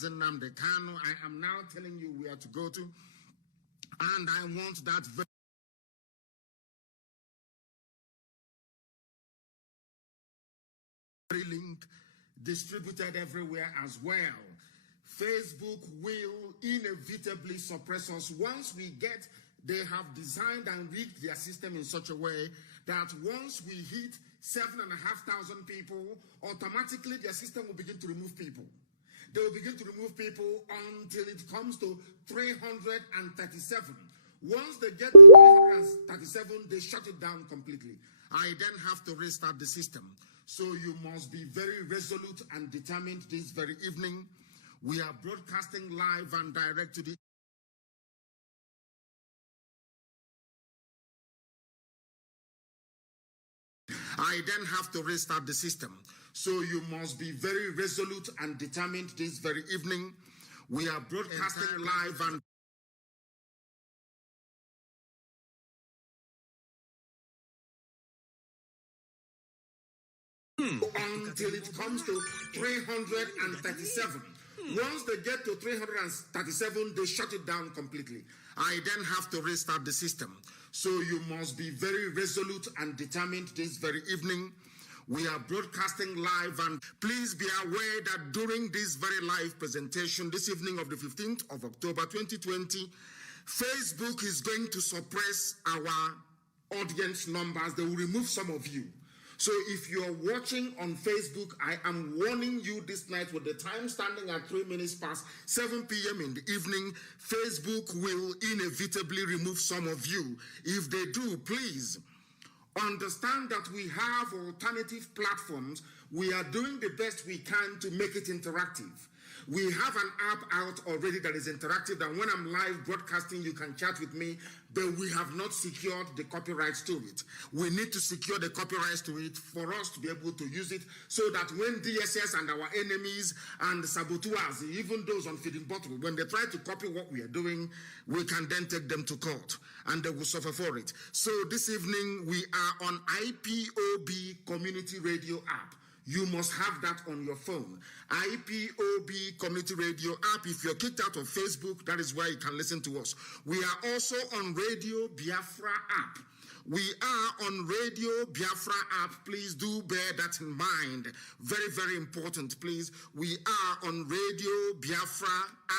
Nnamdi, Kanu. I am now telling you where to go to, and I want that very link distributed everywhere as well. Facebook will inevitably suppress us once they have designed and rigged their system in such a way that once we hit 7,500 people, automatically their system will begin to remove people. They will begin to remove people until it comes to 337. Once they get to 337, they shut it down completely. I then have to restart the system. So you must be very resolute and determined this very evening. We are broadcasting live and direct to the I then have to restart the system. So you must be very resolute and determined this very evening. We are broadcasting live and until it comes to 337. Once they get to 337, they shut it down completely. I then have to restart the system. So you must be very resolute and determined this very evening. We are broadcasting live, and please be aware that during this very live presentation this evening of the 15th of October 2020, Facebook is going to suppress our audience numbers. They will remove some of you. So if you're watching on Facebook, I am warning you this night with the time standing at 3 minutes past 7 p.m. in the evening, Facebook will inevitably remove some of you. If they do, please understand that we have alternative platforms. We are doing the best we can to make it interactive. We have an app out already that is interactive, and when I'm live broadcasting, you can chat with me, but we have not secured the copyrights to it. We need to secure the copyrights to it for us to be able to use it, so that when DSS and our enemies and saboteurs, even those on Feeding Bottle, when they try to copy what we are doing, we can then take them to court, and they will suffer for it. So this evening, we are on IPOB Community Radio app. You must have that on your phone. IPOB Community Radio app. If you're kicked out of Facebook, that is where you can listen to us. We are also on Radio Biafra app. We are on Radio Biafra app. Please do bear that in mind. Very, very important, please. We are on Radio Biafra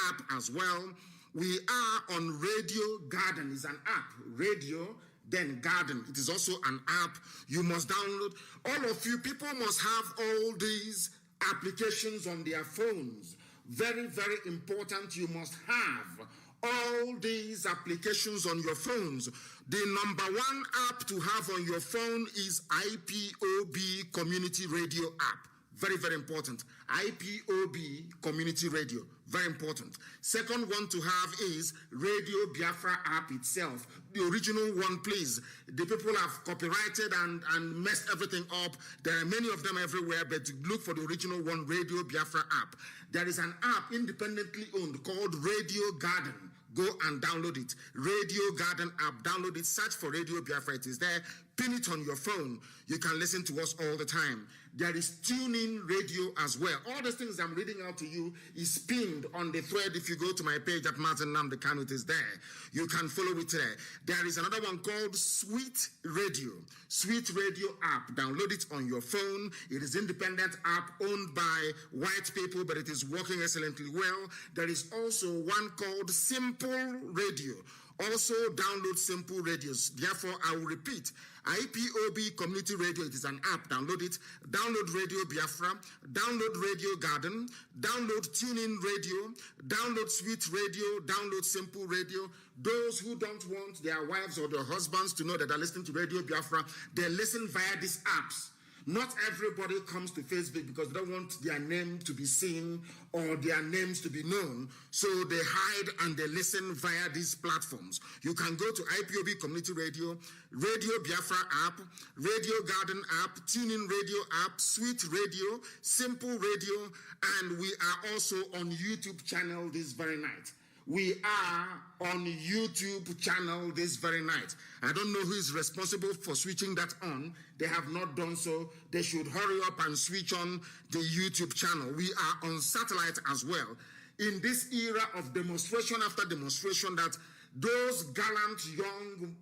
app as well. We are on Radio Garden. It's an app. Radio then Garden. It is also an app you must download. All of you people must have all these applications on their phones. Very, very important. You must have all these applications on your phones. The number one app to have on your phone is IPOB Community Radio app. Very, very important. IPOB Community Radio. Very important. Second one to have is Radio Biafra app itself. The original one, please. The people have copyrighted and messed everything up. There are many of them everywhere, but look for the original one, Radio Biafra app. There is an app independently owned called Radio Garden. Go and download it. Radio Garden app. Download it. Search for Radio Biafra. It is there. Pin it on your phone. You can listen to us all the time. There is TuneIn Radio as well. All the things I'm reading out to you is pinned on the thread. If you go to my page at Nnamdi Kanu, it is there. You can follow it there. There is another one called Sweet Radio. Sweet Radio app. Download it on your phone. It is independent app owned by white people, but it is working excellently well. There is also one called Simple Radio. Also download Simple Radios. Therefore, I will repeat, IPOB Community Radio, it is an app. Download it. Download Radio Biafra. Download Radio Garden. Download TuneIn Radio. Download Sweet Radio. Download Simple Radio. Those who don't want their wives or their husbands to know that they're listening to Radio Biafra, they listen via these apps. Not everybody comes to Facebook because they don't want their name to be seen or their names to be known. So they hide and they listen via these platforms. You can go to IPOB Community Radio, Radio Biafra app, Radio Garden app, TuneIn Radio app, Sweet Radio, Simple Radio, and we are also on YouTube channel this very night. We are on YouTube channel this very night. I don't know who is responsible for switching that on. They have not done so. They should hurry up and switch on the YouTube channel. We are on satellite as well. in this era of demonstration after demonstration that those gallant young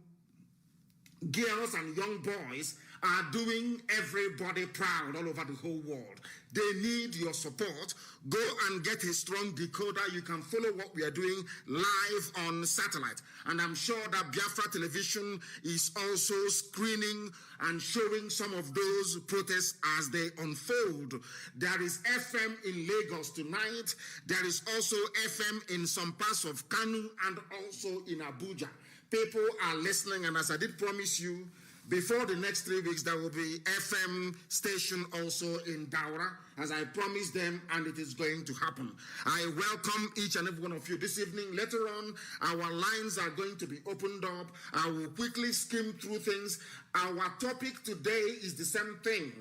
girls and young boys are doing everybody proud all over the whole world. They need your support. Go and get a strong decoder. You can follow what we are doing live on satellite. And I'm sure that Biafra television is also screening and showing some of those protests as they unfold. There is FM in Lagos tonight. There is also FM in some parts of Kanu and also in Abuja. People are listening, and as I did promise you, before the next 3 weeks, there will be FM station also in Daura, as I promised them, and it is going to happen. I welcome each and every one of you this evening. Later on, our lines are going to be opened up. I will quickly skim through things. Our topic today is the same thing.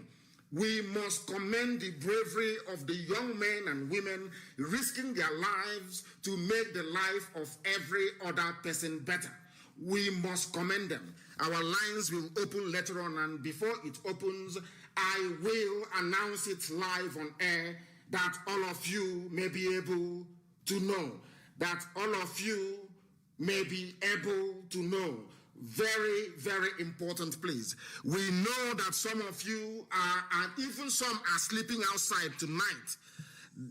We must commend the bravery of the young men and women risking their lives to make the life of every other person better. We must commend them. Our lines will open later on, and before it opens, I will announce it live on air that all of you may be able to know. That all of you may be able to know. Very, very important, please. We know that some of you are, and even some are sleeping outside tonight.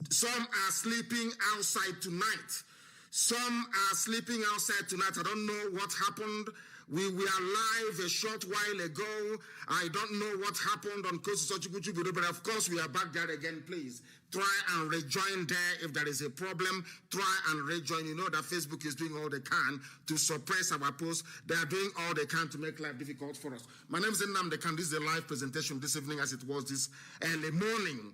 Some are sleeping outside tonight. Some are sleeping outside tonight. I don't know what happened. We were live a short while ago. I don't know what happened on Kosi Sochikuchu, but of course we are back there again. Please try and rejoin there if there is a problem. Try and rejoin. You know that Facebook is doing all they can to suppress our posts. They are doing all they can to make life difficult for us. My name is Nnamdi. This is a live presentation this evening as it was this early morning.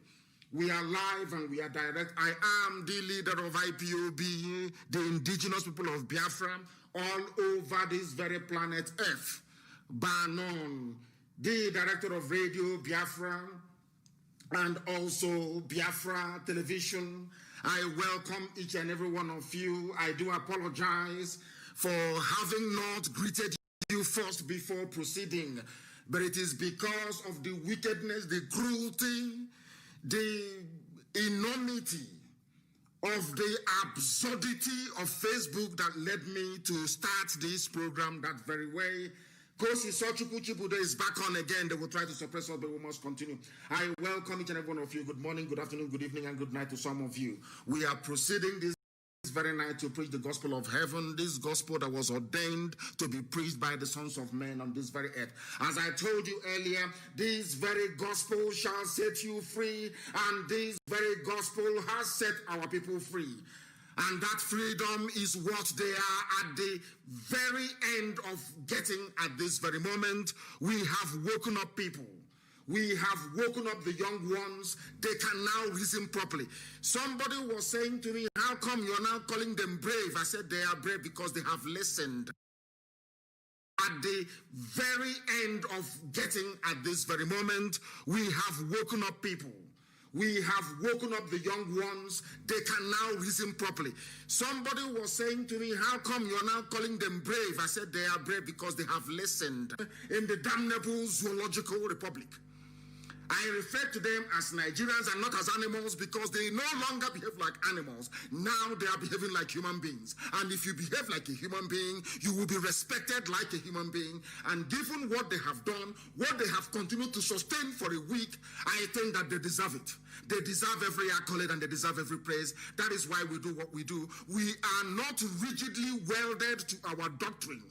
We are live and we are direct. I am the leader of IPOB, the indigenous people of Biafra, all over this very planet Earth. Banon, the director of Radio Biafra, and also Biafra Television. I welcome each and every one of you. I do apologize for having not greeted you first before proceeding, but it is because of the wickedness, the cruelty, the enormity of the absurdity of Facebook that led me to start this program that very way. Kosi Sochikuchibude is back on again. They will try to suppress us, but we must continue. I welcome each and every one of you. Good morning, good afternoon, good evening, and good night to some of you. We are proceeding this very night to preach the gospel of heaven, this gospel that was ordained to be preached by the sons of men on this very earth. As I told you earlier, this very gospel shall set you free, and this very gospel has set our people free. And that freedom is what they are at the very end of getting at this very moment. We have woken up people. We have woken up the young ones. They can now reason properly. Somebody was saying to me, how come you're now calling them brave? I said they are brave because they have listened. At the very end of getting at this very moment, we have woken up people. We have woken up the young ones. They can now reason properly. Somebody was saying to me, how come you're now calling them brave? I said they are brave because they have listened. In the damnable zoological republic, I refer to them as Nigerians and not as animals because they no longer behave like animals. Now they are behaving like human beings. And if you behave like a human being, you will be respected like a human being. And given what they have done, what they have continued to sustain for a week, I think that they deserve it. They deserve every accolade and they deserve every praise. That is why we do what we do. We are not rigidly welded to our doctrine.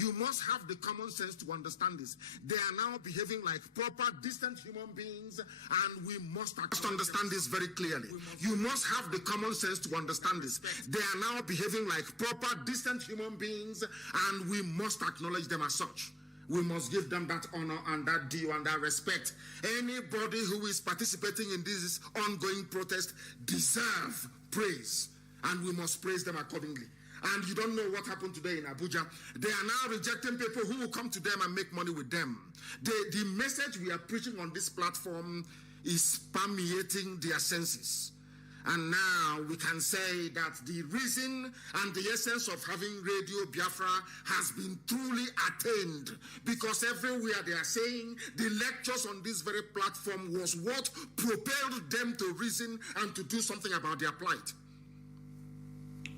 You must have the common sense to understand this. They are now behaving like proper, decent human beings, and we must understand this very clearly. You must have the common sense to understand this. They are now behaving like proper, decent human beings, and we must acknowledge them as such. We must give them that honor and that due and that respect. Anybody who is participating in this ongoing protest deserve praise, and we must praise them accordingly. And you don't know what happened today in Abuja. They are now rejecting people who will come to them and make money with them. The message we are preaching on this platform is permeating their senses. And now we can say that the reason and the essence of having Radio Biafra has been truly attained, because everywhere they are saying the lectures on this very platform was what propelled them to reason and to do something about their plight.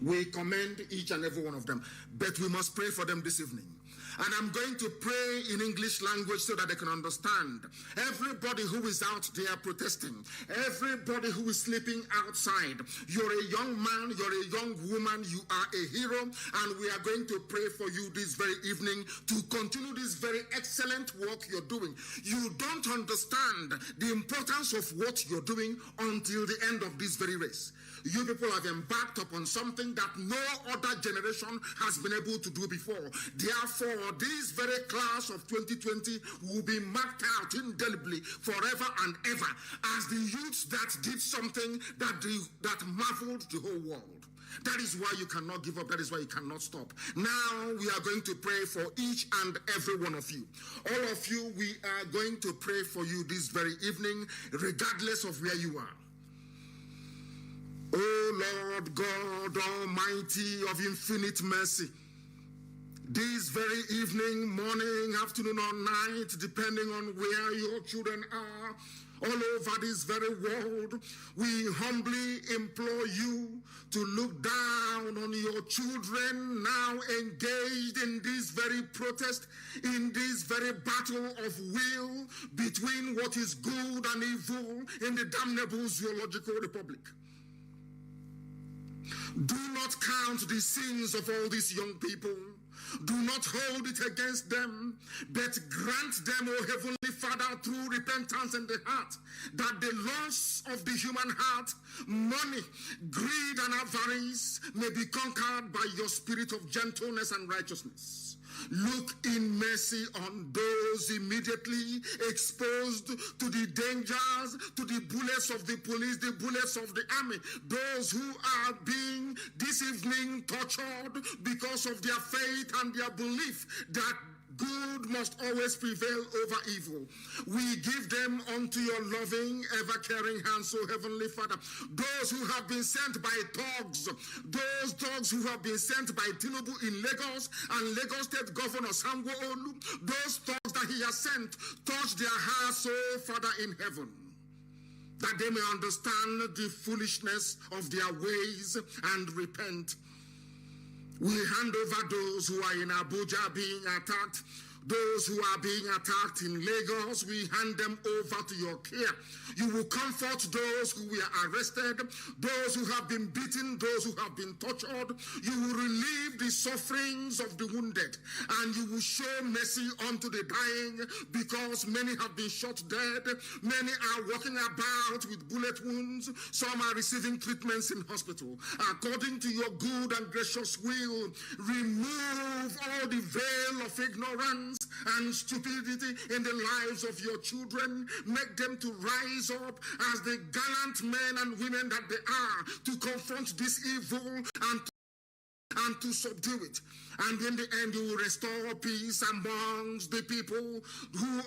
We commend each and every one of them, but we must pray for them this evening. And I'm going to pray in English language so that they can understand. Everybody who is out there protesting, everybody who is sleeping outside, you're a young man, you're a young woman, you are a hero, and we are going to pray for you this very evening to continue this very excellent work you're doing. You don't understand the importance of what you're doing until the end of this very race. You people have embarked upon something that no other generation has been able to do before. Therefore, this very class of 2020 will be marked out indelibly forever and ever as the youths that did something that marveled the whole world. That is why you cannot give up. That is why you cannot stop. Now we are going to pray for each and every one of you. All of you, we are going to pray for you this very evening, regardless of where you are. O Lord God Almighty of infinite mercy, this very evening, morning, afternoon, or night, depending on where your children are, all over this very world, we humbly implore you to look down on your children now engaged in this very protest, in this very battle of will between what is good and evil in the damnable zoological republic. Do not count the sins of all these young people. Do not hold it against them, but grant them, O Heavenly Father, through repentance in the heart, that the loss of the human heart, money, greed, and avarice may be conquered by your spirit of gentleness and righteousness. Look in mercy on those immediately exposed to the dangers, to the bullets of the police, the bullets of the army, those who are being this evening tortured because of their faith and their belief that good must always prevail over evil. We give them unto your loving, ever-caring hands, so Heavenly Father. Those who have been sent by thugs, those thugs who have been sent by Tinubu in Lagos and Lagos State Governor Sanwo-Olu, those thugs that he has sent, touch their hearts, oh Father in heaven, that they may understand the foolishness of their ways and repent. We hand over those who are in Abuja being attacked, those who are being attacked in Lagos, we hand them over to your care. You will comfort those who were arrested, those who have been beaten, those who have been tortured. You will relieve the sufferings of the wounded, and you will show mercy unto the dying, because many have been shot dead, many are walking about with bullet wounds, some are receiving treatments in hospital. According to your good and gracious will, remove all the veil of ignorance and stupidity in the lives of your children. Make them to rise up as the gallant men and women that they are, to confront this evil and to subdue it. And in the end, you will restore peace amongst the people who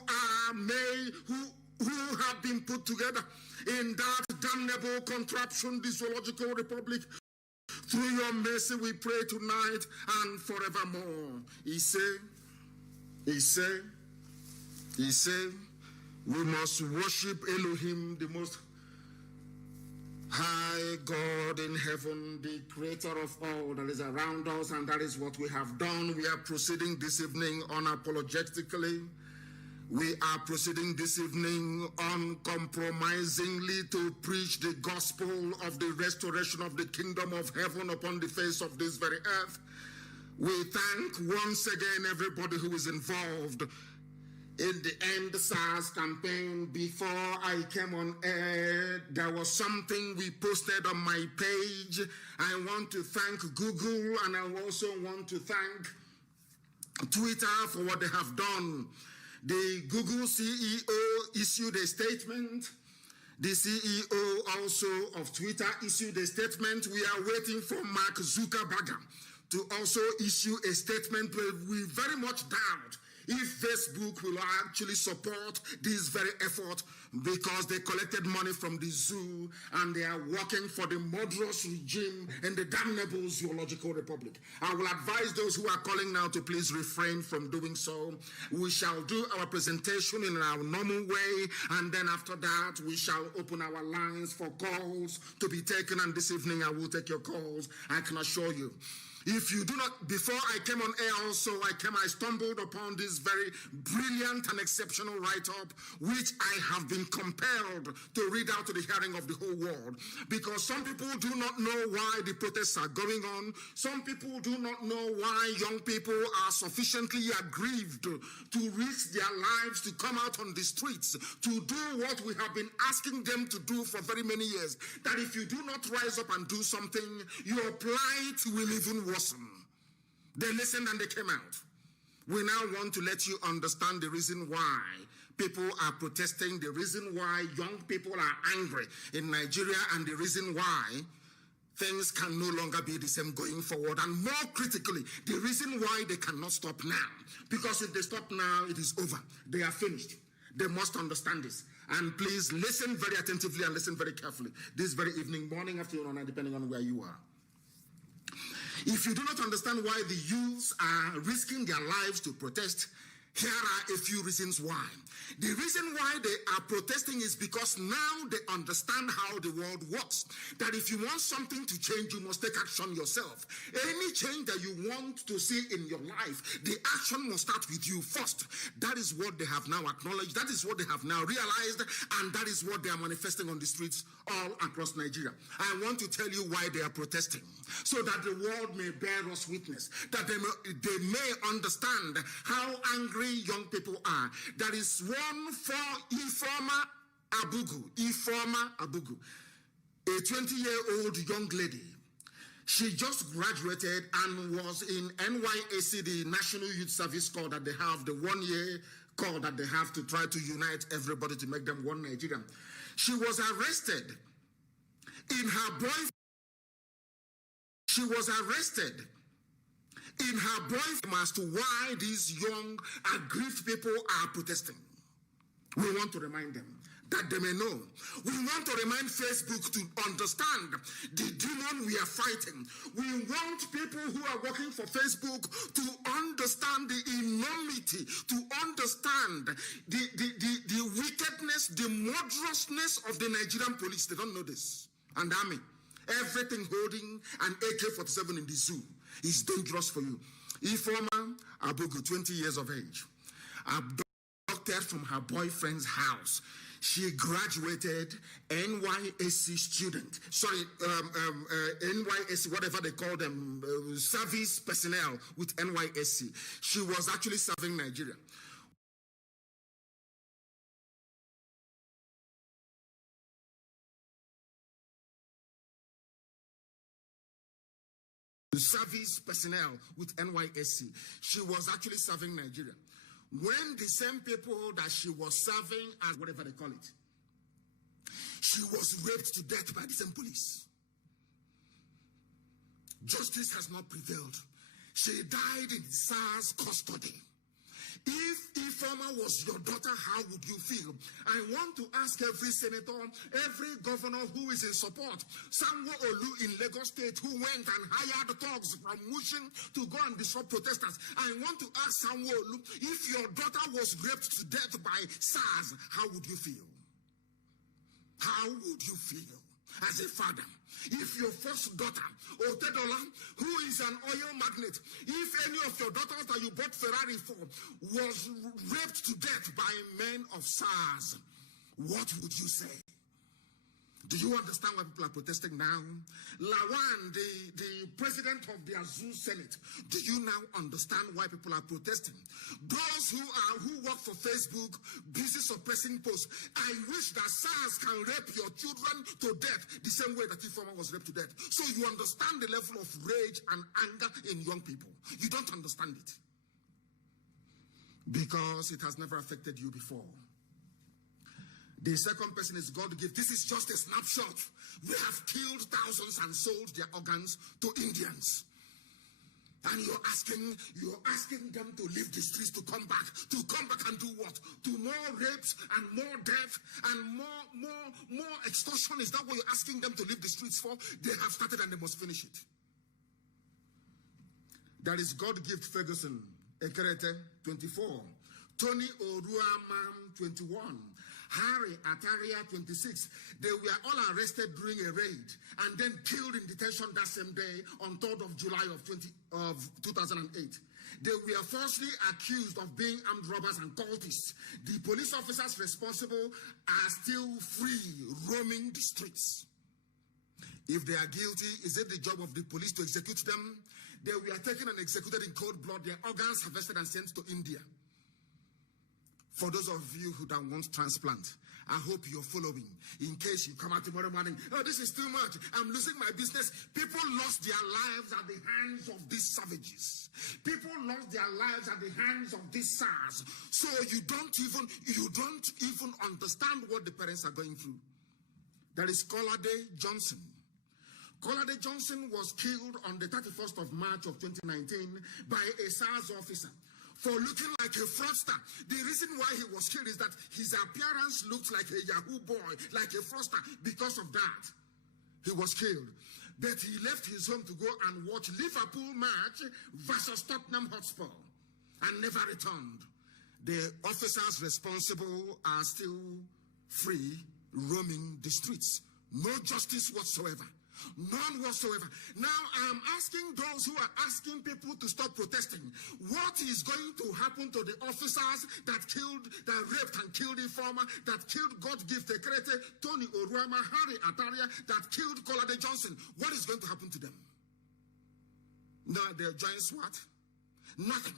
have been put together in that damnable contraption, the zoological republic. Through your mercy we pray tonight and forevermore. He said, we must worship Elohim, the most high God in heaven, the creator of all that is around us, and that is what we have done. We are proceeding this evening unapologetically. We are proceeding this evening uncompromisingly to preach the gospel of the restoration of the kingdom of heaven upon the face of this very earth. We thank once again everybody who is involved in the End SARS campaign. Before I came on air, there was something we posted on my page. I want to thank Google, and I also want to thank Twitter for what they have done. The Google CEO issued a statement. The CEO also of Twitter issued a statement. We are waiting for Mark Zuckerberg to also issue a statement, but we very much doubt if Facebook will actually support this very effort, because they collected money from the zoo and they are working for the murderous regime in the damnable Zoological Republic. I will advise those who are calling now to please refrain from doing so. We shall do our presentation in our normal way, and then after that we shall open our lines for calls to be taken, and this evening I will take your calls, I can assure you. If you do not, before I came on air also, I stumbled upon this very brilliant and exceptional write-up, which I have been compelled to read out to the hearing of the whole world. Because some people do not know why the protests are going on. Some people do not know why young people are sufficiently aggrieved to risk their lives to come out on the streets to do what we have been asking them to do for very many years. That if you do not rise up and do something, your plight will even worsen. They listened and they came out. We now want to let you understand the reason why people are protesting, the reason why young people are angry in Nigeria, and the reason why things can no longer be the same going forward. And more critically, the reason why they cannot stop now. Because if they stop now, it is over. They are finished. They must understand this. And please listen very attentively and listen very carefully this very evening, morning, afternoon, or night, depending on where you are. If you do not understand why the youths are risking their lives to protest, here are a few reasons why. The reason why they are protesting is because now they understand how the world works. That if you want something to change, you must take action yourself. Any change that you want to see in your life, the action must start with you first. That is what they have now acknowledged. That is what they have now realized. And that is what they are manifesting on the streets all across Nigeria. I want to tell you why they are protesting, so that the world may bear us witness, that they may understand how angry young people are. That is one for Ifeoma Abugu, a 20-year-old young lady. She just graduated and was in NYSC, the National Youth Service Corps that they have, the 1-year corps that they have to try to unite everybody to make them one Nigeria. She was arrested in her boyfriend. She was arrested in her boyfriend as to why these young, aggrieved people are protesting. We want to remind them that they may know. We want to remind Facebook to understand the demon we are fighting. We want people who are working for Facebook to understand the enormity, to understand the wickedness, the murderousness of the Nigerian police. They don't know this. And army. Everything holding an AK-47 in the zoo is dangerous for you. Ifeoma Abugu, 20 years of age, abducted from her boyfriend's house. She graduated NYSC student. NYSC, whatever they call them, service personnel with NYSC. She was actually serving Nigeria. Service personnel with NYSC. She was actually serving Nigeria. When the same people that she was serving as whatever they call it, she was raped to death by the same police. Justice has not prevailed. She died in SARS custody. If Ifeoma was your daughter, how would you feel? I want to ask every senator, every governor who is in support, Sanwo-Olu in Lagos State, who went and hired thugs from Mushin to go and disrupt protesters. I want to ask Sanwo-Olu, if your daughter was raped to death by SARS, how would you feel? How would you feel as a father? If your first daughter, Otedola, who is an oil magnate, if any of your daughters that you bought Ferrari for was raped to death by men of SARS, what would you say? Do you understand why people are protesting now? Lawan, the president of the Azul Senate, do you now understand why people are protesting? Those who work for Facebook, busy suppressing posts. I wish that SARS can rape your children to death the same way that Ifeoma was raped to death. So you understand the level of rage and anger in young people. You don't understand it, because it has never affected you before. The second person is God gift. This is just a snapshot. We have killed thousands and sold their organs to Indians. And you're asking them to leave the streets to come back and do what? To more rapes and more death and more extortion. Is that what you're asking them to leave the streets for? They have started and they must finish it. That is God Gift Ferguson, Ekerete, 24. Tony Oruama, 21. Harry Ataria, 26. They were all arrested during a raid and then killed in detention that same day on 3rd of July of 2008. They were falsely accused of being armed robbers and cultists. The police officers responsible are still free, roaming the streets. If they are guilty, is it the job of the police to execute them? They were taken and executed in cold blood, their organs harvested and sent to India. For those of you who don't want transplant, I hope you're following. In case you come out tomorrow morning, oh, this is too much, I'm losing my business. People lost their lives at the hands of these savages. People lost their lives at the hands of these SARS. So you don't even understand what the parents are going through. There is Kolade Johnson. Kolade Johnson was killed on the 31st of March of 2019 by a SARS officer for looking like a fraudster. The reason why he was killed is that his appearance looked like a Yahoo boy, like a fraudster. Because of that, he was killed. But he left his home to go and watch Liverpool match versus Tottenham Hotspur and never returned. The officers responsible are still free, roaming the streets. No justice whatsoever. None whatsoever. Now I'm asking those who are asking people to stop protesting, what is going to happen to the officers that raped and killed Informer, that killed God Gift Ekerete, Tony Oruama, Harry Ataria, that killed Kolade Johnson? What is going to happen to them? No, they're joint SWAT? Nothing.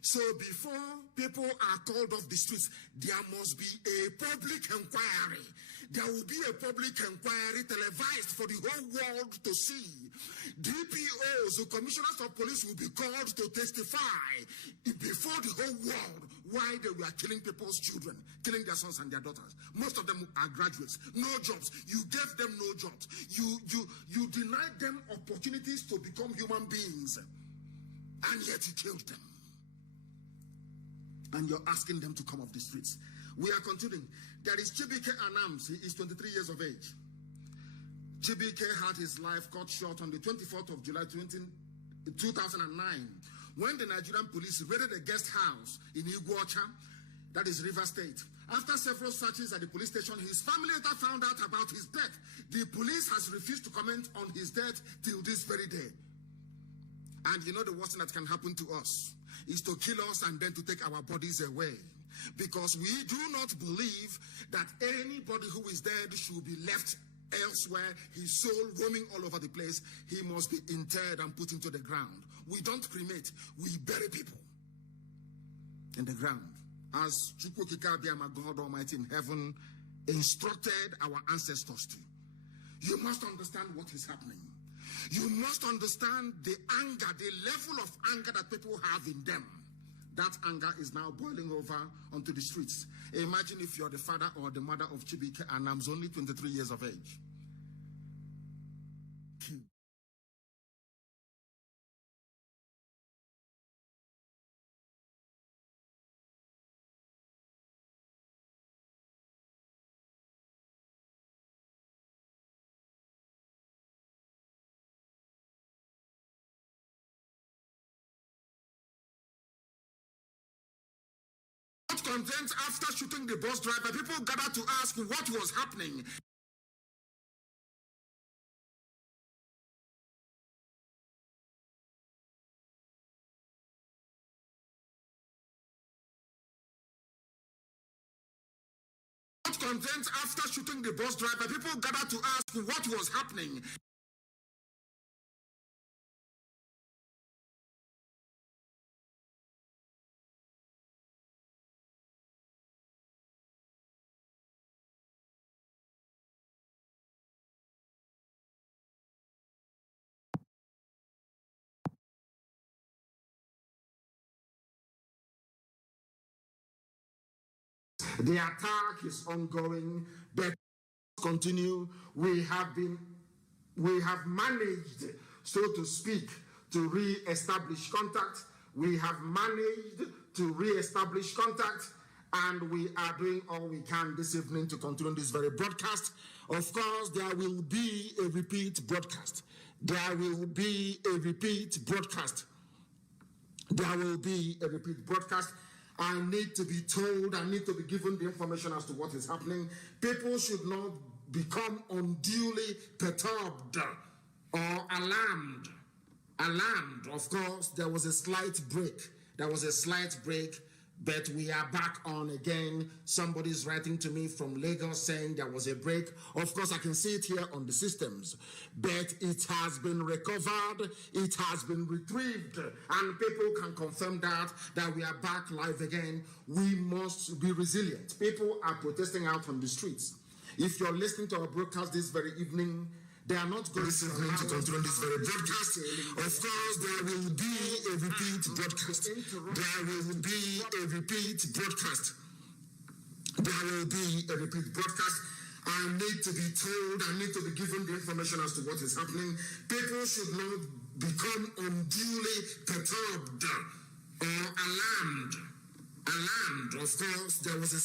So before people are called off the streets, there must be a public inquiry. There will be a public inquiry televised for the whole world to see. DPOs, the commissioners of police, will be called to testify before the whole world why they were killing people's children, killing their sons and their daughters. Most of them are graduates, no jobs. You gave them no jobs. You denied them opportunities to become human beings, and yet you killed them. And you're asking them to come off the streets. We are continuing. There is Chibike Nnamdi. He is 23 years of age. Chibike had his life cut short on the 24th of July 2009 when the Nigerian police raided a guest house in Iguacha, that is River State. After several searches at the police station, his family later found out about his death. The police has refused to comment on his death till this very day. And you know the worst thing that can happen to us is to kill us and then to take our bodies away. Because we do not believe that anybody who is dead should be left elsewhere, his soul roaming all over the place. He must be interred and put into the ground. We don't cremate, we bury people in the ground. As Chukwukikabiama, God Almighty in heaven, instructed our ancestors to. You must understand what is happening. You must understand the anger, the level of anger that people have in them. That anger is now boiling over onto the streets. Imagine if you're the father or the mother of Chibike Nnamdi, only 23 years of age. Content after shooting the bus driver, people gathered to ask what was happening. Content after shooting the bus driver, people gathered to ask what was happening. The attack is ongoing, but continue. We have managed, so to speak, to re-establish contact. We have managed to re-establish contact, and we are doing all we can this evening to continue this very broadcast. Of course, there will be a repeat broadcast. There will be a repeat broadcast. There will be a repeat broadcast. I need to be told, I need to be given the information as to what is happening. People should not become unduly perturbed or alarmed. Of course, there was a slight break. But we are back on again. Somebody's writing to me from Lagos saying there was a break. Of course, I can see it here on the systems, but it has been recovered, it has been retrieved, and people can confirm that we are back live again. We must be resilient. People are protesting out on the streets. If you're listening to our broadcast this very evening, they are not going to continue this very broadcast. Of course, there will be a repeat broadcast. There will be a repeat broadcast. There will be a repeat broadcast. I need to be told, I need to be given the information as to what is happening. People should not become unduly perturbed or alarmed. Of course, there was a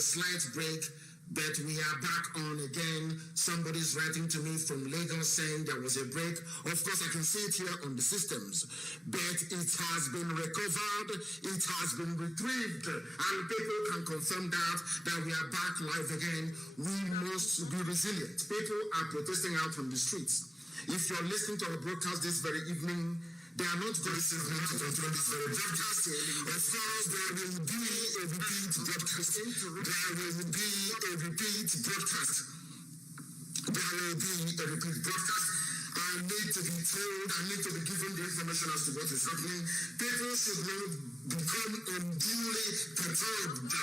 slight break. But we are back on again. Somebody's writing to me from Lagos saying there was a break. Of course, I can see it here on the systems. But it has been recovered, it has been retrieved, and people can confirm that we are back live again. We must be resilient. People are protesting out on the streets. If you're listening to our broadcast this very evening, they are not going to control this very broadcast. Of course, there will be a repeat broadcast. There will be a repeat broadcast. I need to be told, I need to be given the information as to what is happening. People should not become unduly perturbed.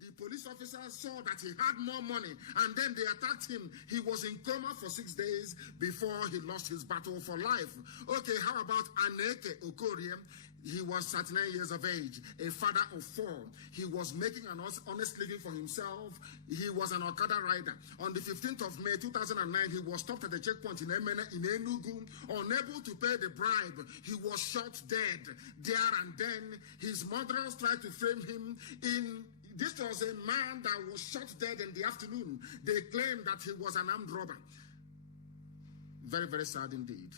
The police officer saw that he had more money, and then they attacked him. He was in coma for 6 days before he lost his battle for life. Okay, how about Aneke Okorie? He was 39 years of age, a father of 4. He was making an honest living for himself. He was an Okada rider. On the 15th of May 2009, he was stopped at the checkpoint in Enugu, unable to pay the bribe. He was shot dead there and then. His murderers tried to frame him in. This was a man that was shot dead in the afternoon. They claimed that he was an armed robber. Very, very sad indeed.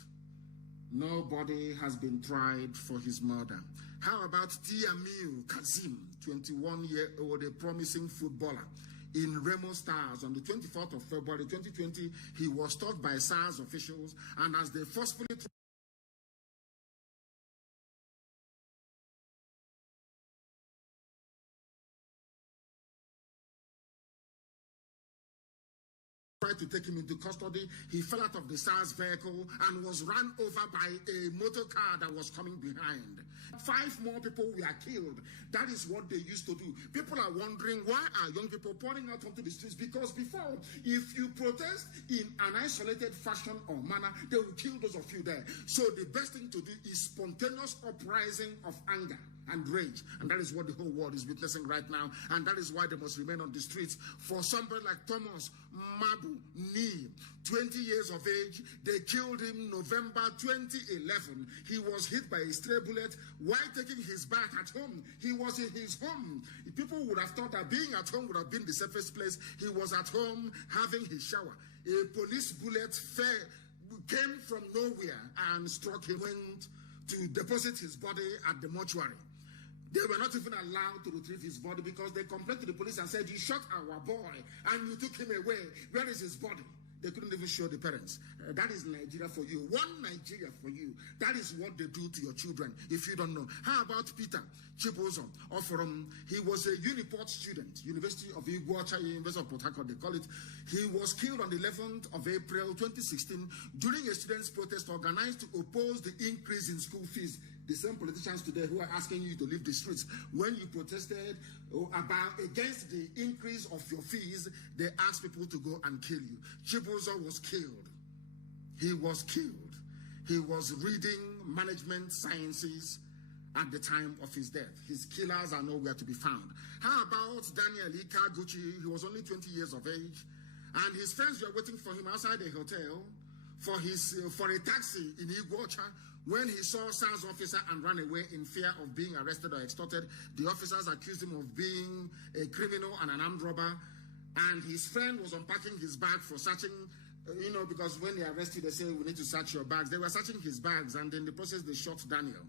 Nobody has been tried for his murder. How about Tiamiu Kazim, 21-year-old, a promising footballer in Remo Stars? On the 24th of February 2020, he was stopped by SARS officials, and as they forcefully tried to take him into custody, he fell out of the SARS vehicle and was run over by a motor car that was coming behind. 5 more people were killed. That is what they used to do. People are wondering, why are young people pouring out onto the streets? Because before, if you protest in an isolated fashion or manner, they will kill those of you there. So the best thing to do is spontaneous uprising of anger and rage, and that is what the whole world is witnessing right now, and that is why they must remain on the streets. For somebody like Thomas Mabu Ni, 20 years of age, they killed him November 2011. He was hit by a stray bullet while taking his bath at home. He was in his home. People would have thought that being at home would have been the safest place. He was at home having his shower. A police bullet came from nowhere and struck him. Went to deposit his body at the mortuary. They were not even allowed to retrieve his body because they complained to the police and said, you shot our boy and you took him away. Where is his body? They couldn't even show the parents. That is Nigeria for you. One Nigeria for you. That is what they do to your children, if you don't know. How about Peter Chibuzo? He was a Uniport student, University of Iguacha, University of Port Harcourt, they call it. He was killed on the 11th of April 2016 during a students' protest organized to oppose the increase in school fees. The same politicians today who are asking you to leave the streets. When you protested against the increase of your fees, they asked people to go and kill you. Chibuzo was killed. He was killed. He was reading management sciences at the time of his death. His killers are nowhere to be found. How about Daniel Ikaguchi? He was only 20 years of age, and his friends were waiting for him outside a hotel for a taxi in Iguacha when he saw a SARS officer and ran away in fear of being arrested or extorted. The officers accused him of being a criminal and an armed robber, and his friend was unpacking his bag for searching, because when they arrest you, they say, we need to search your bags. They were searching his bags, and in the process, they shot Daniel.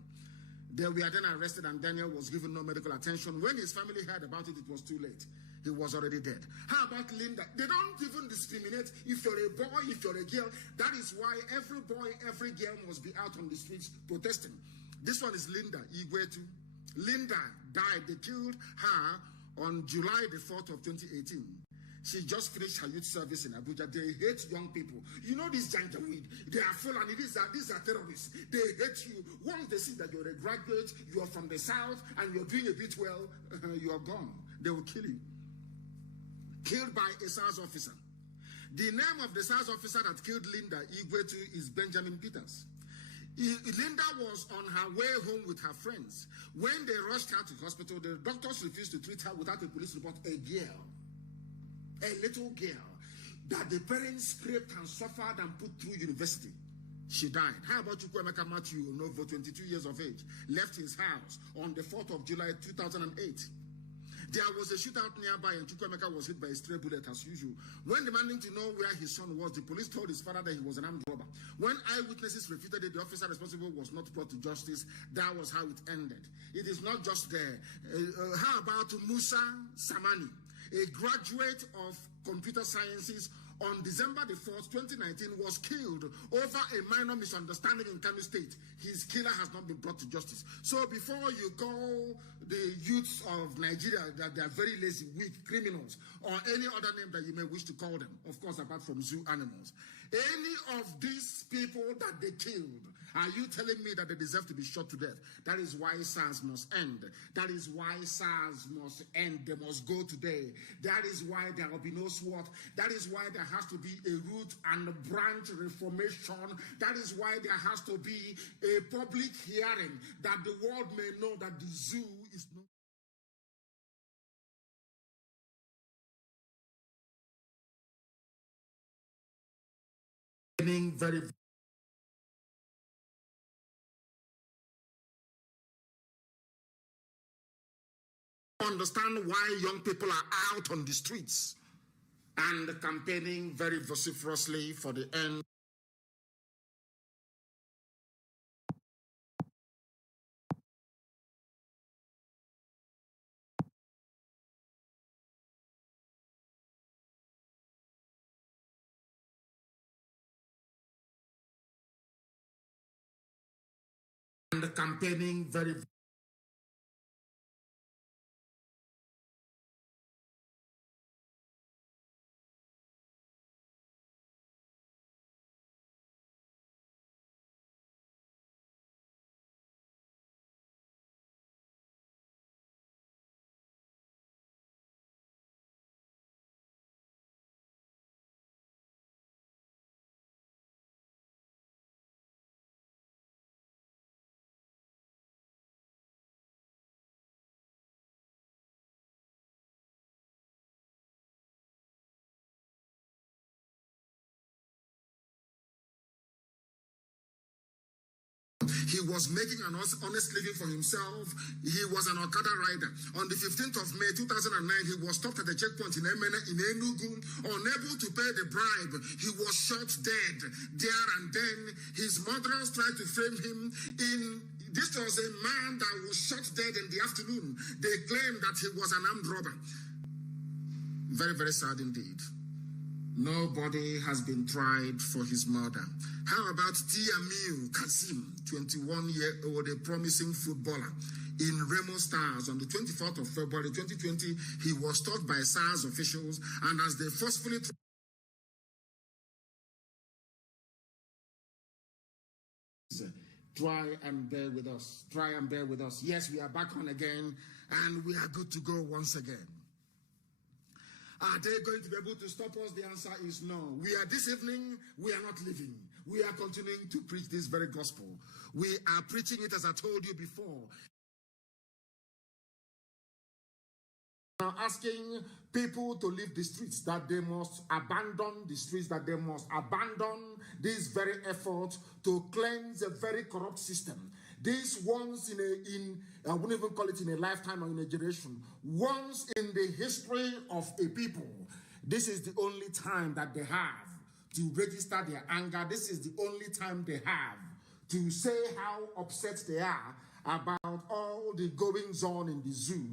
They were then arrested, and Daniel was given no medical attention. When his family heard about it, it was too late. He was already dead. How about Linda? They don't even discriminate if you're a boy, if you're a girl. That is why every boy, every girl must be out on the streets protesting. This one is Linda Igwetu. Linda died. They killed her on July the 4th of 2018. She just finished her youth service in Abuja. They hate young people. You know this Janjaweed. They are full, and these are terrorists. They hate you. Once they see that you're a graduate, you're from the south, and you're doing a bit well, you're gone. They will kill you. Killed by a SARS officer. The name of the SARS officer that killed Linda Igwetu is Benjamin Peters. Linda was on her way home with her friends. When they rushed her to the hospital, the doctors refused to treat her without a police report. A little girl that the parents scraped and suffered and put through university. She died. How about Chukwuemeka Matthew Onovo, 22 years of age, left his house on the 4th of July 2008. There was a shootout nearby, and Chukwuemeka was hit by a stray bullet as usual. When demanding to know where his son was, the police told his father that he was an armed robber. When eyewitnesses refuted it, the officer responsible was not brought to justice. That was how it ended. It is not just there. How about Musa Samani, a graduate of computer sciences, on December the 4th, 2019, was killed over a minor misunderstanding in Kanu State. His killer has not been brought to justice. So before you call the youths of Nigeria that they are very lazy, weak criminals, or any other name that you may wish to call them, of course, apart from zoo animals, any of these people that they killed, are you telling me that they deserve to be shot to death? That is why SARS must end. That is why SARS must end. They must go today. That is why there will be no SWAT. That is why there has to be a root and branch reformation. That is why there has to be a public hearing that the world may know that the zoo is not. Very understand why young people are out on the streets and campaigning very vociferously for the end. And campaigning very he was making an honest living for himself. He was an Okada rider. On the 15th of May 2009, he was stopped at a checkpoint in Enugu, unable to pay the bribe. He was shot dead there and then. His murderers tried to frame him in. This was a man that was shot dead in the afternoon. They claimed that he was an armed robber. Very, very sad indeed. Nobody has been tried for his murder. How about Tiamil Kasim, 21-year-old, a promising footballer in Remo Stars? On the 24th of February 2020, he was stopped by SARS officials, and as they forcefully try and bear with us. Try and bear with us. Yes, we are back on again, and we are good to go once again. Are they going to be able to stop us? The answer is no. This evening, we are not leaving. We are continuing to preach this very gospel. We are preaching it as I told you before. Now asking people to leave the streets, that they must abandon the streets, that they must abandon this very effort to cleanse a very corrupt system. This once I wouldn't even call it in a lifetime or in a generation, once in the history of a people, this is the only time that they have to register their anger. This is the only time they have to say how upset they are about all the goings on in the zoo.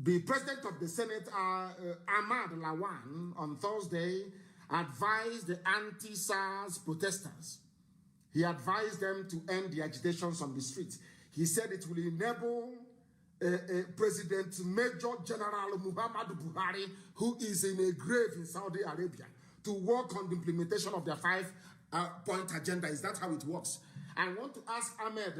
The president of the Senate, Ahmad Lawan, on Thursday, advised the anti-SARS protesters. He advised them to end the agitations on the streets. He said it will enable President Major General Muhammadu Buhari, who is in a grave in Saudi Arabia, to work on the implementation of their five-point agenda. Is that how it works? I want to ask Ahmad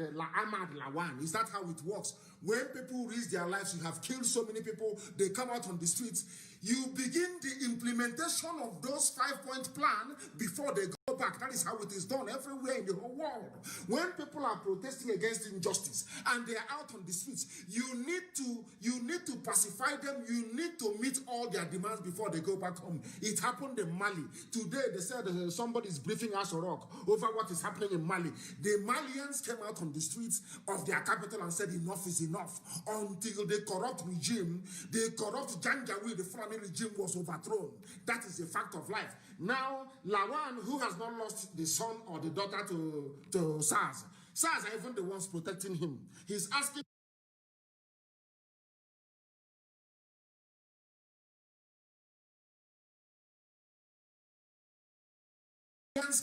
Lawan, is that how it works? When people risk their lives, you have killed so many people, they come out on the streets, you begin the implementation of those 5-point plan before they go back. That is how it is done everywhere in the whole world. When people are protesting against injustice and they are out on the streets, you need to pacify them. You need to meet all their demands before they go back home. It happened in Mali. Today they said somebody is briefing us over what is happening in Mali. The Malians came out on the streets of their capital and said enough is enough, until the corrupt regime, the corrupt Janjaweed, the Fulani regime was overthrown. That is a fact of life. Now, Lawan, who has not lost the son or the daughter to SARS are even the ones protecting him. He's asking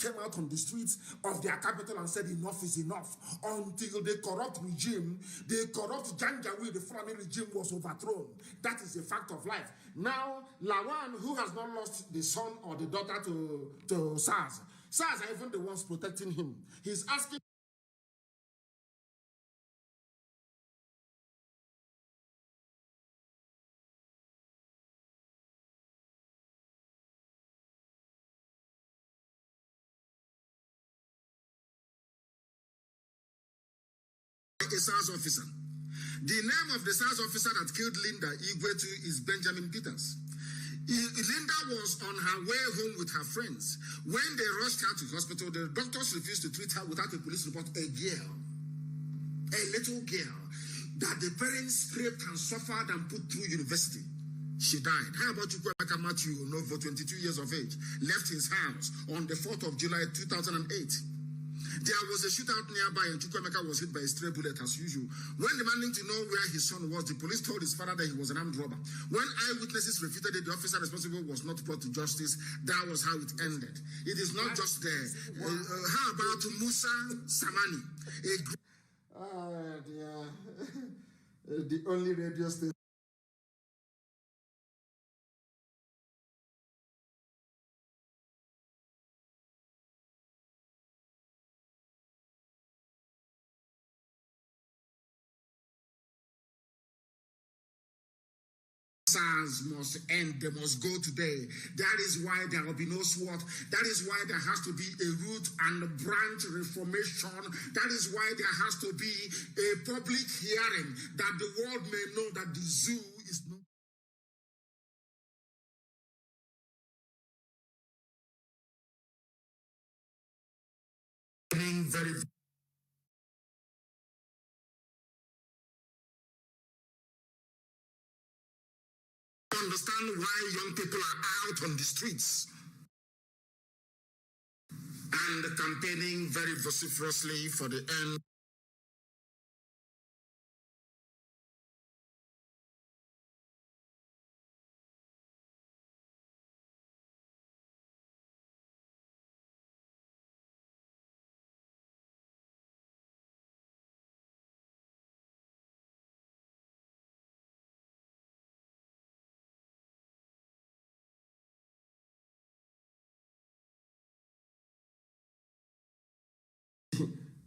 came out on the streets of their capital and said enough is enough, until the corrupt regime, the corrupt Janjaweed, the Fulani regime was overthrown. That is a fact of life. Now, Lawan, who has not lost the son or the daughter to SARS are even the ones protecting him. He's asking a SARS officer. The name of the SARS officer that killed Linda Igwetu is Benjamin Peters. Linda was on her way home with her friends. When they rushed her to hospital, the doctors refused to treat her without a police report. A girl, a little girl, that the parents scraped and suffered and put through university. She died. How about Chukwemeka Matthew Onovo, 22 years of age, left his house on the 4th of July 2008. There was a shootout nearby and Chukwemeka was hit by a stray bullet as usual. When demanding to know where his son was, the police told his father that he was an armed robber. When eyewitnesses refuted it, the officer responsible was not brought to justice. That was how it ended. It is not just there. How about Musa Samani? The only radio station. SARS must end. They must go today. That is why there will be no SWAT. That is why there has to be a root and a branch reformation. That is why there has to be a public hearing, that the world may know that the zoo is not. Very understand why young people are out on the streets and campaigning very vociferously for the end.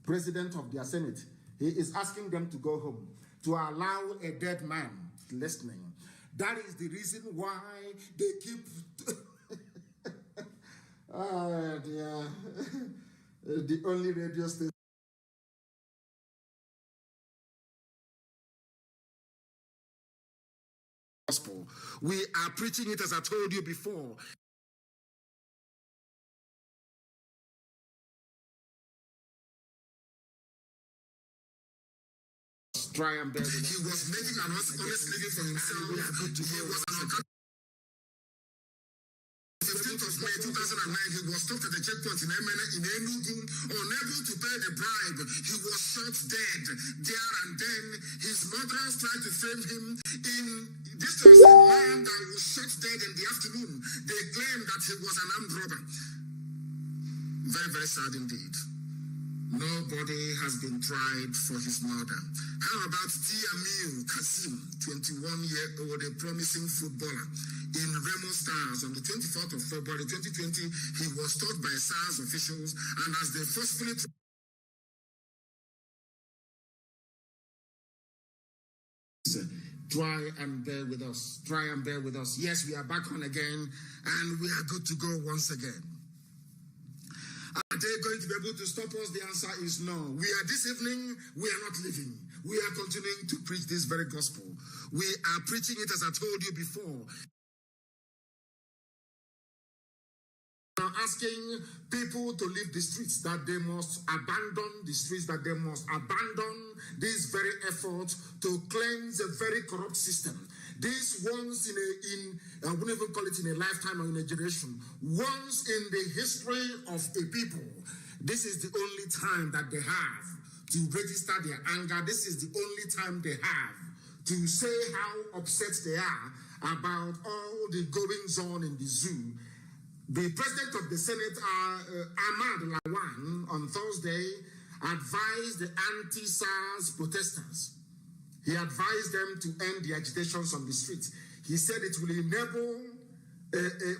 President of their Senate, he is asking them to go home, to allow a dead man listening. That is the reason why they keep the only radio station. gospel. We are preaching it as I told you before. Try and bear with us. He was making an honest living for himself. He was an 15th of May 2009, he was stopped at a checkpoint in Enugu, unable to pay the bribe. He was shot dead there and then. His murderers tried to frame him in. This was a man that was shot dead in the afternoon. They claimed that he was an armed robber. Very, very sad indeed. Nobody has been tried for his murder. How about Tiamiu Kasim, 21-year-old, a promising footballer in Remo Stars? On the 24th of February 2020, he was stopped by SARS officials, and as they forcefully try and bear with us. Try and bear with us. Yes, we are back on again, and we are good to go once again. Are they going to be able to stop us? The answer is no. We are this evening, we are not leaving. We are continuing to preach this very gospel. We are preaching it as I told you before. Now asking people to leave the streets, that they must abandon the streets, that they must abandon this very effort to cleanse a very corrupt system. This once I wouldn't even call it in a lifetime or in a generation, once in the history of a people, this is the only time that they have to register their anger. This is the only time they have to say how upset they are about all the goings on in the zoo. The president of the Senate, Ahmad Lawan, on Thursday, advised the anti-SARS protesters. He advised them to end the agitations on the streets. He said it will enable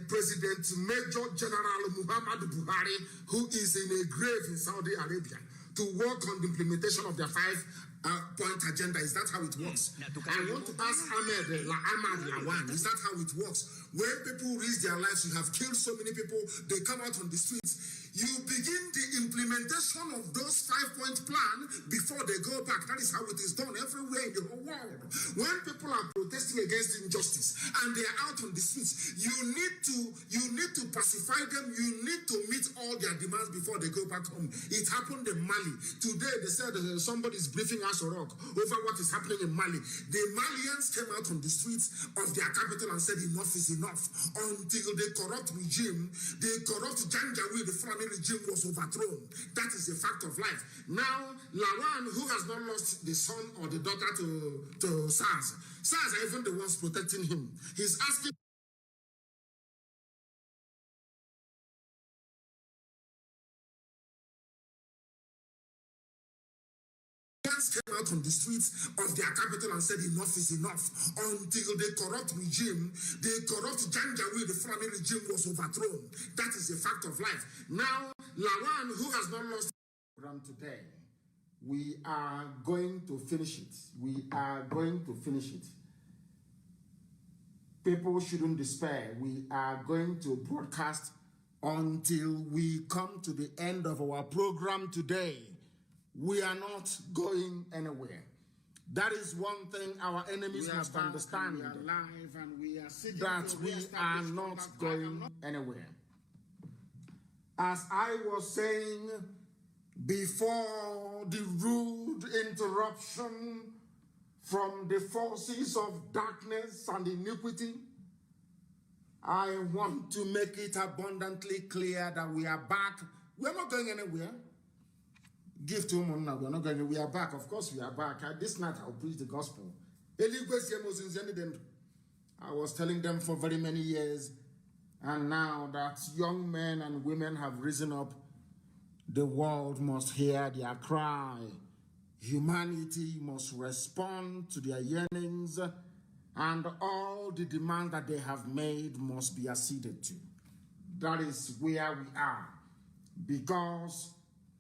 President Major General Muhammadu Buhari, who is in a grave in Saudi Arabia, to work on the implementation of their five-point agenda. Is that how it works? I want to ask Ahmad Lawan, is that how it works? When people risk their lives, you have killed so many people, they come out on the streets. You begin the implementation of those 5-point plan before they go back. That is how it is done everywhere in the whole world. When people are protesting against injustice and they are out on the streets, you need to pacify them. You need to meet all their demands before they go back home. It happened in Mali. Today they said somebody is briefing us over what is happening in Mali. The Malians came out on the streets of their capital and said enough is enough, until the corrupt regime, the corrupt Janjaweed, the Fulani regime was overthrown. That is a fact of life. Now, Lawan, who has not lost the son or the daughter to SARS are even the ones protecting him. He's asking came out on the streets of their capital and said enough is enough, until the corrupt regime, the corrupt Janjaweed, the Fulani regime was overthrown. That is a fact of life. Now, Lawan, who has not lost the program today, we are going to finish it. We are going to finish it. People shouldn't despair. We are going to broadcast until we come to the end of our program today. We are not going anywhere. That is one thing our enemies must understand. We are live and we are seeking that we are not going anywhere. As I was saying before, the rude interruption from the forces of darkness and iniquity, I want to make it abundantly clear that we are back. We are not going anywhere. Give to him now. We are not going. We are back. Of course, we are back. This night I'll preach the gospel. I was telling them for very many years, and now that young men and women have risen up, the world must hear their cry. Humanity must respond to their yearnings, and all the demands that they have made must be acceded to. That is where we are, because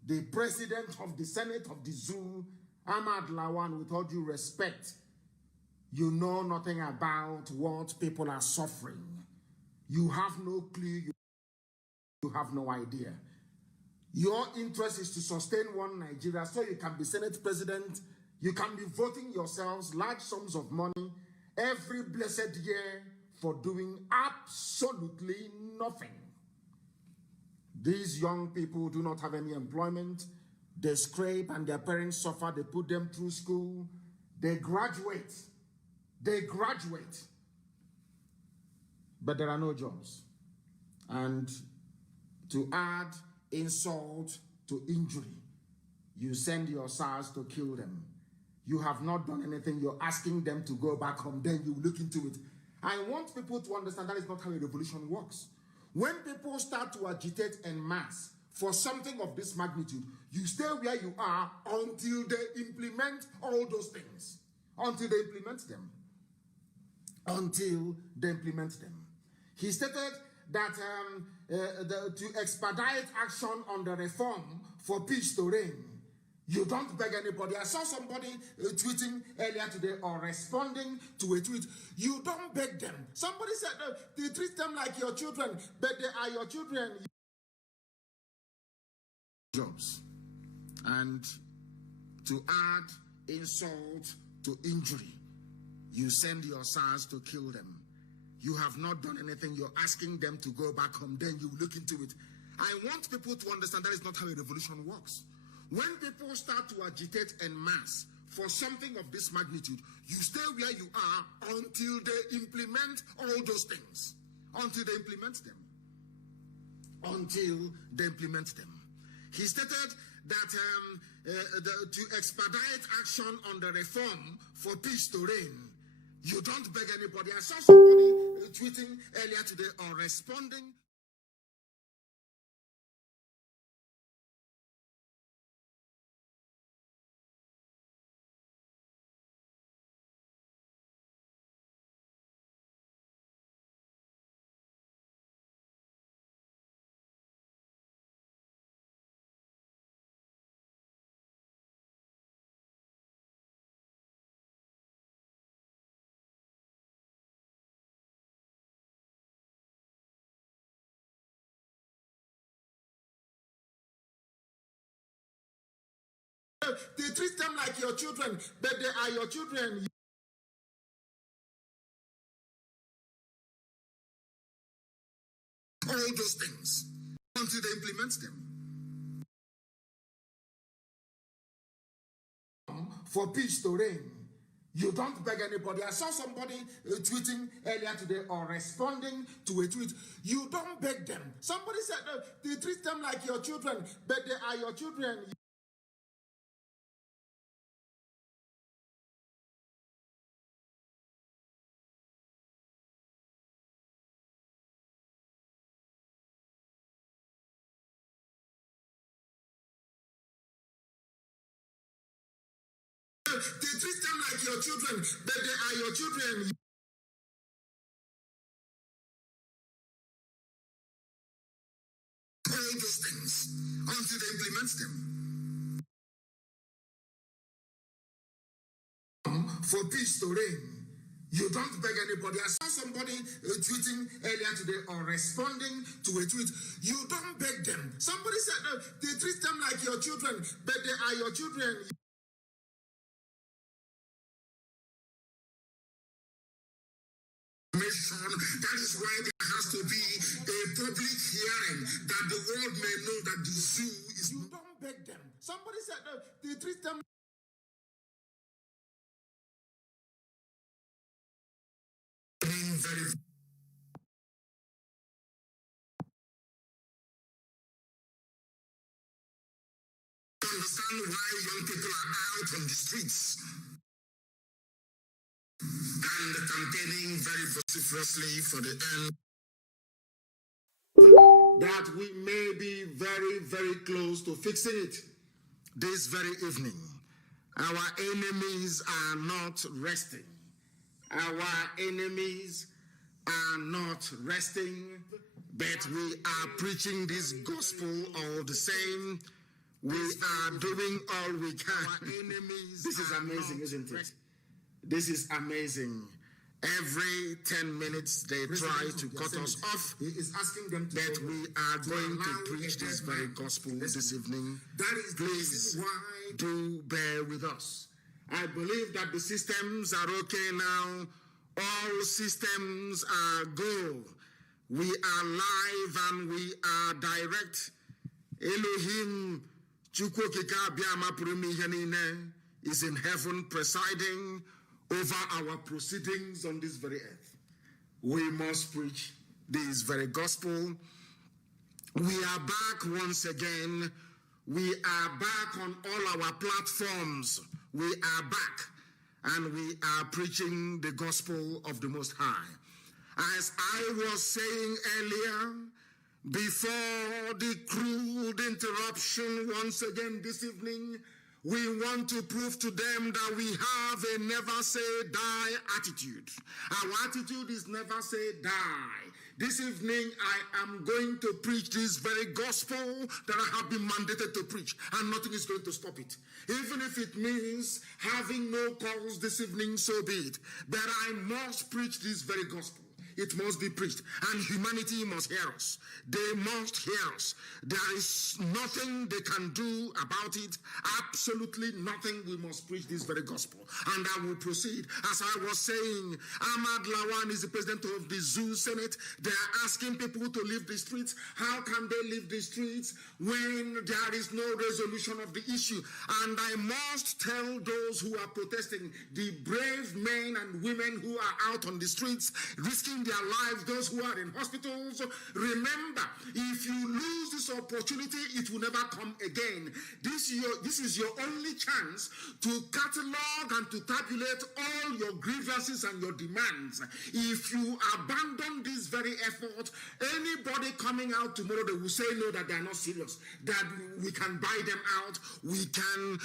the president of the Senate of the Zoo, Ahmad Lawan, with all due respect, you know nothing about what people are suffering. You have no clue. You have no idea. Your interest is to sustain one Nigeria so you can be Senate president. You can be voting yourselves large sums of money every blessed year for doing absolutely nothing. These young people do not have any employment. They scrape and their parents suffer. They put them through school. They graduate. But there are no jobs. And to add insult to injury, you send your SARS to kill them. You have not done anything. You're asking them to go back home. Then you look into it. I want people to understand that is not how a revolution works. When people start to agitate en masse for something of this magnitude, you stay where you are until they implement all those things. Until they implement them. He stated that to expedite action on the reform for peace to reign, you don't beg anybody. I saw somebody tweeting earlier today or responding to a tweet. You don't beg them. Somebody said they treat them like your children, but they are your children. Jobs. And to add insult to injury, you send your SARS to kill them. You have not done anything. You're asking them to go back home. Then you look into it. I want people to understand that is not how a revolution works. When people start to agitate en masse for something of this magnitude, you stay where you are until they implement all those things. Until they implement them. He stated that to expedite action on the reform for peace to reign, you don't beg anybody. I saw somebody tweeting earlier today or responding. They treat them like your children, but they are your children. All those things until they implement them. For peace to reign, you don't beg anybody. I saw somebody tweeting earlier today or responding to a tweet. You don't beg them. Somebody said they treat them like your children, but they are your children. They treat them like your children, but they are your children. All those things until they implement them. For peace to reign, you don't beg anybody. I saw somebody tweeting earlier today or responding to a tweet. You don't beg them. Somebody said they treat them like your children, but they are your children. That is why there has to be a public hearing that the world may know that the zoo is. You don't beg them. Somebody said they treat them. Understand why young people are out on the streets and campaigning very vociferously for the end. That we may be very, very close to fixing it this very evening. Our enemies are not resting. Our enemies are not resting, but we are preaching this gospel all the same. We are doing all we can. This is amazing, isn't it? This is amazing. Every 10 minutes they try to cut us off. He is asking them to, but we are going to preach this very gospel this evening. Please do bear with us. I believe that the systems are okay now. All systems are go. We are live and we are direct. Elohim Chukwokika Biama Purumi Henine is in heaven presiding over our proceedings on this very earth. We must preach this very gospel. We are back once again. We are back on all our platforms. We are back and we are preaching the gospel of the Most High. As I was saying earlier, before the crude interruption once again this evening, we want to prove to them that we have a never say die attitude. Our attitude is never say die. This evening, I am going to preach this very gospel that I have been mandated to preach, and nothing is going to stop it. Even if it means having no calls this evening, so be it. But I must preach this very gospel. It must be preached, and humanity must hear us. They must hear us. There is nothing they can do about it. Absolutely nothing. We must preach this very gospel. And I will proceed. As I was saying, Ahmad Lawan is the president of the Zoo Senate. They are asking people to leave the streets. How can they leave the streets when there is no resolution of the issue? And I must tell those who are protesting, the brave men and women who are out on the streets, risking their lives, those who are in hospitals, remember, if you lose this opportunity, it will never come again. This is your only chance to catalog and to tabulate all your grievances and your demands. If you abandon this very effort, anybody coming out tomorrow, they will say no, that they are not serious, that we can buy them out, we can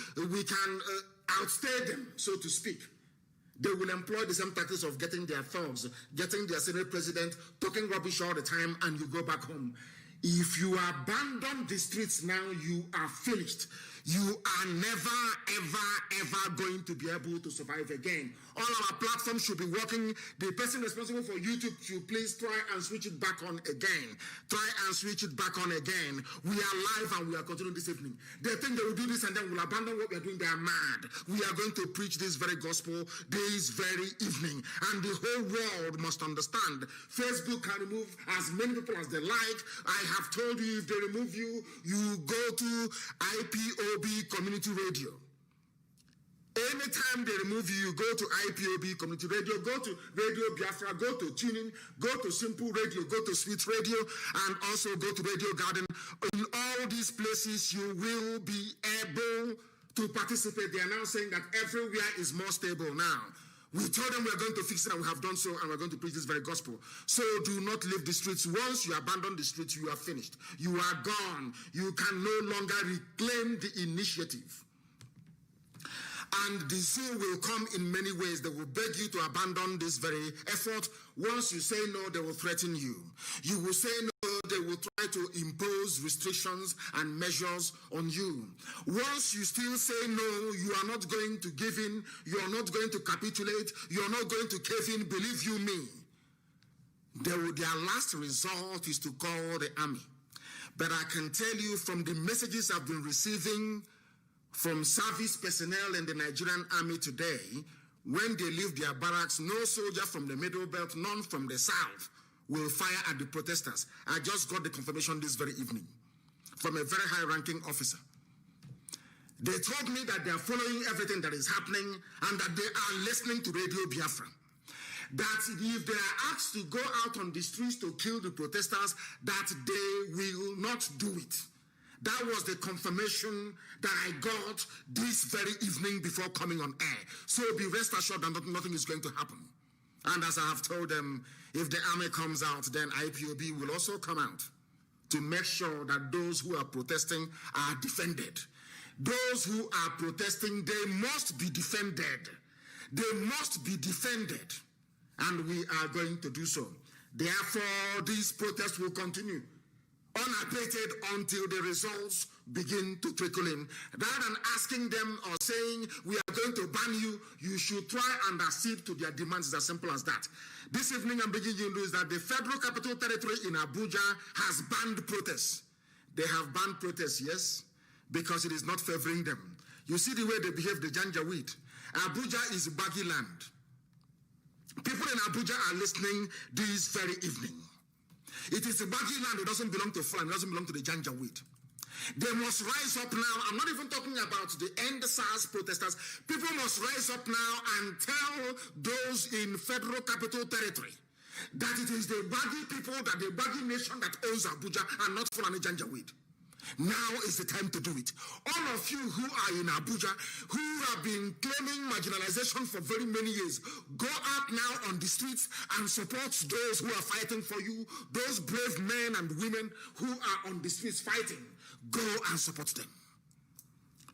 outstay them, so to speak. They will employ the same tactics of getting their thugs, getting their Senate president, talking rubbish all the time, and you go back home. If you abandon the streets now, you are finished. You are never, ever going to be able to survive again. All our platforms should be working. The person responsible for YouTube should please try and switch it back on again. Try and switch it back on again. We are live and we are continuing this evening. They think they will do this and then we'll abandon what we are doing. They are mad. We are going to preach this very gospel this very evening. And the whole world must understand. Facebook can remove as many people as they like. I have told you, if they remove you, you go to IPOB Community Radio. Anytime they remove you, you go to IPOB Community Radio, go to Radio Biafra, go to Tuning, go to Simple Radio, go to Sweet Radio, and also go to Radio Garden. In all these places, you will be able to participate. They are now saying that everywhere is more stable now. We told them we are going to fix it, and we have done so, and we're going to preach this very gospel. So do not leave the streets. Once you abandon the streets, you are finished. You are gone. You can no longer reclaim the initiative. And the zoo will come in many ways. They will beg you to abandon this very effort. Once you say no, they will threaten you. You will say no, they will try to impose restrictions and measures on you. Once you still say no, you are not going to give in, you are not going to capitulate, you are not going to cave in, believe you me. Their last resort is to call the army. But I can tell you from the messages I've been receiving from service personnel in the Nigerian army today, when they leave their barracks, no soldier from the Middle Belt, none from the South, will fire at the protesters. I just got the confirmation this very evening from a very high-ranking officer. They told me that they are following everything that is happening and that they are listening to Radio Biafra. That if they are asked to go out on the streets to kill the protesters, that they will not do it. That was the confirmation that I got this very evening before coming on air. So be rest assured that nothing is going to happen. And as I have told them, if the army comes out, then IPOB will also come out to make sure that those who are protesting are defended. Those who are protesting, they must be defended. They must be defended. And we are going to do so. Therefore, this protest will continue unabated until the results begin to trickle in. Rather than asking them or saying, we are going to ban you, you should try and accede to their demands. It's as simple as that. This evening, I'm beginning to news that the Federal Capital Territory in Abuja has banned protests. They have banned protests, yes, because it is not favoring them. You see the way they behave, the Janjaweed. Abuja is baggy land. People in Abuja are listening this very evening. It is a baggy land. It doesn't belong to Fulani. It doesn't belong to the Janjaweed. They must rise up now. I'm not even talking about the End SARS protesters. People must rise up now and tell those in Federal Capital Territory that it is the baggy people, that the baggy nation that owns Abuja and not Fulani Janjaweed. Now is the time to do it. All of you who are in Abuja, who have been claiming marginalization for very many years, go out now on the streets and support those who are fighting for you, those brave men and women who are on the streets fighting. Go and support them.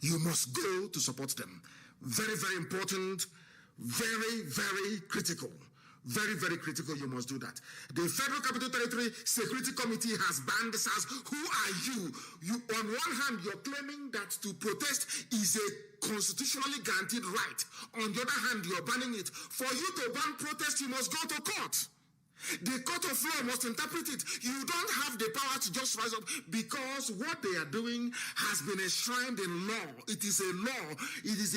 You must go to support them. Very, very important, very, very critical. Very, very critical. You must do that. The Federal Capital Territory Security Committee has banned SARS. Who are you? You, on one hand, you're claiming that to protest is a constitutionally guaranteed right. On the other hand, you're banning it. For you to ban protest, you must go to court. The court of law must interpret it. You don't have the power to just rise up, because what they are doing has been enshrined in law. It is a law. It is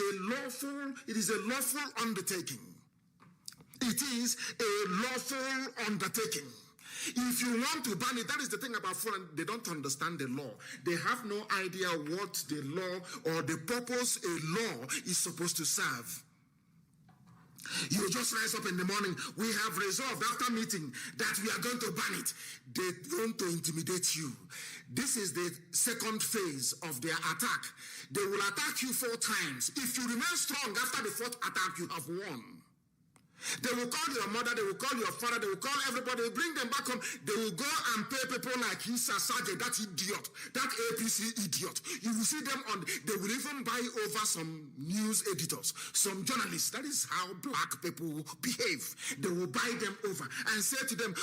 a lawful undertaking. It is a lawful undertaking. If you want to ban it, that is the thing about Fulani. They don't understand the law. They have no idea what the law or the purpose a law is supposed to serve. You just rise up in the morning. We have resolved after meeting that we are going to ban it. They want to intimidate you. This is the second phase of their attack. They will attack you 4 times. If you remain strong after the 4th attack, you have won. They will call your mother, they will call your father, they will call everybody, they will bring them back home. They will go and pay people like Issa Sage, that idiot, that APC idiot. You will see them on, they will even buy over some news editors, some journalists. That is how black people behave. They will buy them over and say to them,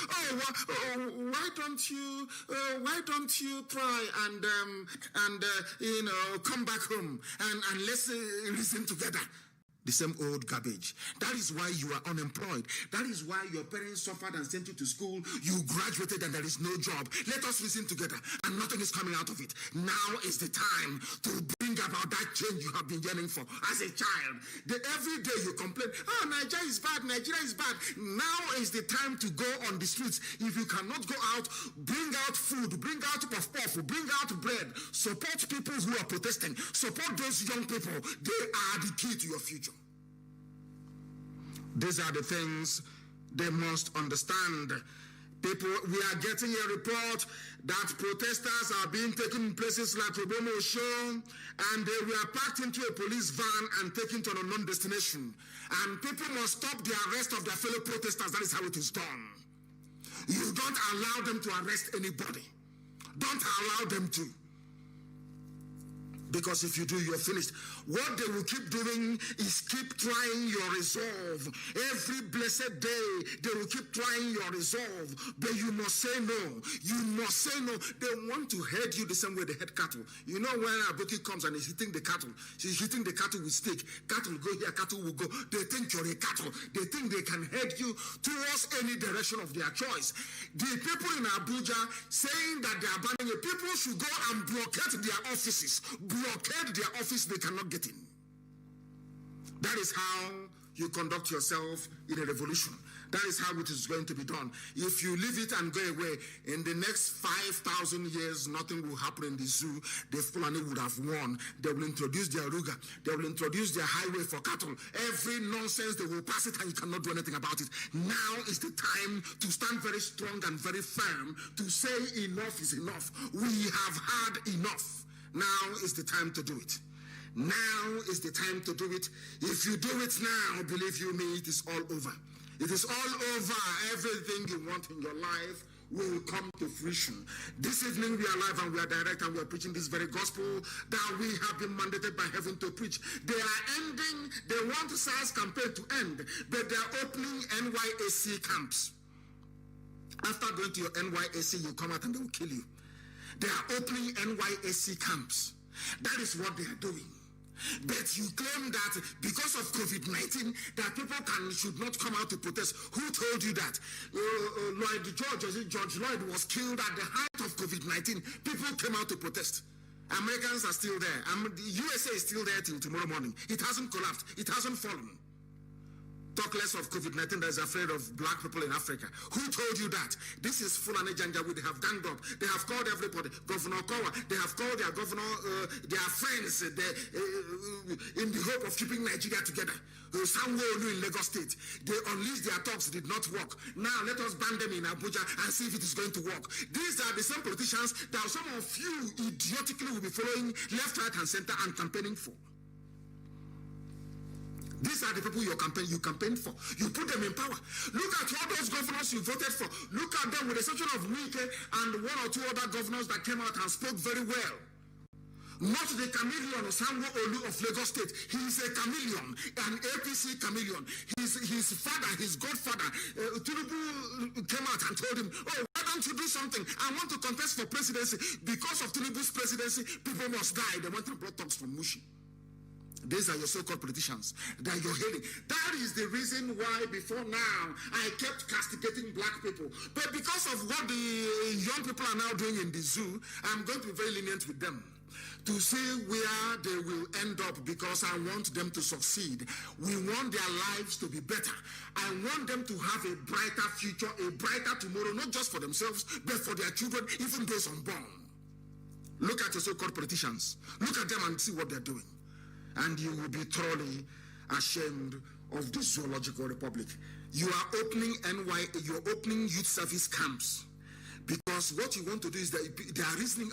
why don't you try and come back home and let's listen together. The same old garbage. That is why you are unemployed. That is why your parents suffered and sent you to school. You graduated and there is no job. Let us listen together and nothing is coming out of it. Now is the time to bring about that change you have been yearning for as a child. Every day you complain, Nigeria is bad, Nigeria is bad. Now is the time to go on the streets. If you cannot go out, bring out food, bring out puff-puff, bring out bread. Support people who are protesting. Support those young people. They are the key to your future. These are the things they must understand. People, we are getting a report that protesters are being taken in places like Obomo Show, and they were packed into a police van and taken to an unknown destination. And people must stop the arrest of their fellow protesters. That is how it is done. You don't allow them to arrest anybody. Don't allow them to. Because if you do, you're finished. What they will keep doing is keep trying your resolve. Every blessed day, they will keep trying your resolve. But you must say no. You must say no. They want to head you the same way they head cattle. You know when a bookie comes and is hitting the cattle, she's hitting the cattle with stick. Cattle will go here, cattle will go. They think you're a cattle. They think they can head you towards any direction of their choice. The people in Abuja saying that they are banning it, people should go and blockade their offices. Blockade their office, they cannot get in. That is how you conduct yourself in a revolution. That is how it is going to be done. If you leave it and go away, in the next 5,000 years, nothing will happen in the zoo. The Fulani would have won. They will introduce their Ruga. They will introduce their highway for cattle. Every nonsense, they will pass it and you cannot do anything about it. Now is the time to stand very strong and very firm to say enough is enough. We have had enough. Now is the time to do it. Now is the time to do it. If you do it now, believe you me, it is all over. It is all over. Everything you want in your life will come to fruition. This evening we are live and we are direct and we are preaching this very gospel that we have been mandated by heaven to preach. They are ending, they want the SARS campaign to end, but they are opening NYAC camps. After going to your NYAC, you come out and they will kill you. They are opening NYAC camps. That is what they are doing. But you claim that because of COVID-19, that people should not come out to protest. Who told you that? George Lloyd was killed at the height of COVID-19. People came out to protest. Americans are still there. The USA is still there till tomorrow morning. It hasn't collapsed. It hasn't fallen. Talk less of COVID-19 that is afraid of black people in Africa. Who told you that? This is Fulani Janjaweed. They have ganged up. They have called everybody. Governor Kowa. They have called their governor, their friends, in the hope of keeping Nigeria together. Sanwo-Olu in Lagos State. They unleashed their talks. Did not work. Now let us ban them in Abuja and see if it is going to work. These are the same politicians that some of you idiotically will be following left, right, and center and campaigning for. These are the people you campaign for. You put them in power. Look at all those governors you voted for. Look at them with the exception of Wike and one or two other governors that came out and spoke very well. Not the chameleon of Sanwo-Olu of Lagos State. He is a chameleon, an APC chameleon. His father, his godfather, Tinubu came out and told him, oh, why don't you do something? I want to contest for presidency. Because of Tinubu's presidency, people must die. They went and brought talks from Mushi. These are your so-called politicians that you're hailing. That is the reason why before now I kept castigating black people. But because of what the young people are now doing in the zoo, I'm going to be very lenient with them to see where they will end up, because I want them to succeed. We want their lives to be better. I want them to have a brighter future, a brighter tomorrow, not just for themselves, but for their children, even those unborn. Look at your so-called politicians. Look at them and see what they're doing. And you will be thoroughly ashamed of the Zoological Republic. You are opening you're opening youth service camps. Because what you want to do is that they are reasoning,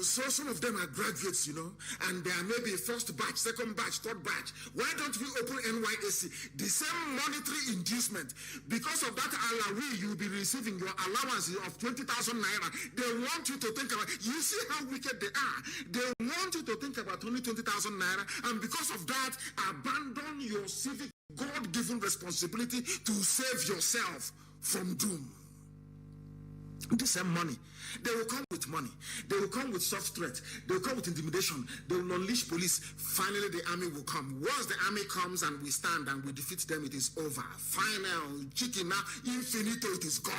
so some of them are graduates, you know, and they are maybe first batch, second batch, third batch. Why don't we open NYSC? The same monetary inducement. Because of that allowance, you'll be receiving your allowance of 20,000 naira. They want you to think about, you see how wicked they are. They want you to think about only 20,000 naira, and because of that, abandon your civic God-given responsibility to save yourself from doom. The same money. They will come with money. They will come with soft threats. They will come with intimidation. They will unleash police. Finally, the army will come. Once the army comes and we stand and we defeat them, it is over. Final, chicken now, infinito, it is gone.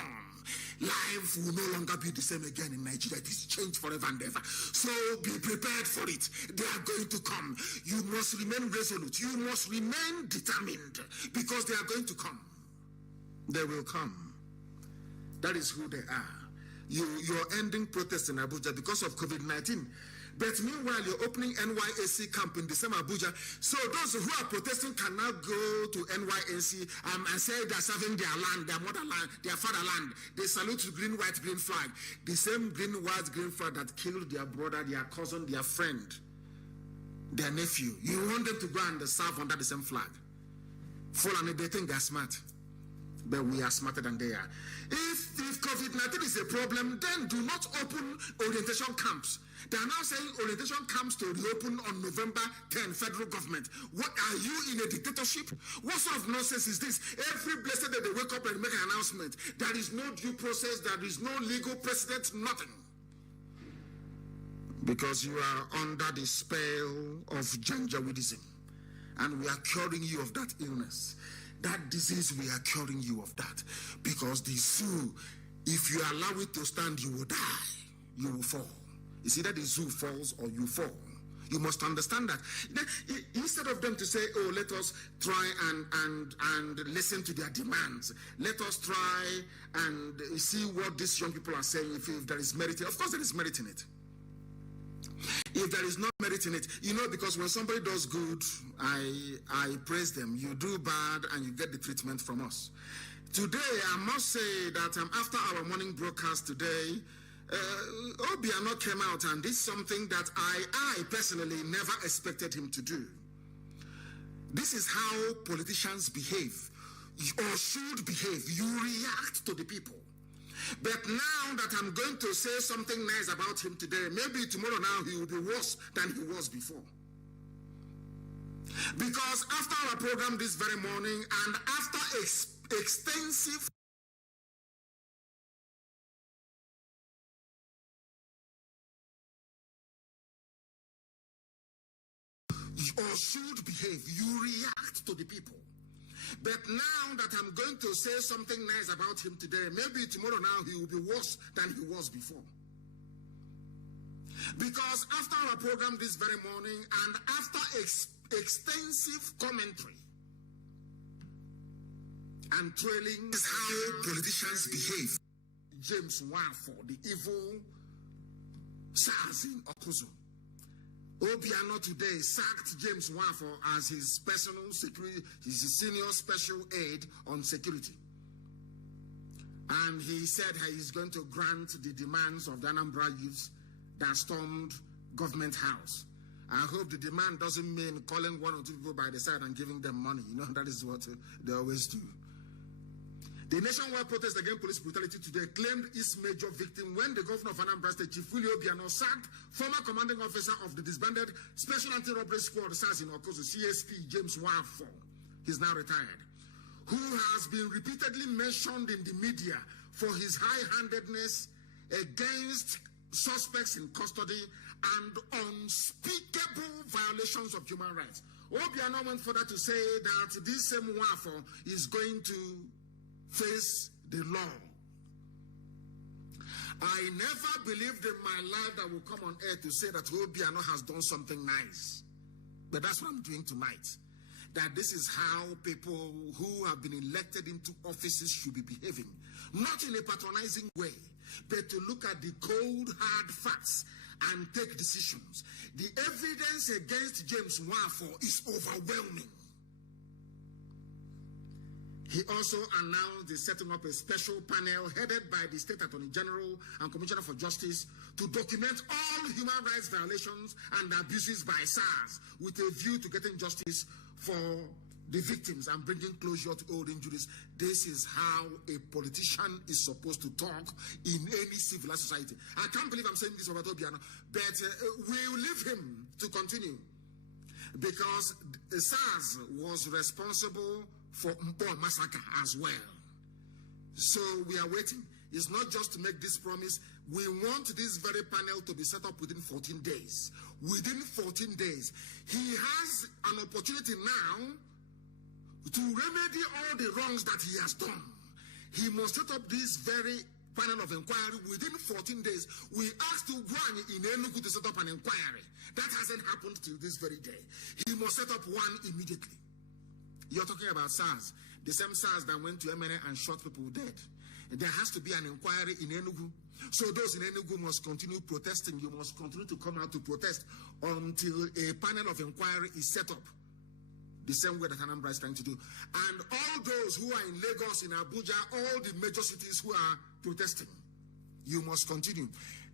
Life will no longer be the same again in Nigeria. It is changed forever and ever. So be prepared for it. They are going to come. You must remain resolute. You must remain determined, because they are going to come. They will come. That is who they are. You're ending protests in Abuja because of COVID-19. But meanwhile, you're opening NYSC camp in the same Abuja. So those who are protesting can now go to NYSC and say they're serving their land, their motherland, their fatherland. They salute the green, white, green flag. The same green, white, green flag that killed their brother, their cousin, their friend, their nephew. You want them to go and serve under the same flag. Fulani, they think they're smart. But we are smarter than they are. If COVID-19 is a problem, then do not open orientation camps. They are now saying orientation camps to reopen on November 10, federal government. What, are you in a dictatorship? What sort of nonsense is this? Every blessed day they wake up and make an announcement. There is no due process, there is no legal precedent, nothing. Because you are under the spell of Janjaweedism. And we are curing you of that illness. That disease, we are curing you of that. Because the zoo, if you allow it to stand, you will die. You will fall. It's either the zoo falls or you fall. You must understand that. Instead of them to say, oh, let us try and listen to their demands. Let us try and see what these young people are saying, if there is merit. Of course there is merit in it. If there is no merit in it, you know, because when somebody does good, I praise them. You do bad and you get the treatment from us. Today, I must say that after our morning broadcast today, Obiano came out and did something that I personally never expected him to do. This is how politicians behave, or should behave. You react to the people. But now that I'm going to say something nice about him today, maybe tomorrow now he will be worse than he was before. Because after our program this very morning, and after extensive or should behave, you react to the people. But now that I'm going to say something nice about him today, maybe tomorrow now he will be worse than he was before. Because after our program this very morning, and after extensive commentary and trailing is how politicians behave. James Nwafo, the evil SARS in Okuzu. Obiano today sacked James Nwafo as his personal security, his senior special aide on security. And he said he's going to grant the demands of the Anambra youths that stormed Government House. I hope the demand doesn't mean calling one or two people by the side and giving them money. You know, that is what they always do. The nationwide protest against police brutality today claimed its major victim when the governor of Anambra State, Chief Willie Obiano, sacked former commanding officer of the disbanded Special Anti-Robbery Squad, SARS in Okozo, CSP James Nwafo. He's now retired. Who has been repeatedly mentioned in the media for his high-handedness against suspects in custody and unspeakable violations of human rights. Obiano went further to say that this same Nwafo is going to face the law. I never believed in my life that will come on air to say that Obiano has done something nice. But that's what I'm doing tonight. That this is how people who have been elected into offices should be behaving. Not in a patronizing way, but to look at the cold, hard facts and take decisions. The evidence against James Nwafo is overwhelming. He also announced the setting up a special panel headed by the State Attorney General and Commissioner for Justice to document all human rights violations and abuses by SARS with a view to getting justice for the victims and bringing closure to old injuries. This is how a politician is supposed to talk in any civilized society. I can't believe I'm saying this about Obiano, but we'll leave him to continue because SARS was responsible for Mpo massacre as well. So we are waiting. It's not just to make this promise. We want this very panel to be set up within 14 days. Within 14 days, he has an opportunity now to remedy all the wrongs that he has done. He must set up this very panel of inquiry within 14 days. We asked Ugwani in Enugu to set up an inquiry. That hasn't happened till this very day. He must set up one immediately. You're talking about SARS, the same SARS that went to MNA and shot people dead. There has to be an inquiry in Enugu. So those in Enugu must continue protesting. You must continue to come out to protest until a panel of inquiry is set up. The same way that Anambra is trying to do. And all those who are in Lagos, in Abuja, all the major cities who are protesting, you must continue.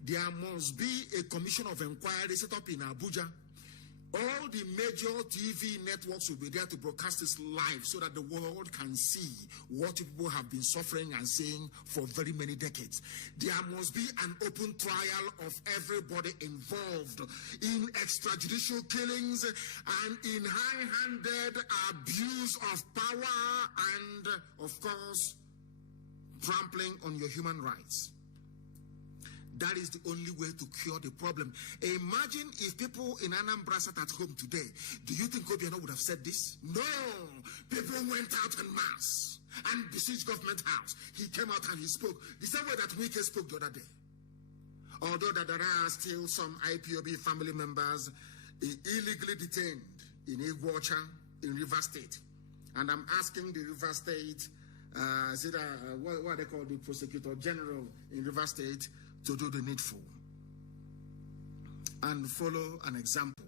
There must be a commission of inquiry set up in Abuja. All the major TV networks will be there to broadcast this live so that the world can see what people have been suffering and saying for very many decades. There must be an open trial of everybody involved in extrajudicial killings and in high-handed abuse of power and, of course, trampling on your human rights. That is the only way to cure the problem. Imagine if people in Anambra sat at home today. Do you think Obiano would have said this? No. People went out en masse and besieged Government House. He came out and he spoke the same way that Wike spoke the other day. Although that there are still some IPOB family members illegally detained in Iguacha, in River State. And I'm asking the River State, what they call the Prosecutor General in River State, to do the needful and follow an example.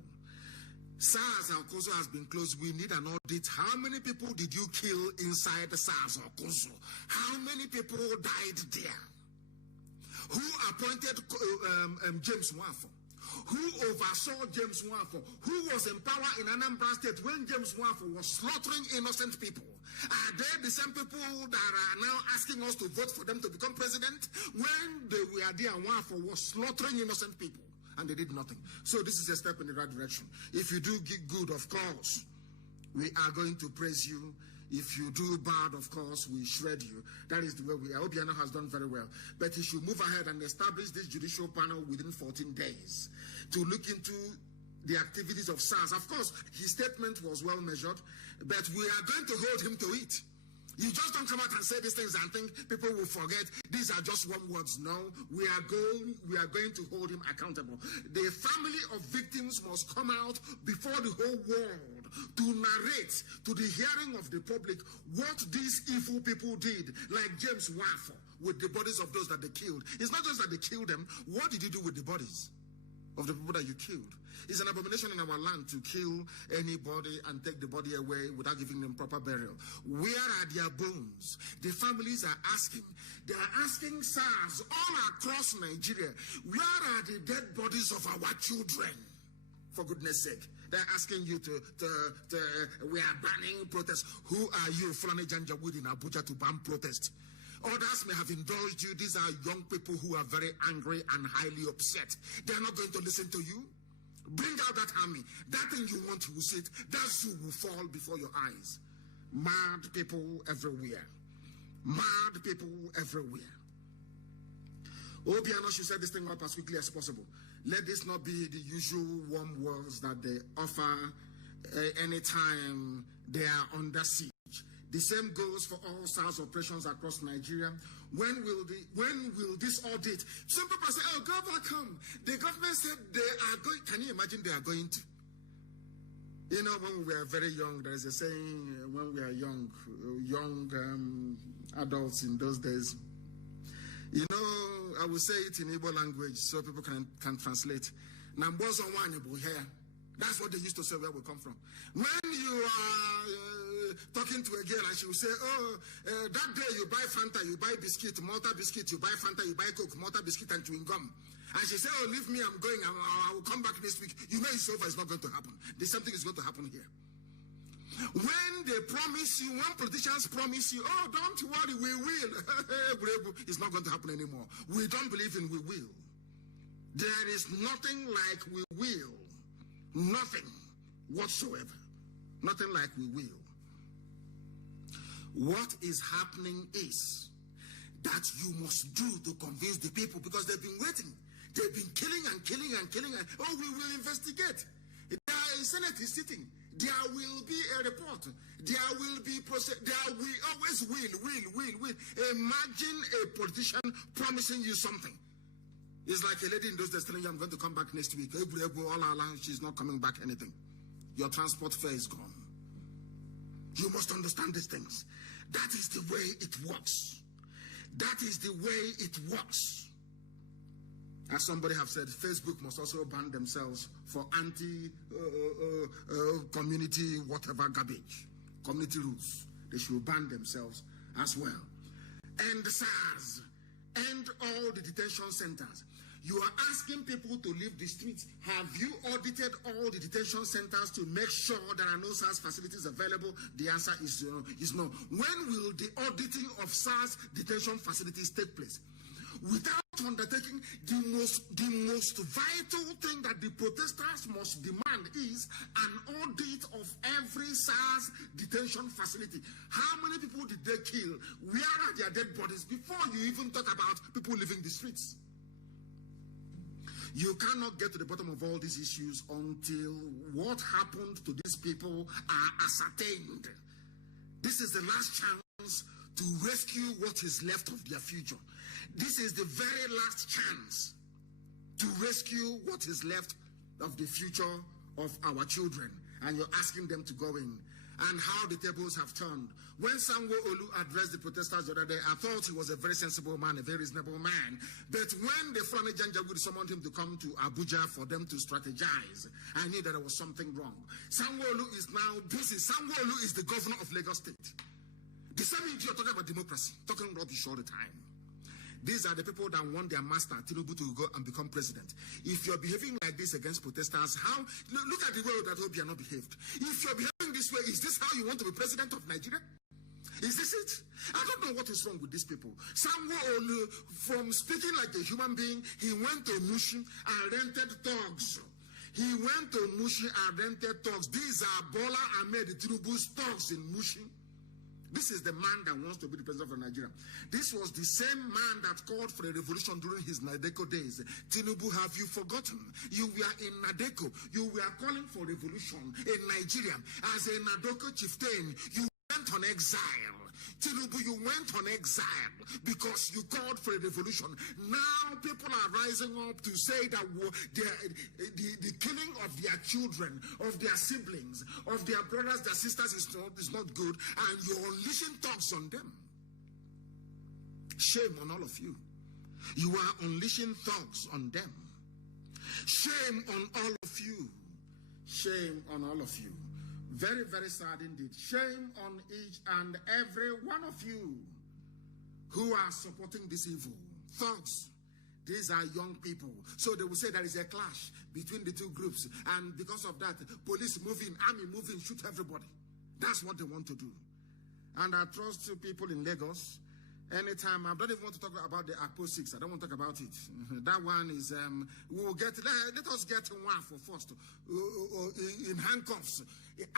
SARS or Koso has been closed. We need an audit. How many people did you kill inside the SARS or Koso? How many people died there? Who appointed James Nwafo? Who oversaw James Nwafo? Who was in power in Anambra State when James Nwafo was slaughtering innocent people? Are they the same people that are now asking us to vote for them to become president? When they were there, Nwafo was slaughtering innocent people and they did nothing. So this is a step in the right direction. If you do good, of course, we are going to praise you. If you do bad, of course, we shred you. That is the way we are. Obiano has done very well. But he should move ahead and establish this judicial panel within 14 days to look into the activities of SARS. Of course, his statement was well measured, but we are going to hold him to it. You just don't come out and say these things and think people will forget. These are just one words. No, we are going to hold him accountable. The family of victims must come out before the whole world to narrate to the hearing of the public what these evil people did, like James Waffle, with the bodies of those that they killed. It's not just that they killed them. What did you do with the bodies of the people that you killed? It's an abomination in our land to kill anybody and take the body away without giving them proper burial. Where are their bones? The families are asking. They are asking SARS all across Nigeria, where are the dead bodies of our children? For goodness sake. They're asking you we are banning protests. Who are you, Fulani Janjaweed in Abuja, to ban protest? Others may have indulged you. These are young people who are very angry and highly upset. They're not going to listen to you. Bring out that army. That thing you want to sit, that zoo will fall before your eyes. Mad people everywhere. Mad people everywhere. Obiano should set this thing up as quickly as possible. Let this not be the usual warm words that they offer anytime they are under siege. The same goes for all SARS operations across Nigeria. When will this audit? Some people say, oh, governor, come. The government said they are going. Can you imagine they are going to? You know, when we were very young, there is a saying, when we are young adults in those days, you know, I will say it in Igbo language so people can translate. That's what they used to say where we come from. When you are talking to a girl and she will say, oh, that day you buy Fanta, you buy biscuit, Malta biscuit, you buy Fanta, you buy Coke, Malta biscuit and chewing gum. And she said, oh, leave me, I'm going, I will come back this week. You know it's over, it's not going to happen. The same thing is going to happen here. When they promise you, when politicians promise you, oh, don't worry, we will. It's not going to happen anymore. We don't believe in we will. There is nothing like we will. Nothing whatsoever. Nothing like we will. What is happening is that you must do to convince the people, because they've been waiting. They've been killing and killing and killing. Oh, we will investigate. The Senate is sitting. There will be a report. There will be process. There will always will. Imagine a politician promising you something. It's like a lady in those days telling you, I'm going to come back next week. She's not coming back anything. Your transport fare is gone. You must understand these things. That is the way it works. That is the way it works. As somebody have said, Facebook must also ban themselves for anti-community whatever garbage. Community rules. They should ban themselves as well. And the SARS. And all the detention centers. You are asking people to leave the streets. Have you audited all the detention centers to make sure there are no SARS facilities available? The answer is no. When will the auditing of SARS detention facilities take place? Without undertaking, the most vital thing that the protesters must demand is an audit of every SARS detention facility. How many people did they kill? Where are their dead bodies? Before you even talk about people leaving the streets. You cannot get to the bottom of all these issues until what happened to these people are ascertained. This is the last chance to rescue what is left of their future. This is the very last chance to rescue what is left of the future of our children. And you're asking them to go in. And how the tables have turned. When Sanwo-Olu addressed the protesters the other day, I thought he was a very sensible man, a very reasonable man. But when the Fulani Janjaweed summoned him to come to Abuja for them to strategize, I knew that there was something wrong. Sanwo-Olu is now busy. Sanwo-Olu is the governor of Lagos State. The same idiot talking about democracy, talking rubbish all the time. These are the people that want their master, Tinubu, to go and become president. If you're behaving like this against protesters, how? Look at the way that Obiano behaved. If you're behaving this way, is this how you want to be president of Nigeria? Is this it? I don't know what is wrong with these people. Sanwo-Olu, from speaking like a human being, he went to Mushi and rented thugs. He went to Mushi and rented thugs. These are Bola Ahmed Tinubu's thugs in Mushi. This is the man that wants to be the president of Nigeria. This was the same man that called for a revolution during his Nadeko days. Tinubu, have you forgotten? You were in Nadeko. You were calling for revolution in Nigeria. As a Nadeko chieftain, you went on exile. Tinubu, you went on exile because you called for a revolution. Now people are rising up to say that the killing of their children, of their siblings, of their brothers, their sisters is not good, and you're unleashing thugs on them. Shame on all of you. You are unleashing thugs on them. Shame on all of you. Shame on all of you. Very, very sad indeed. Shame on each and every one of you who are supporting this evil. Thugs. These are young people. So they will say there is a clash between the two groups. And because of that, police moving, army moving, shoot everybody. That's what they want to do. And I trust people in Lagos. Anytime, I don't even want to talk about the Akpo 6. I don't want to talk about it. That one is, we'll get, let us get one for first. In handcuffs,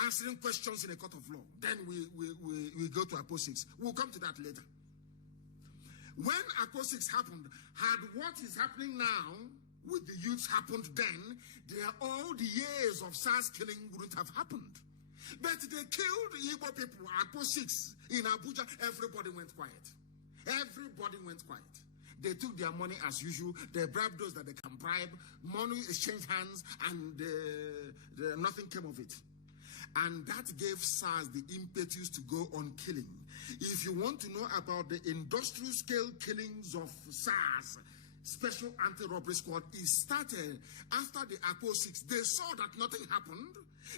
answering questions in a court of law. Then we go to Akpo 6. We'll come to that later. When Akpo 6 happened, had what is happening now with the youths happened then, all the years of SARS killing wouldn't have happened. But they killed Igbo people, Akpo 6, in Abuja. Everybody went quiet. Everybody went quiet. They took their money as usual. They bribed those that they can bribe. Money exchanged hands, and nothing came of it. And that gave SARS the impetus to go on killing. If you want to know about the industrial scale killings of SARS, Special Anti-Robbery Squad, is started after the Akpo 6. They saw that nothing happened.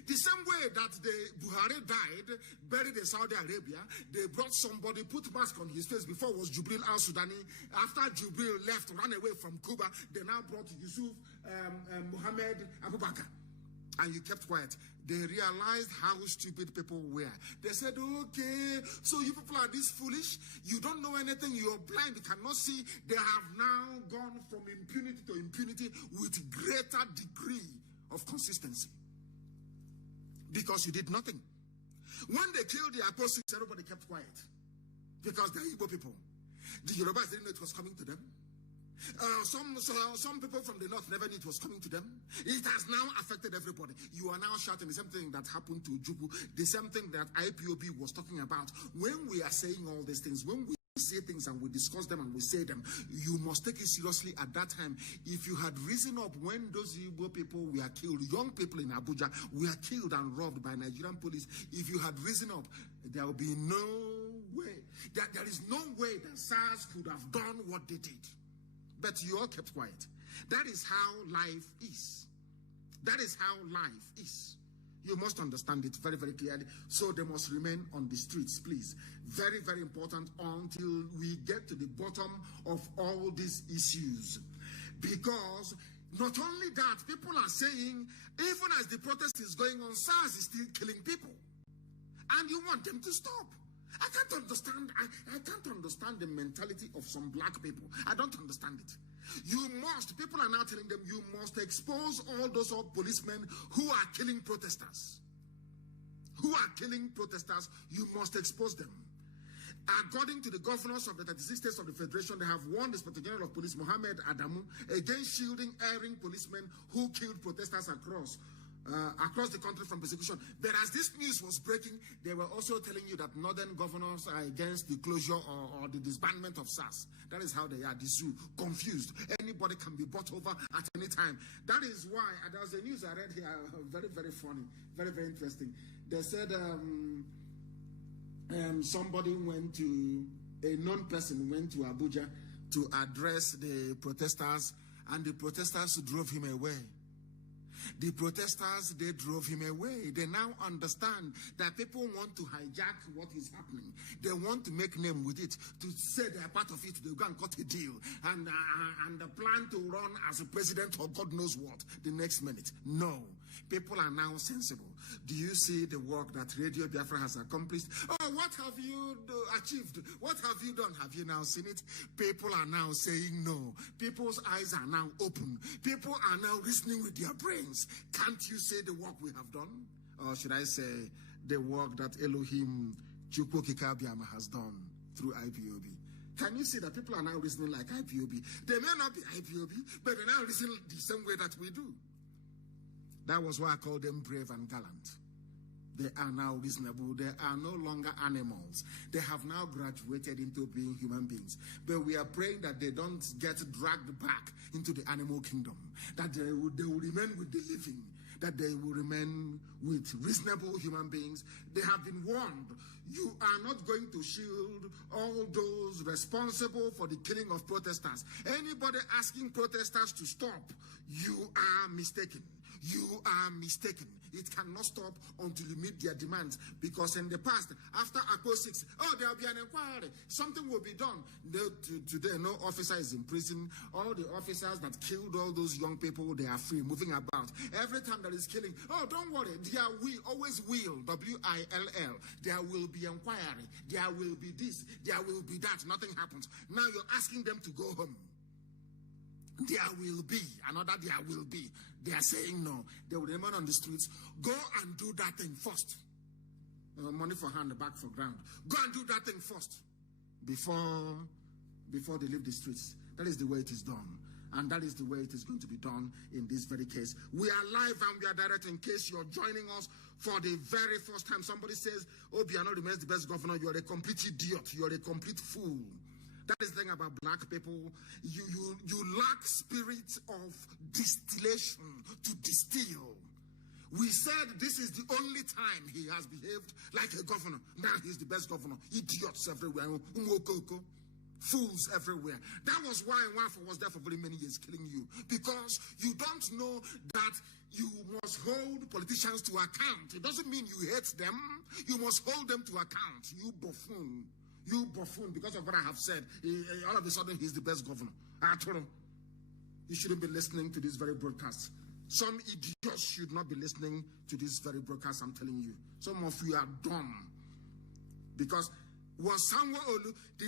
The same way that the Buhari died, buried in Saudi Arabia, they brought somebody, put mask on his face. Before was Jubril al-Sudani. After Jubril left, ran away from Cuba, they now brought Yusuf Muhammad Abu Bakr. And you kept quiet. They realized how stupid people were. They said, okay, so you people are this foolish. You don't know anything. You're blind. You cannot see. They have now gone from impunity to impunity with greater degree of consistency. Because you did nothing. When they killed the Akpo 6, everybody kept quiet. Because they're Igbo people. The Yorubas didn't know it was coming to them. Some people from the north never knew it was coming to them. It has now affected everybody. You are now shouting the same thing that happened to Jubu, the same thing that IPOB was talking about. When we are saying all these things, when we say things and we discuss them and we say them, you must take it seriously at that time. If you had risen up when those Igbo people were killed, young people in Abuja were killed and robbed by Nigerian police, if you had risen up, there will be no way, there is no way that SARS could have done what they did. But you all kept quiet. That is how life is. That is how life is. You must understand it very, very clearly. So they must remain on the streets, please. Very, very important until we get to the bottom of all these issues. Because not only that, people are saying, even as the protest is going on, SARS is still killing people. And you want them to stop. I can't understand. I can't understand the mentality of some black people. I don't understand it. You must, people are now telling them, you must expose all those policemen who are killing protesters. Who are killing protesters, you must expose them. According to the governors of the 36 states of the Federation, they have warned the Inspector General of Police, Mohammed Adamu, against shielding erring policemen who killed protesters across the country from persecution. But as this news was breaking, they were also telling you that northern governors are against the closure or the disbandment of SARS. That is how they are, confused. Anybody can be bought over at any time. That is why, there was a news I read here, very, very funny, very, very interesting. They said somebody went to, a known person went to Abuja to address the protesters, and the protesters drove him away. The protesters, they drove him away. They now understand that people want to hijack what is happening. They want to make name with it, to say they are part of it. They go and cut a deal and plan to run as a president or God knows what the next minute. No. People are now sensible. Do you see the work that Radio Biafra has accomplished? Oh, what have you achieved? What have you done? Have you now seen it? People are now saying no. People's eyes are now open. People are now listening with their brains. Can't you say the work we have done? Or should I say the work that Elohim Chukwokikabiama has done through IPOB? Can you see that people are now listening like IPOB? They may not be IPOB, but they're now listening the same way that we do. That was why I called them brave and gallant. They are now reasonable. They are no longer animals. They have now graduated into being human beings. But we are praying that they don't get dragged back into the animal kingdom, that they will remain with the living, that they will remain with reasonable human beings. They have been warned. You are not going to shield all those responsible for the killing of protesters. Anybody asking protesters to stop, you are mistaken. You are mistaken. It cannot stop until you meet their demands. Because in the past, after Akpo 6, there will be an inquiry. Something will be done. Today, no officer is in prison. All the officers that killed all those young people, they are free, moving about. Every time there is killing, don't worry. There always will, W-I-L-L. There will be inquiry. There will be this. There will be that. Nothing happens. Now you're asking them to go home. There will be, another there will be. They are saying no. They will remain on the streets. Go and do that thing first. Money for hand, back for ground. Go and do that thing first before they leave the streets. That is the way it is done. And that is the way it is going to be done in this very case. We are live and we are direct. In case you're joining us for the very first time, somebody says, Obiano remains the best governor. You're a complete idiot. You're a complete fool. That is the thing about black people. You lack spirit of distillation to distill. We said this is the only time he has behaved like a governor. Now he's the best governor. Idiots everywhere. Fools everywhere. That was why Nwafo was there for very many years killing you. Because you don't know that you must hold politicians to account. It doesn't mean you hate them. You must hold them to account. You buffoon. You buffoon, because of what I have said, all of a sudden he's the best governor. I told him, you shouldn't be listening to this very broadcast. Some idiots should not be listening to this very broadcast, I'm telling you. Some of you are dumb. Because did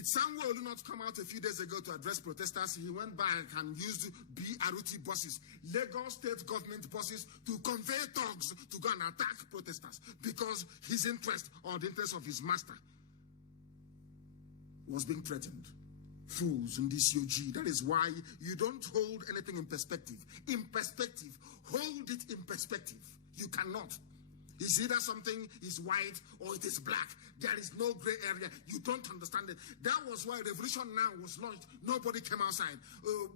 Samuel Olu not come out a few days ago to address protesters? He went back and used BRT buses, Lagos state government buses, to convey thugs to go and attack protesters because his interest or the interest of his master was being threatened. Fools in this UG. That is why you don't hold anything in perspective. In perspective, hold it in perspective. You cannot. It's either something is white or it is black. There is no gray area. You don't understand it. That was why Revolution Now was launched. Nobody came outside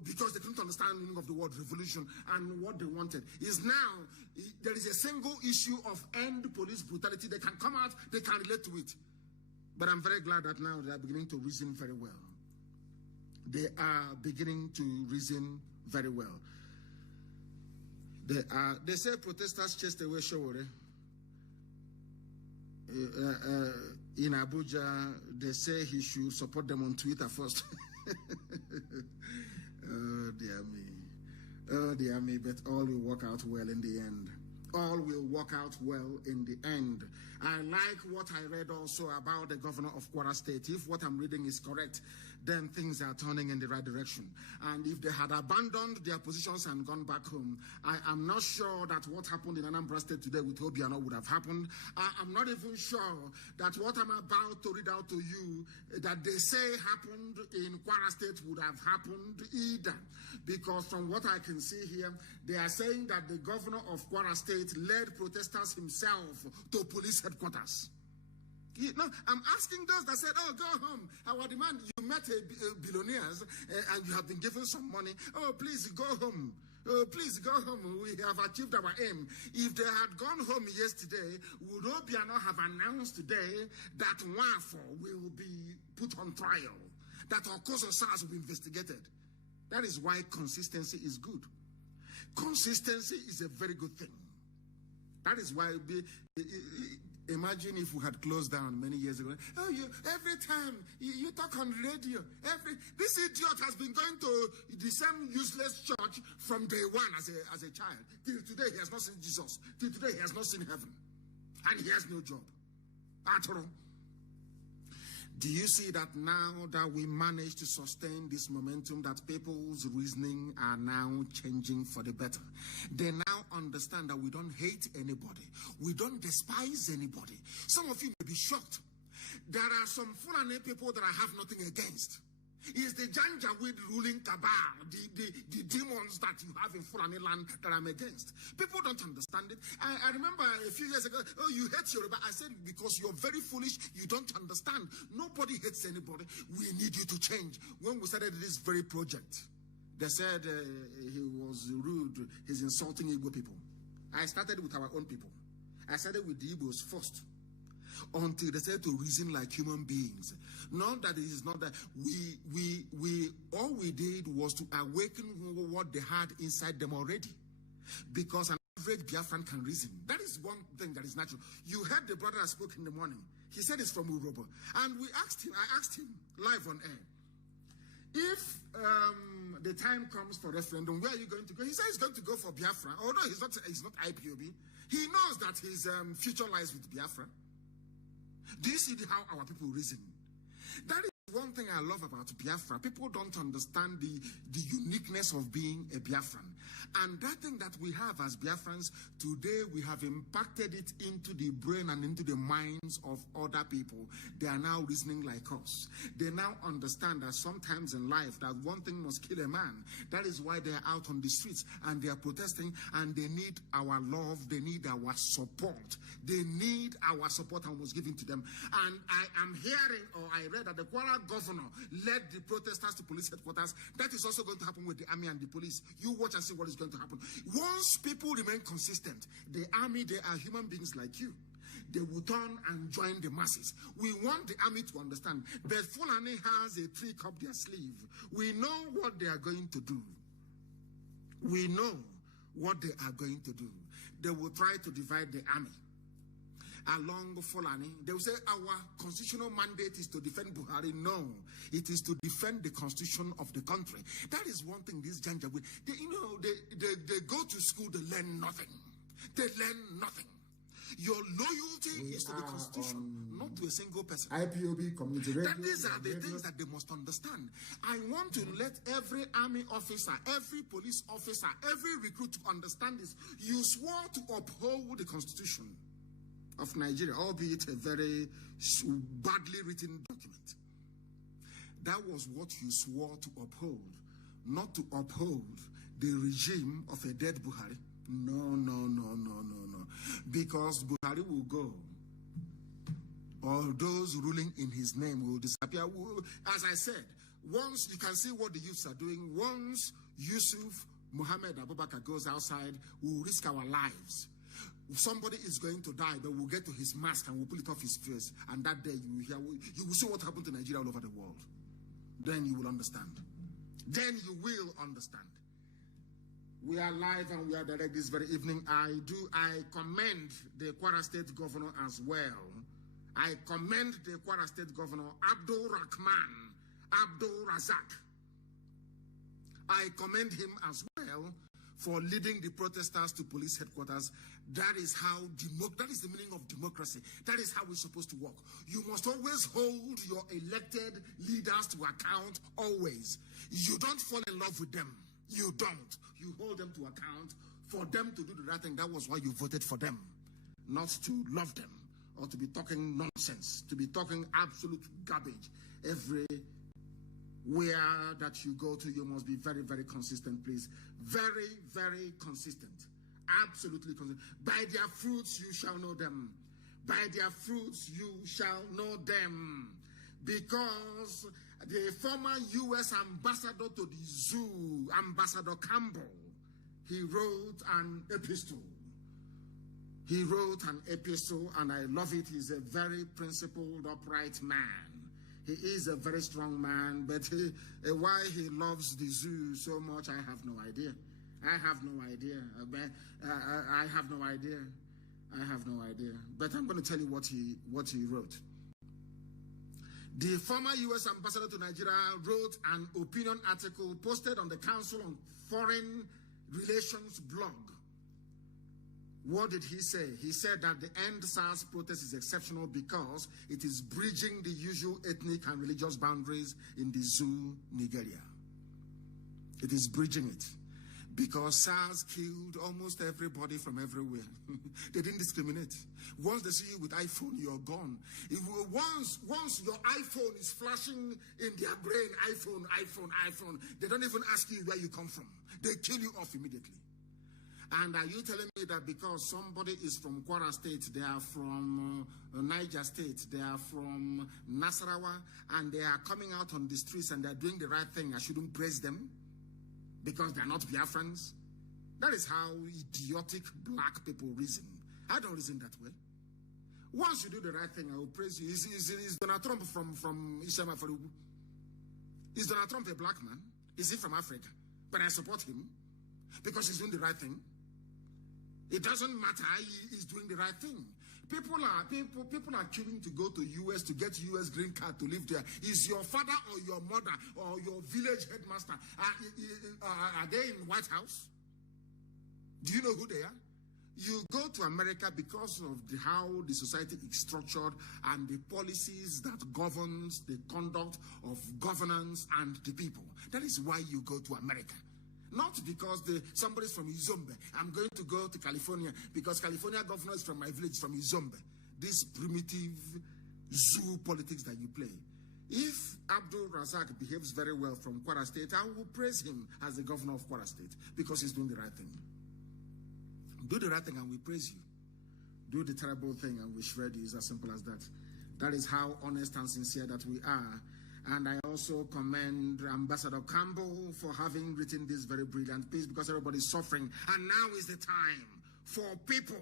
because they couldn't understand the meaning of the word revolution, and what they wanted is now there is a single issue of end police brutality. They can come out, they can relate to it. But I'm very glad that now they are beginning to reason very well. They are beginning to reason very well. They say protesters chased away Showore. In Abuja, they say he should support them on Twitter first. Oh, dear me. Oh, dear me. But all will work out well in the end. All will work out well in the end. I like what I read also about the governor of Kwara State. If what I'm reading is correct, then things are turning in the right direction. And if they had abandoned their positions and gone back home, I am not sure that what happened in Anambra State today with Obiano would have happened. I'm not even sure that what I'm about to read out to you, that they say happened in Kwara State would have happened either. Because from what I can see here, they are saying that the governor of Kwara State led protesters himself to police headquarters. I'm asking those that said, go home. Our demand, you met billionaires and you have been given some money. Please go home. Please go home. We have achieved our aim. If they had gone home yesterday, would Obiano have announced today that Nwafo will be put on trial, that our cause of SARS will be investigated? That is why consistency is good. Consistency is a very good thing. That is why imagine if we had closed down many years ago. Every time you talk on radio, this idiot has been going to the same useless church from day one as a child. Till today, he has not seen Jesus. Till today, he has not seen heaven. And he has no job at all. Do you see that now that we managed to sustain this momentum, that people's reasoning are now changing for the better? They now understand that we don't hate anybody. We don't despise anybody. Some of you may be shocked. There are some Fulani people that I have nothing against. It's the Janjaweed ruling cabal, the demons that you have in Fulani land that I'm against. People don't understand it. I remember a few years ago, oh, you hate Yoruba. I said, because you're very foolish, you don't understand. Nobody hates anybody. We need you to change. When we started this very project, they said he was rude, he's insulting Igbo people. I started with our own people. I started with the Igbos first, until they started to reason like human beings. Not that it is not that all we did was to awaken what they had inside them already. Because an average Biafran can reason. That is one thing that is natural. You heard the brother that spoke in the morning. He said it's from Urobo. And I asked him live on air, if the time comes for referendum, where are you going to go? He said he's going to go for Biafra. Although he's not IPOB. He knows that his future lies with Biafra. Do you see how our people reason? That is one thing I love about Biafra. People don't understand the uniqueness of being a Biafran. And that thing that we have as Biafrans, today we have impacted it into the brain and into the minds of other people. They are now reasoning like us. They now understand that sometimes in life that one thing must kill a man. That is why they are out on the streets and they are protesting, and they need our love. They need our support. They need our support, and was given to them. And I am hearing, or I read that the Kwara governor led the protesters to police headquarters. That is also going to happen with the army and the police. You watch and see what is going to happen. Once people remain consistent, the army, they are human beings like you. They will turn and join the masses. We want the army to understand that Fulani has a trick up their sleeve. We know what they are going to do. We know what they are going to do. They will try to divide the army along Fulani. They will say our constitutional mandate is to defend Buhari. No, it is to defend the constitution of the country. That is one thing these Janjaweed, they go to school, they learn nothing. They learn nothing. Your loyalty is to the constitution, not to a single person. IPOB community radio. These are the things that they must understand. I want to let every army officer, every police officer, every recruit to understand this. You swore to uphold the constitution of Nigeria, albeit a very badly written document. That was what you swore to uphold, not to uphold the regime of a dead Buhari. No. Because Buhari will go. All those ruling in his name will disappear. As I said, once you can see what the youths are doing, once Yusuf Muhammad Abubakar goes outside, we'll risk our lives. Somebody is going to die, but we'll get to his mask and we'll pull it off his face. And that day you will see what happened to Nigeria all over the world. Then you will understand. Then you will understand. We are live and we are direct this very evening. I commend the Kwara State Governor as well. I commend the Kwara State Governor, Abdul Rahman, Abdul Razak. I commend him as well for leading the protesters to police headquarters. That is that is the meaning of democracy. That is how we're supposed to work. You must always hold your elected leaders to account, always. You don't fall in love with them. You don't. You hold them to account for them to do the right thing. That was why you voted for them. Not to love them or to be talking nonsense, to be talking absolute garbage. Everywhere that you go to, you must be very, very consistent, please. Very, very consistent. Absolutely consistent. By their fruits you shall know them. By their fruits you shall know them. Because the former U.S. ambassador to the zoo, Ambassador Campbell, he wrote an epistle. He wrote an epistle, and I love it. He's a very principled, upright man. He is a very strong man, but why he loves the zoo so much, I have no idea. I have no idea. I have no idea. I have no idea. But I'm going to tell you what he wrote. The former U.S. ambassador to Nigeria wrote an opinion article posted on the Council on Foreign Relations blog. What did he say? He said that the End SARS protest is exceptional because it is bridging the usual ethnic and religious boundaries in the zoo, Nigeria. It is bridging it. Because SARS killed almost everybody from everywhere. They didn't discriminate. Once they see you with iPhone, you're gone. Once your iPhone is flashing in their brain, iPhone, they don't even ask you where you come from. They kill you off immediately. And are you telling me that because somebody is from Kwara State, they are from Niger State, they are from Nasarawa, and they are coming out on the streets and they're doing the right thing, I shouldn't praise them? Because they're not Biafrans? That is how idiotic black people reason. I don't reason that way. Once you do the right thing, I will praise you. Is Donald Trump from Ishama Farugu? Is Donald Trump a black man? Is he from Africa? But I support him because he's doing the right thing. It doesn't matter, he's doing the right thing. People are queuing to go to US to get US green card to live there. Is your father or your mother or your village headmaster, are they in White House? Do you know who they are? You go to America because of how the society is structured and the policies that governs the conduct of governance and the people. That is why you go to America. Not because somebody's from Izombe. I'm going to go to California because California governor is from my village, from Izombe. This primitive zoo politics that you play. If Abdul Razak behaves very well from Kwara State, I will praise him as the governor of Kwara State because he's doing the right thing. Do the right thing and we praise you. Do the terrible thing and we shred you. It's as simple as that. That is how honest and sincere that we are. And I also commend Ambassador Campbell for having written this very brilliant piece because everybody is suffering. And now is the time for people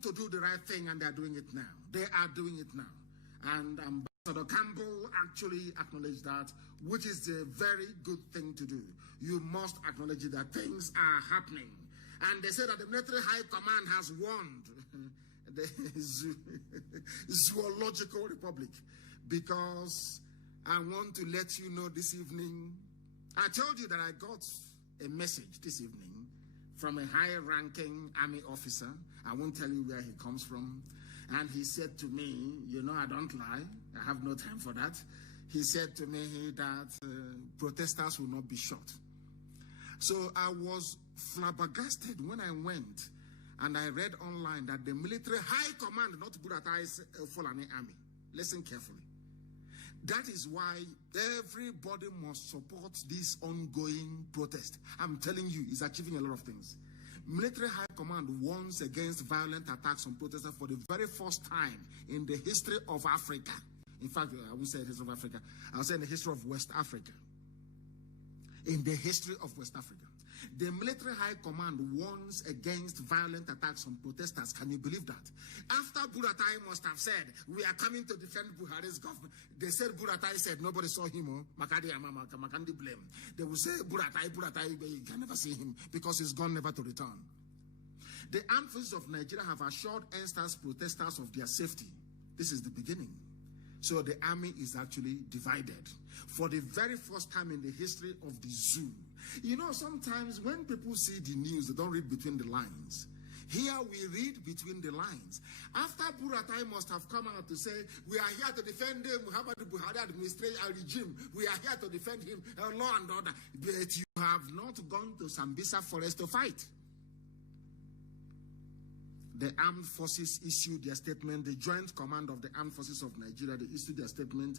to do the right thing, and they are doing it now. They are doing it now. And Ambassador Campbell actually acknowledged that, which is a very good thing to do. You must acknowledge that things are happening. And they say that the military high command has warned the Zoological Republic. Because I want to let you know this evening, I told you that I got a message this evening from a high-ranking army officer. I won't tell you where he comes from. And he said to me, you know, I don't lie. I have no time for that. He said to me that protesters will not be shot. So I was flabbergasted when I went and I read online that the military high command, not Buratai Fulani army. Listen carefully. That is why everybody must support this ongoing protest. I'm telling you, it's achieving a lot of things. Military High Command warns against violent attacks on protesters for the very first time in the history of Africa. In fact, I won't say the history of Africa. I'll say in the history of West Africa. In the history of West Africa. The Military High Command warns against violent attacks on protesters. Can you believe that? After Buratai must have said, we are coming to defend Buhari's government. They said Buratai said, nobody saw him. Makandi blame. They will say, Buratai, you can never see him because he's gone never to return. The armed forces of Nigeria have assured NSTAS protesters of their safety. This is the beginning. So the army is actually divided. For the very first time in the history of the zoo. You know, sometimes when people see the news, they don't read between the lines. Here we read between the lines. After Buratai must have come out to say, we are here to defend him, Muhammadu Buhari administration regime. We are here to defend him, law and order. But you have not gone to Sambisa forest to fight. The armed forces issued their statement. The Joint Command of the Armed Forces of Nigeria, they issued their statement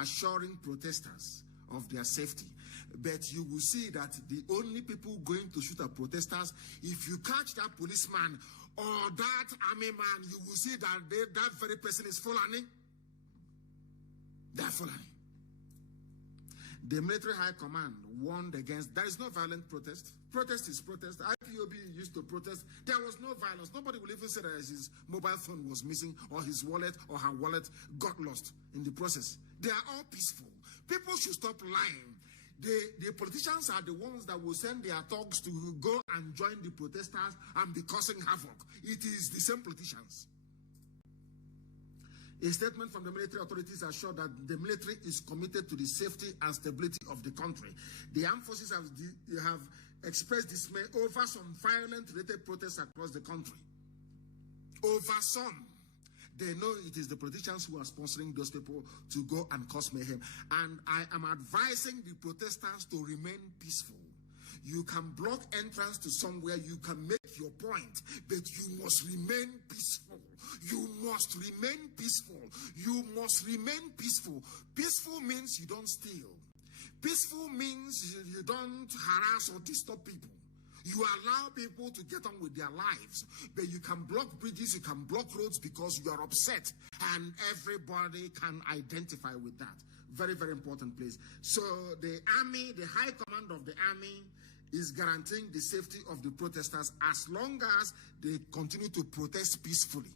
assuring protesters of their safety. But you will see that the only people going to shoot at protesters, if you catch that policeman or that army man, you will see that that very person is Fulani. They're Fulani. The Military High Command warned against, there is no violent protest. Protest is protest. IPOB used to protest. There was no violence. Nobody will even say that his mobile phone was missing or his wallet or her wallet got lost in the process. They are all peaceful. People should stop lying. The politicians are the ones that will send their thugs to go and join the protesters and be causing havoc. It is the same politicians. A statement from the military authorities assured that the military is committed to the safety and stability of the country. The armed forces have expressed dismay over some violent related protests across the country. Over some. They know it is the politicians who are sponsoring those people to go and cause mayhem. And I am advising the protesters to remain peaceful. You can block entrance to somewhere, you can make your point, but you must remain peaceful. You must remain peaceful. You must remain peaceful. Peaceful means you don't steal. Peaceful means you don't harass or disturb people. You allow people to get on with their lives, but you can block bridges, you can block roads because you are upset, and everybody can identify with that. Very, very important place. So the army, the high command of the army, is guaranteeing the safety of the protesters as long as they continue to protest peacefully.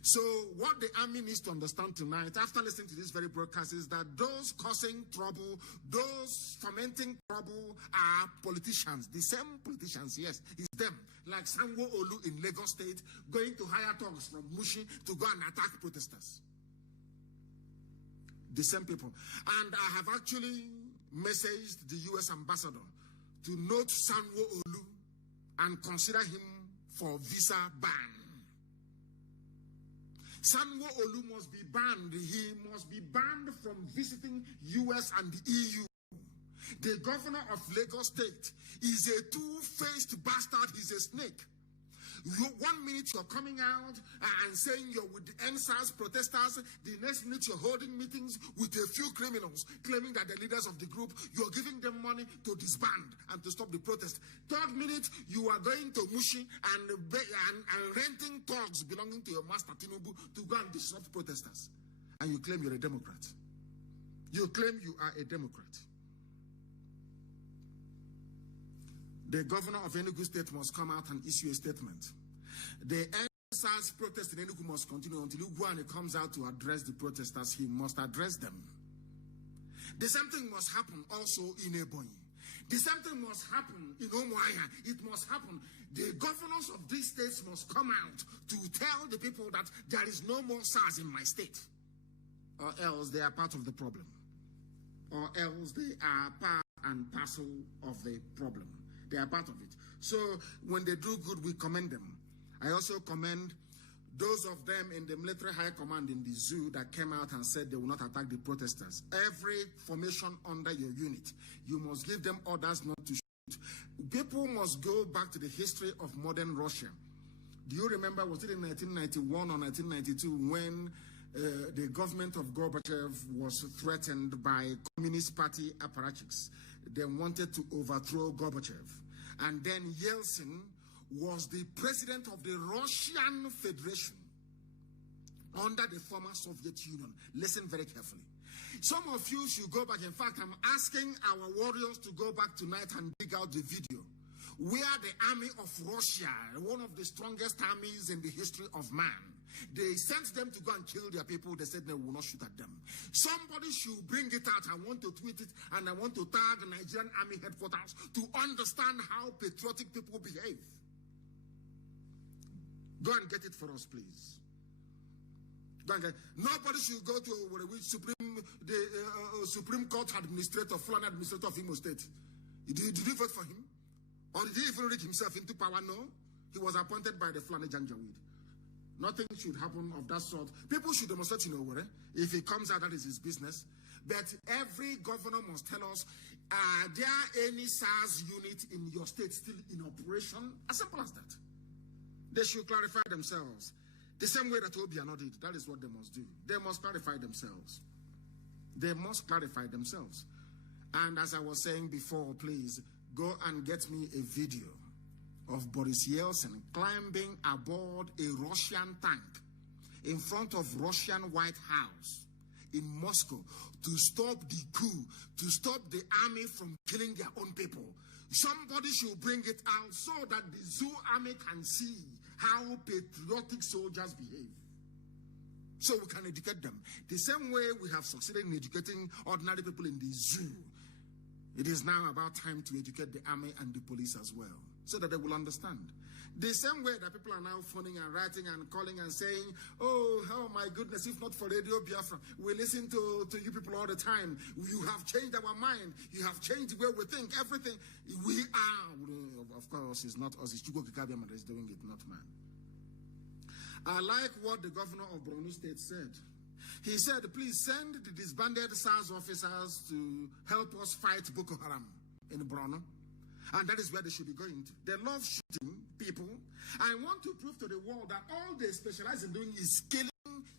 So what the army needs to understand tonight, after listening to this very broadcast, is that those causing trouble, those fomenting trouble are politicians. The same politicians, yes, it's them. Like Sanwo-Olu in Lagos State, going to hire thugs from Mushi to go and attack protesters. The same people. And I have actually messaged the U.S. ambassador to note Sanwo-Olu and consider him for visa ban. Sanwo-Olu must be banned. He must be banned from visiting US and the EU. The governor of Lagos State is a two-faced bastard. He's a snake. 1 minute you're coming out and saying you're with the NSAS protesters. The next minute you're holding meetings with a few criminals claiming that they're leaders of the group. You're giving them money to disband and to stop the protest. Third minute you are going to Mushi and renting thugs belonging to your master Tinubu to go and disrupt protesters. And you claim you're a Democrat. You claim you are a Democrat. The governor of Enugu State must come out and issue a statement. The NSAS protest in Enugu must continue until Ugwuani comes out to address the protesters. He must address them. The same thing must happen also in Ebonyi. The same thing must happen in Umuahia. It must happen. The governors of these states must come out to tell the people that there is no more SARS in my state. Or else they are part of the problem. Or else they are part and parcel of the problem. They are part of it. So when they do good, we commend them. I also commend those of them in the military high command in the zoo that came out and said they will not attack the protesters. Every formation under your unit, you must give them orders not to shoot. People must go back to the history of modern Russia. Do you remember, was it in 1991 or 1992 when the government of Gorbachev was threatened by Communist Party apparatchiks? They wanted to overthrow Gorbachev. And then Yeltsin was the president of the Russian Federation under the former Soviet Union. Listen very carefully. Some of you should go back. In fact, I'm asking our warriors to go back tonight and dig out the video where the army of Russia, one of the strongest armies in the history of man, they sent them to go and kill their people. They said they will not shoot at them. Somebody should bring it out. I want to tweet it, and I want to tag the Nigerian Army headquarters to understand how patriotic people behave. Go and get it for us, please. Go and get it. Nobody should go to the Supreme Court administrator, Fulani administrator of Imo State. Did you vote for him? Or did he even rig himself into power? No. He was appointed by the Fulani Janjaweed. Nothing should happen of that sort. People should demonstrate in Owerri. If he comes out, that is his business. But every governor must tell us, are there any SARS unit in your state still in operation? As simple as that. They should clarify themselves. The same way that Obiano did. That is what they must do. They must clarify themselves. They must clarify themselves. And as I was saying before, please, go and get me a video of Boris Yeltsin climbing aboard a Russian tank in front of Russian White House in Moscow to stop the coup, to stop the army from killing their own people. Somebody should bring it out so that the zoo army can see how patriotic soldiers behave. So we can educate them. The same way we have succeeded in educating ordinary people in the zoo, it is now about time to educate the army and the police as well, so that they will understand. The same way that people are now phoning and writing and calling and saying, oh my goodness, if not for Radio Biafra, we listen to you people all the time. You have changed our mind. You have changed the way we think, everything. We are, of course, it's not us, it's Chukwuka that is doing it, not man. I like what the governor of Borno State said. He said, please send the disbanded SARS officers to help us fight Boko Haram in Borno. And that is where they should be going to. They love shooting people. I want to prove to the world that all they specialize in doing is killing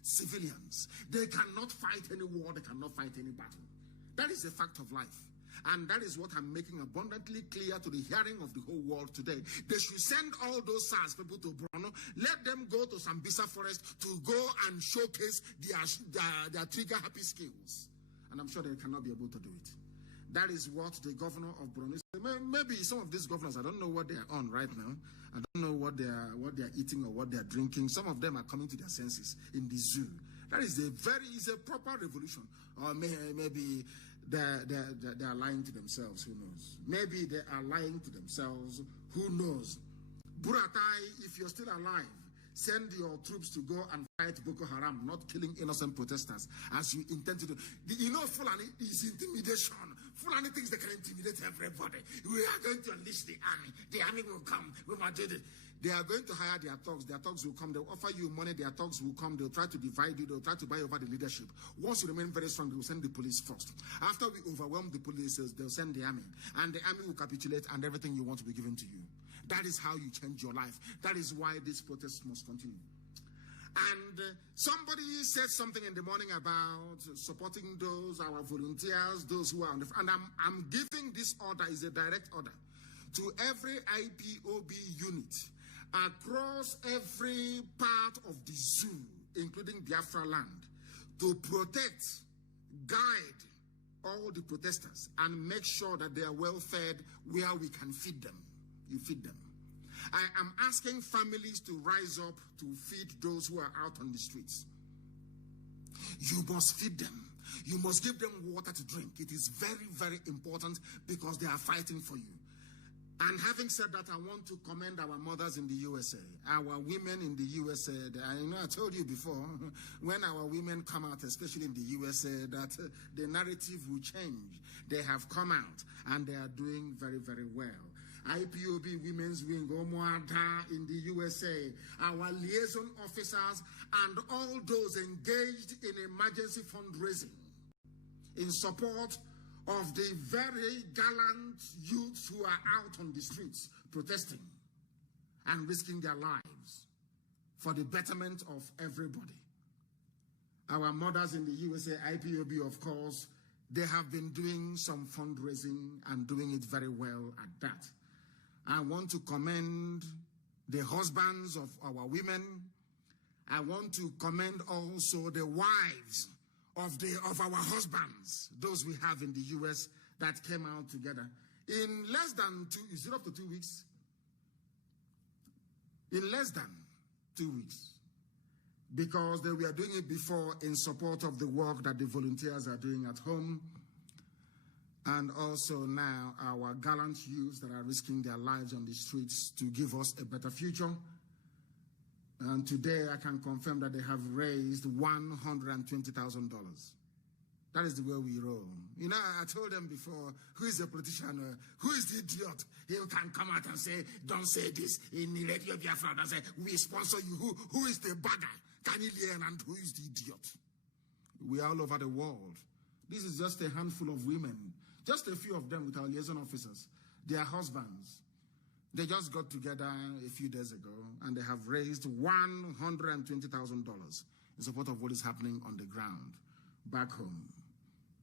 civilians. They cannot fight any war. They cannot fight any battle. That is a fact of life. And that is what I'm making abundantly clear to the hearing of the whole world today. They should send all those SARS people to Borno. Let them go to Sambisa Forest to go and showcase their trigger-happy skills. And I'm sure they cannot be able to do it. That is what the governor of Borno said. Maybe some of these governors, I don't know what they are on right now. I don't know what they are eating or what they are drinking. Some of them are coming to their senses in the zoo. That is a proper revolution. Or maybe they are lying to themselves. Who knows? Maybe they are lying to themselves. Who knows? Buratai, if you're still alive, send your troops to go and fight Boko Haram, not killing innocent protesters, as you intend to do. You know, Fulani is intimidation. Fulani thinks they can intimidate everybody. We are going to unleash the army. The army will come. We must do it. They are going to hire their thugs. Their thugs will come. They'll offer you money. Their thugs will come. They'll try to divide you. They'll try to buy over the leadership. Once you remain very strong, they will send the police first. After we overwhelm the police, they'll send the army. And the army will capitulate and everything you want will be given to you. That is how you change your life. That is why this protest must continue. And somebody said something in the morning about supporting those, our volunteers, those who are on the front. And I'm giving this order, is a direct order, to every IPOB unit across every part of the zoo, including Biafra land, to protect, guide all the protesters and make sure that they are well fed where we can feed them. You feed them. I am asking families to rise up to feed those who are out on the streets. You must feed them. You must give them water to drink. It is very, very important because they are fighting for you. And having said that, I want to commend our mothers in the USA, our women in the USA. I told you before, when our women come out, especially in the USA, that the narrative will change. They have come out and they are doing very, very well. IPOB Women's Wing, Omoada in the USA, our liaison officers, and all those engaged in emergency fundraising in support of the very gallant youths who are out on the streets protesting and risking their lives for the betterment of everybody. Our mothers in the USA, IPOB, of course, they have been doing some fundraising and doing it very well at that. I want to commend the husbands of our women. I want to commend also the wives of our husbands, those we have in the US that came out together. In less than 2 weeks? In less than 2 weeks. Because they were doing it before in support of the work that the volunteers are doing at home. And also now our gallant youths that are risking their lives on the streets to give us a better future. And today I can confirm that they have raised $120,000. That is the way we roll. You know, I told them before, who is the politician? Who is the idiot? He can come out and say, don't say this in Radio Biafra. And say, we sponsor you. Who is the bagger? Canadian, and who is the idiot? We are all over the world. This is just a handful of women. Just a few of them with our liaison officers. Their husbands. They just got together a few days ago and they have raised $120,000 in support of what is happening on the ground back home.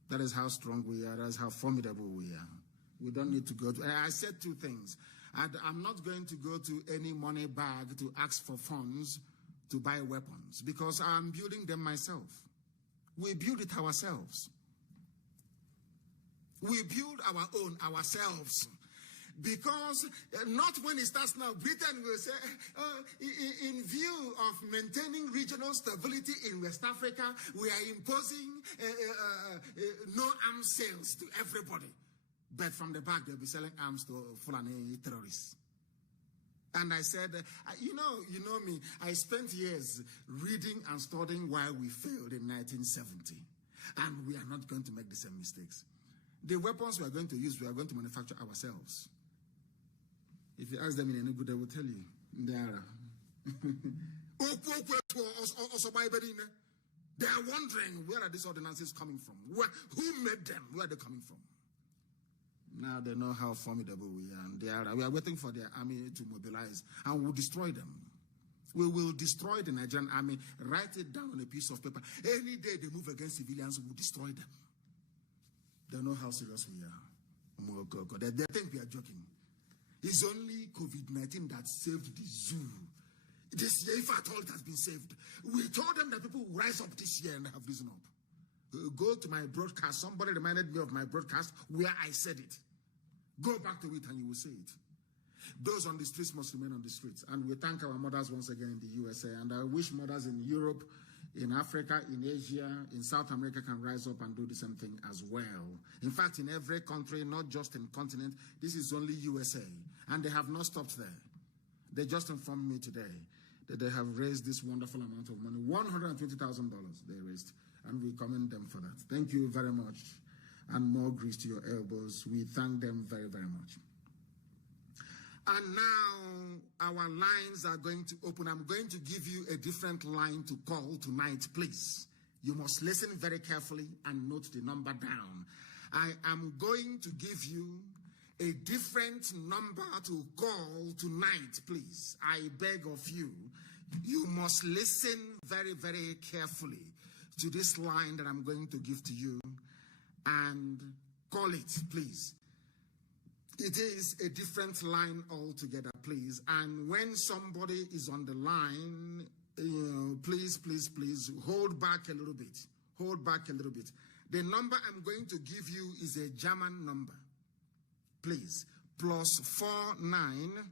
That is how strong we are. That is how formidable we are. We don't need to go to... I said two things. I'm not going to go to any money bag to ask for funds to buy weapons because I'm building them myself. We build it ourselves. We build our own ourselves. Because not when it starts now, Britain will say, in view of maintaining regional stability in West Africa, we are imposing no arms sales to everybody. But from the back, they'll be selling arms to Fulani terrorists. And I said, you know me, I spent years reading and studying why we failed in 1970. And we are not going to make the same mistakes. The weapons we are going to use, we are going to manufacture ourselves. If you ask them in any good, they will tell you. They are wondering, where are these ordinances coming from? Who made them? Where are they coming from? Now they know how formidable we are, and we are waiting for their army to mobilize, and we'll destroy them. We will destroy the Nigerian army. Write it down on a piece of paper. Any day they move against civilians, we'll destroy them. They know how serious we are. They think we are joking. It's only COVID-19 that saved the zoo. This year, if at all it has been saved. We told them that people will rise up this year, and they have risen up. Go to my broadcast. Somebody reminded me of my broadcast where I said it. Go back to it and you will see it. Those on the streets must remain on the streets. And we thank our mothers once again in the USA. And I wish mothers in Europe, in Africa, in Asia, in South America can rise up and do the same thing as well. In fact, in every country, not just in continent, this is only USA. And they have not stopped there. They just informed me today that they have raised this wonderful amount of money, $120,000 they raised. And we commend them for that. Thank you very much. And more grease to your elbows. We thank them very, very much. And now our lines are going to open. I'm going to give you a different line to call tonight, please. You must listen very carefully and note the number down. I am going to give you a different number to call tonight, please. I beg of you. You must listen very, very carefully to this line that I'm going to give to you and call it, please. It is a different line altogether, please. And when somebody is on the line, please, please, please hold back a little bit. Hold back a little bit. The number I'm going to give you is a German number. Please. +49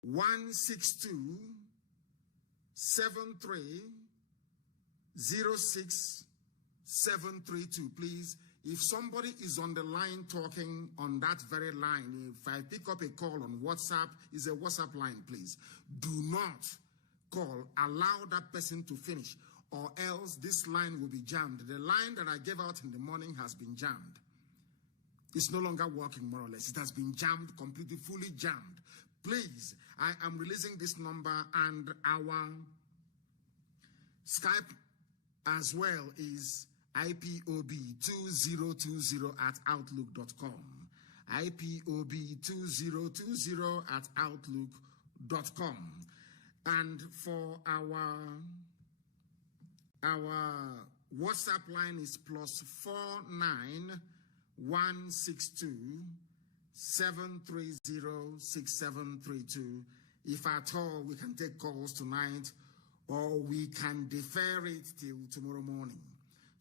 162 73 06 732. Please. If somebody is on the line talking on that very line, if I pick up a call on WhatsApp, it's a WhatsApp line, please. Do not call. Allow that person to finish, or else this line will be jammed. The line that I gave out in the morning has been jammed. It's no longer working, more or less. It has been jammed, completely, fully jammed. Please, I am releasing this number, and our Skype as well is IPOB2020@outlook.com. IPOB2020@outlook.com. And for our WhatsApp line is +49 162 730 6732. If at all we can take calls tonight, or we can defer it till tomorrow morning.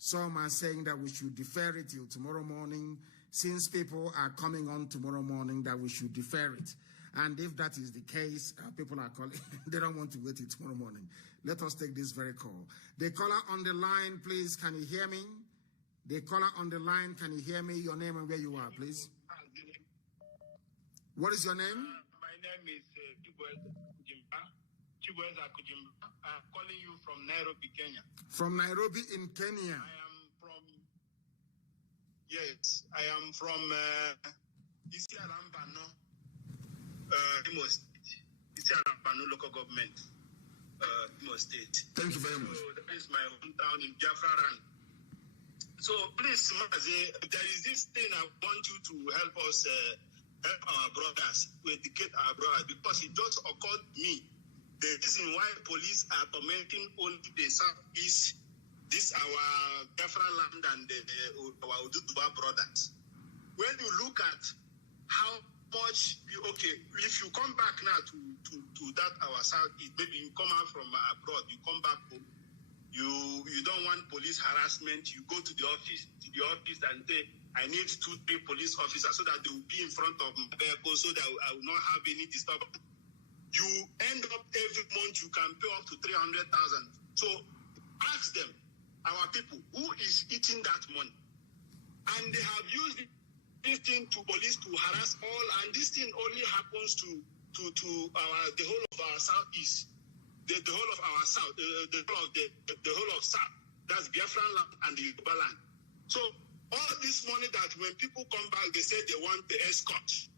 Some are saying that we should defer it till tomorrow morning. Since people are coming on tomorrow morning, that we should defer it. And if that is the case, people are calling, they don't want to wait till tomorrow morning. Let us take this very call. The caller on the line, please, can you hear me? The caller on the line, can you hear me? Your name and where you are, please. What is your name? My name is Chibueza Kujimba. I'm calling you from Nairobi, Kenya. From Nairobi in Kenya. I am from Isialambano, Imo State. Isialambano local government, Imo State. Thank you very much. So that is my hometown in Biafra. So please, Mazi, there is this thing I want you to help us, help our brothers, to educate our brothers, because it just occurred to me. The reason why police are tormenting only the southeast, this our Biafra land and our Udutuba brothers. When you look at how much, if you come back now to that our southeast, maybe you come out from abroad, you come back home, you don't want police harassment, you go to the office and say, I need 2-3 police officers so that they will be in front of my vehicle so that I will not have any disturbance. You end up every month, you can pay up to 300,000. So ask them, our people, who is eating that money? And they have used this thing to police to harass all, and this thing only happens to the whole of our southeast, the whole of our south, the whole of south. That's Biafra land and the Yoruba land. So all this money that when people come back, they say they want the escort.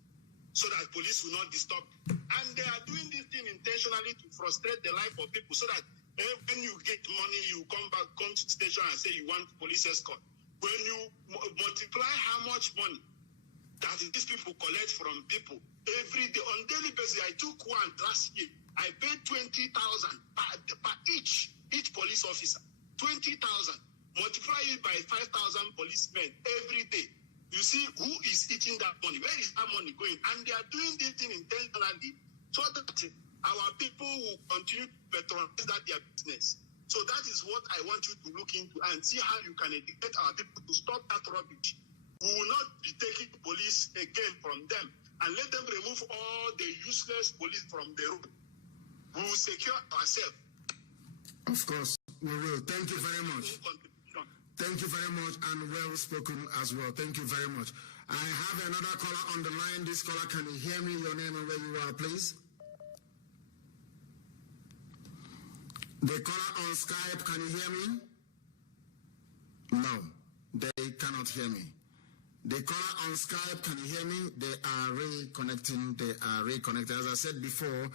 so that police will not disturb. And they are doing this thing intentionally to frustrate the life of people so that when you get money, you come to the station and say you want police escort. When you multiply how much money that these people collect from people every day on daily basis. I took one last year. I paid 20,000 per each police officer. 20,000. Multiply it by 5,000 policemen every day. You see who is eating that money? Where is that money going? And they are doing this thing intentionally so that our people will continue to patronize that their business. So that is what I want you to look into and see how you can educate our people to stop that rubbish. We will not be taking police again from them and let them remove all the useless police from the road. We will secure ourselves. Of course, we will. Thank you very much. Thank you very much, and well spoken as well. Thank you very much. I have another caller on the line. This caller, can you hear me? Your name and where you are, please. The caller on Skype, can you hear me? No, they cannot hear me. The caller on Skype, can you hear me? They are reconnecting. They are reconnected. As I said before,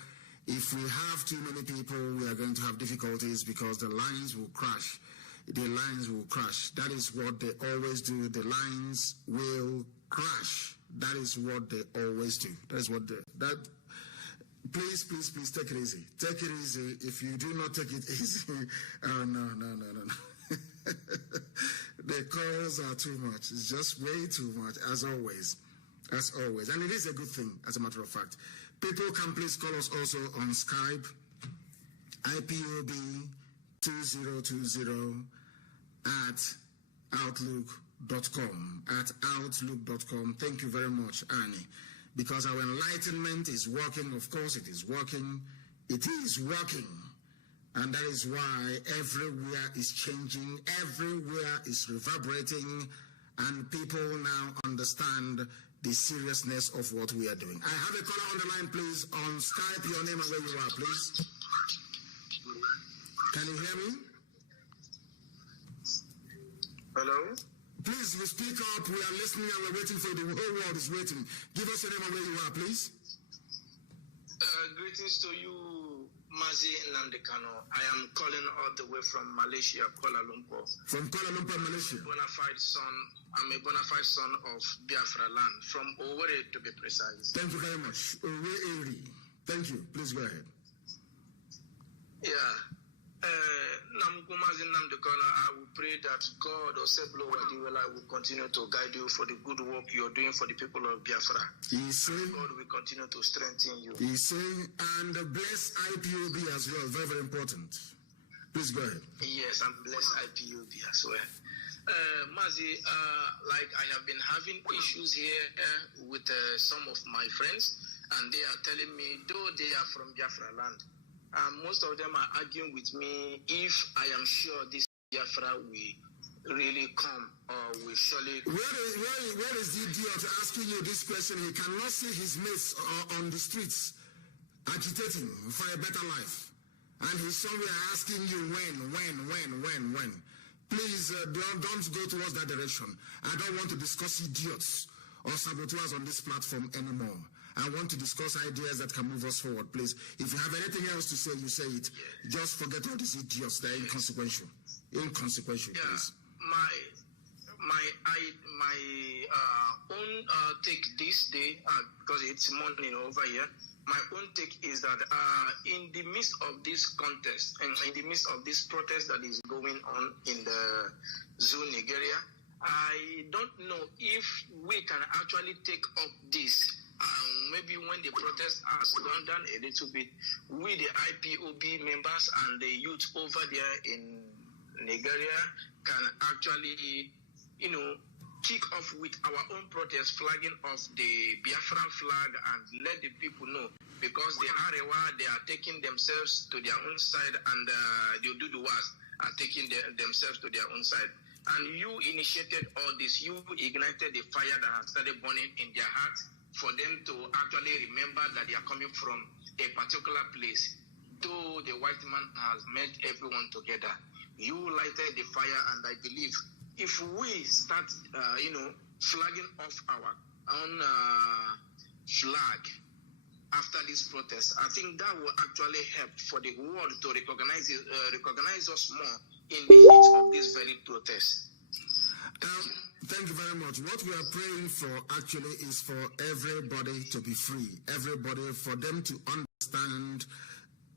if we have too many people, we are going to have difficulties because the lines will crash. The lines will crash. That is what they always do. The lines will crash. That is what they always do. That is what please take it easy. Take it easy. If you do not take it easy, oh, no. The calls are too much. It's just way too much, as always. As always. And it is a good thing, as a matter of fact. People can please call us also on Skype, IPOB 2020 at outlook.com. At outlook.com. Thank you very much, Annie. Because our enlightenment is working. Of course, it is working. It is working. And that is why everywhere is changing. Everywhere is reverberating. And people now understand the seriousness of what we are doing. I have a caller on the line, please. On Skype, your name and where you are, please. Can you hear me? Hello? Please, we speak up. We are listening and we're waiting for you. The whole world is waiting. Give us your name and where you are, please. Greetings to you, Mazi Nnamdi Kanu. I am calling all the way from Malaysia, Kuala Lumpur. From Kuala Lumpur, Malaysia. I'm a bona fide son of Biafra land, from Owerri to be precise. Thank you very much. Owerri. Thank you. Please go ahead. Yeah. Mazi Nnamdi Kanu, I will pray that God or Seblo Wadiwela will continue to guide you for the good work you're doing for the people of Biafra. God will continue to strengthen you. And bless IPOB as well. Very, very important. Please go ahead. Yes, and bless IPOB as well. Mazi, like I have been having issues here with some of my friends, and they are telling me, though they are from Biafra land, most of them are arguing with me if I am sure this Biafra will really come or will surely... Where is the idiot asking you this question? He cannot see his mates on the streets agitating for a better life. And he's somewhere asking you when. Please don't go towards that direction. I don't want to discuss idiots or saboteurs on this platform anymore. I want to discuss ideas that can move us forward, please. If you have anything else to say, you say it. Yeah. Just forget all these idiots. They're inconsequential. Inconsequential, yeah. Please. My own take this day, because it's morning over here, my own take is that in the midst of this contest and in the midst of this protest that is going on in the zone Nigeria, I don't know if we can actually take up this. Maybe when the protest has gone down a little bit, we, the IPOB members and the youth over there in Nigeria, can actually, kick off with our own protest, flagging off the Biafran flag and let the people know, because the Arewa, they are taking themselves to their own side, and the Oduduwas are taking themselves to their own side. And you initiated all this. You ignited the fire that has started burning in their hearts for them to actually remember that they are coming from a particular place. Though the white man has met everyone together, you lighted the fire, and I believe if we start, flagging off our own flag after this protest. I think that will actually help for the world to recognize us more in the heat of this very protest. Thank you very much. What we are praying for actually is for everybody to be free. Everybody, for them to understand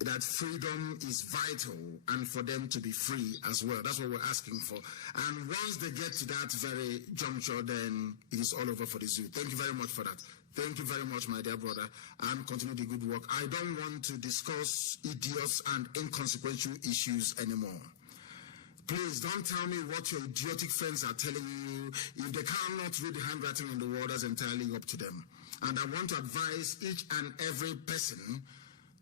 that freedom is vital and for them to be free as well. That's what we're asking for. And once they get to that very juncture, then it is all over for the zoo. Thank you very much for that. Thank you very much, my dear brother, and continue the good work. I don't want to discuss idiots and inconsequential issues anymore. Please don't tell me what your idiotic friends are telling you. If they cannot read the handwriting on the wall, that's entirely up to them. And I want to advise each and every person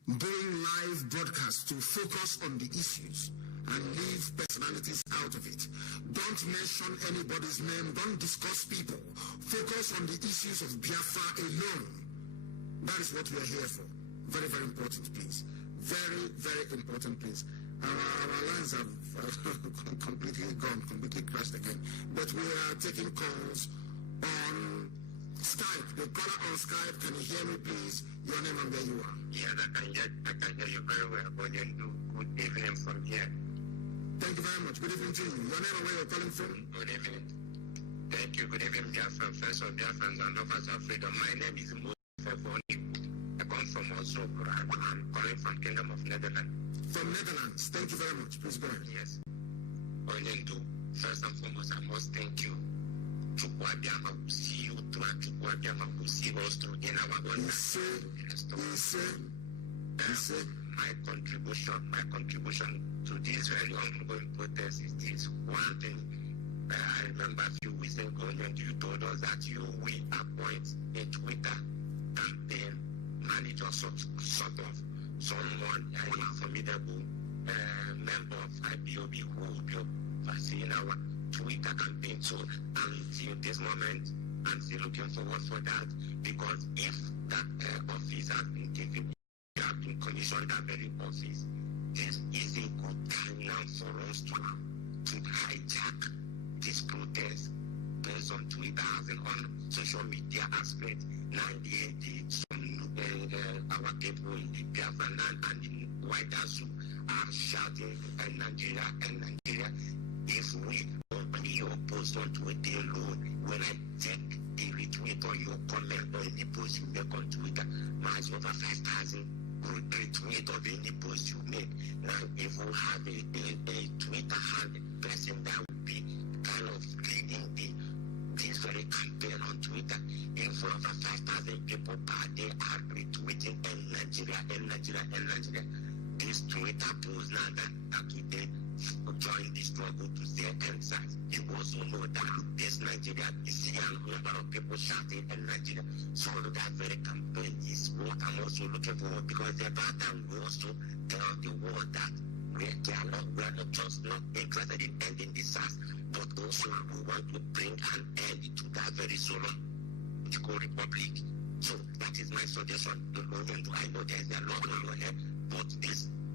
doing live broadcasts to focus on the issues and leave personalities out of it. Don't mention anybody's name. Don't discuss people. Focus on the issues of Biafra alone. That is what we are here for. Very, very important, please. Very, very important, please. Our lines have completely gone, completely crashed again. But we are taking calls on Skype. The caller on Skype, can you hear me, please? Your name and where you are. Yes, I can hear you very well. Good evening from here. Thank you very much. Good evening to you. Your name and where you're calling from? Good evening. Thank you. Good evening, Biafra, friends of Biafrans and lovers of freedom. My name is Mazi. I come from Osoko. I'm calling from Kingdom of Netherlands. From Netherlands. Thank you very much. Please go ahead. Yes. First and foremost, I must thank you. Chukwabiama will see you through, and Chukwabiama will see us through in our My contribution to this very ongoing protest is this one thing. I remember a few weeks ago when you told us that you will appoint a Twitter campaign manager, sort of someone, a formidable member of IPOB who will be overseeing our Twitter campaign. So until this moment, I'm still looking forward for that, because if that office has been given, we have been commissioned that very office, this is a good time now for us to hijack this protest based on Twitter and on social media aspect. Now our people in the Biafra land and in wider zoo are shouting Nigeria and Nigeria. If we only your post on Twitter alone, when I take the retweet or your comment or any post you make on Twitter, now it's over 5,000 retweet of any post you make. Now if we have a Twitter hand person that would be kind of leading this very campaign on Twitter, if over 5,000 people per day are retweeting and Nigeria. This Twitter post now that today join the struggle to their answers. You also know that this Nigeria is seeing a number of people shouting in Nigeria. So that very campaign is what I'm also looking for, because the about time we also tell the world that we are not just not interested in ending this SARS, but also we want to bring an end to that very solo republic. So that is my suggestion. I know there's a lot on your head, but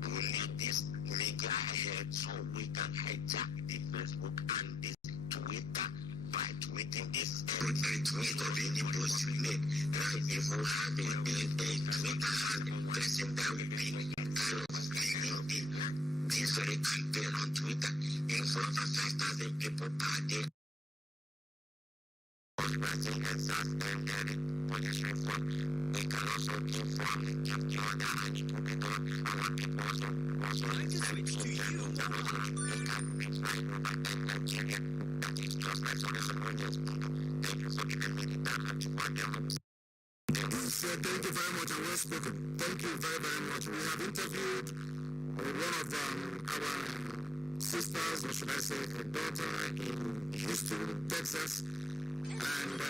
we need this media ahead so we can hijack the Facebook and this Twitter by tweeting this tweet of any post you make. Now if we have a Twitter hand person that will be kind of leading this very campaign on Twitter, in front of 5,000 people per day. We can also give the order and it will be done. I want people also Nigeria. That is just like solution audience. Thank you for giving me the time to work out. Thank you very much and well spoken. Thank you very, very much. We have interviewed one of our sisters, or should I say her daughter, in Houston, Texas, and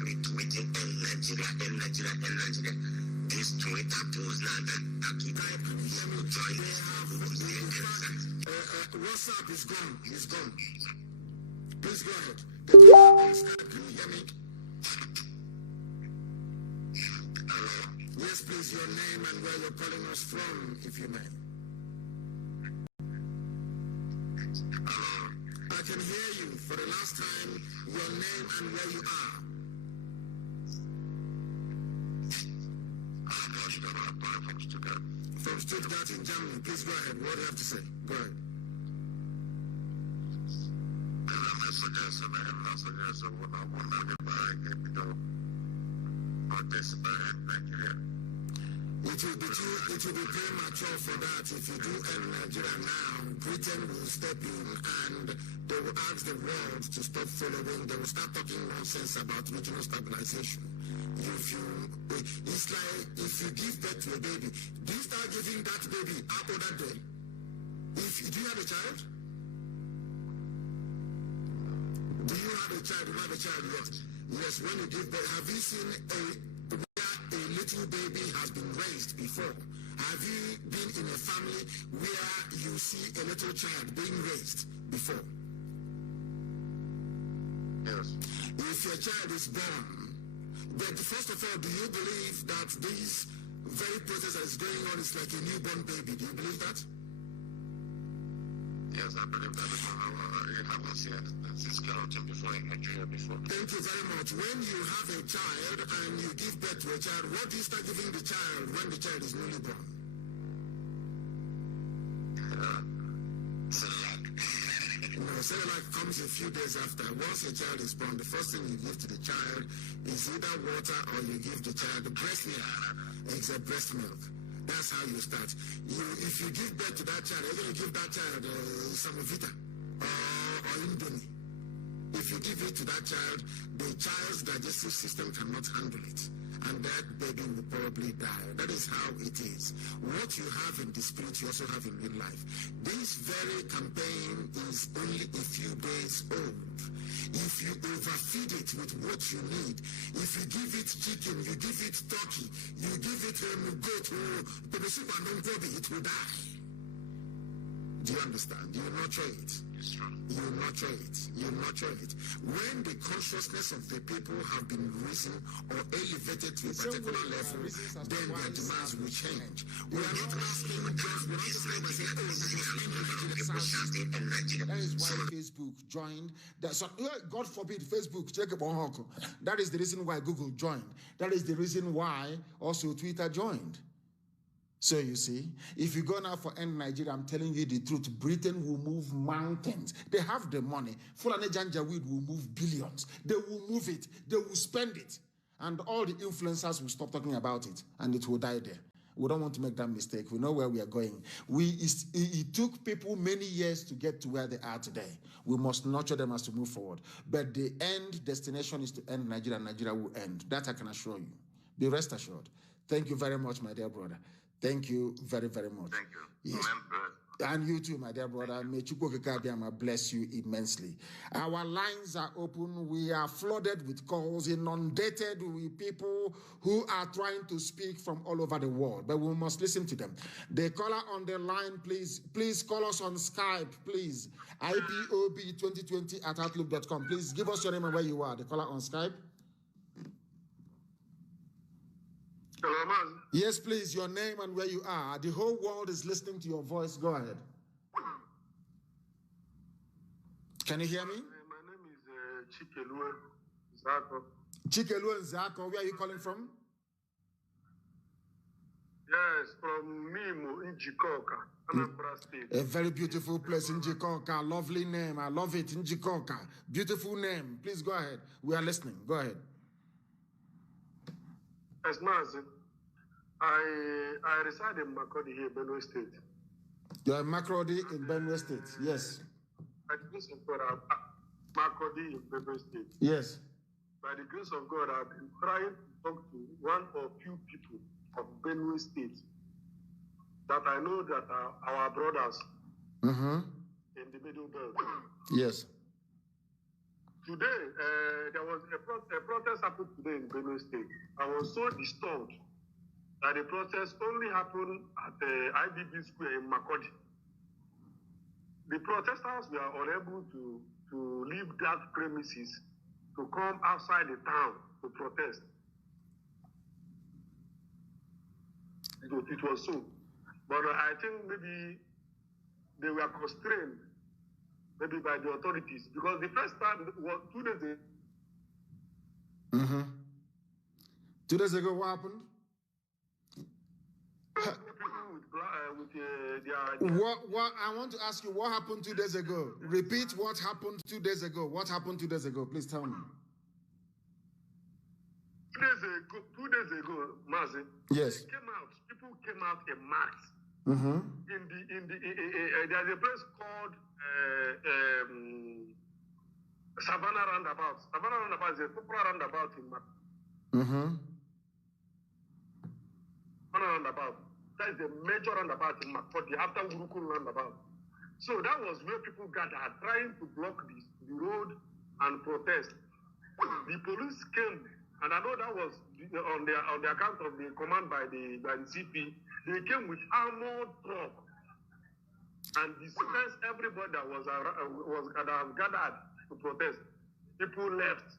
retweeting in Nigeria. This Twitter post now that we type and join this WhatsApp is gone. It's gone. Please go ahead. The caller on Skype, can you hear me? Yes, please, your name and where you're calling us from, if you may. I can hear you. for the last time, your name and where you are. From Stuttgart in Germany. Please go ahead. What do you have to say? Go ahead. It will be premature for that. If you do end Nigeria now, Britain will step in and they will ask the world to stop following. They will start talking nonsense about regional stabilization. It's like if you give birth to a baby, do you start giving that baby after that day? Do you have a child? Do you have a child? You have a child yet? Yes, when you give birth, have you seen where a little baby has been raised before? Have you been in a family where you see a little child being raised before? Yes. If your child is born, but first of all, do you believe that this very process that is going on is like a newborn baby? Do you believe that? Yes, I believe that. I haven't seen this skeleton before in Nigeria before. Thank you very much. When you have a child and you give birth to a child, what do you start giving the child when the child is newly born? Cerelac comes a few days after. Once a child is born, the first thing you give to the child is either water or you give the child breast milk. Except breast milk. That's how you start. If you give birth to that child, you're going to give that child some Vita or Indomie. If you give it to that child, the child's digestive system cannot handle it. And that baby will probably die. That is how it is. What you have in the spirit, you also have in real life. This very campaign is only a few days old. If you overfeed it with what you need, if you give it chicken, you give it turkey, you give it goat, it will die. Do you understand? You will nurture it. You will nurture it. You will nurture it. When the consciousness of the people have been risen or elevated to a particular level, then their demands will change. We are not asking just, we're not saying, that is why Facebook joined. God forbid Facebook, check up on Hawk. That is the reason why Google joined. That is the reason why also Twitter joined. So you see, if you go now for End Nigeria, I'm telling you the truth, Britain will move mountains. They have the money. Fulani Janjaweed will move billions. They will move it. They will spend it. And all the influencers will stop talking about it. And it will die there. We don't want to make that mistake. We know where we are going. It took people many years to get to where they are today. We must nurture them as to move forward. But the end destination is to end Nigeria, and Nigeria will end. That I can assure you. Be rest assured. Thank you very much, my dear brother. Thank you very, very much. Thank you. Yes. And you too, my dear brother. May Chukwukabiyama bless you immensely. Our lines are open. We are flooded with calls, inundated with people who are trying to speak from all over the world, but we must listen to them. The caller on the line, please call us on Skype, please. IPOB2020@outlook.com. Please give us your name and where you are. The caller on Skype. Hello, man. Yes, please, your name and where you are. The whole world is listening to your voice. Go ahead. Can you hear me? My name is Chikelu Zako. Chikelu Zako, where are you calling from? Yes, from Mimo in Jikoka, Anambra State. A very beautiful place in Jikoka. Lovely name. I love it in Jikoka. Beautiful name. Please go ahead. We are listening. Go ahead. As Mazi, I reside in Makurdi here, Benue State. You're in Makurdi in Benue State, yes. By the grace of God, Makurdi in Benue State. Yes. By the grace of God, I've been trying to talk to one or few people of Benue State that I know that are our brothers in the Middle Belt. Yes. Today, there was a protest happened today in Benue State. I was so disturbed that the protest only happened at the IDB Square in Makurdi. The protesters were unable to leave that premises to come outside the town to protest. It was so. But I think maybe they were constrained maybe by the authorities, because the first time was 2 days ago. 2 days ago, what happened? What I want to ask you, what happened 2 days ago? Repeat what happened 2 days ago. What happened 2 days ago? Please tell me. 2 days ago, Mazi. Yes. People came out in mass. There's a place called Savannah Roundabout. Savannah Roundabout is a popular roundabout in Mazi. Savannah Roundabout. That is a major roundabout in Makodi after Urukun roundabout. So that was where people gathered, trying to block the road and protest. The police came, and I know that was on the account of the command by the CP. They came with armored truck and dispersed everybody that was gathered to protest. People left.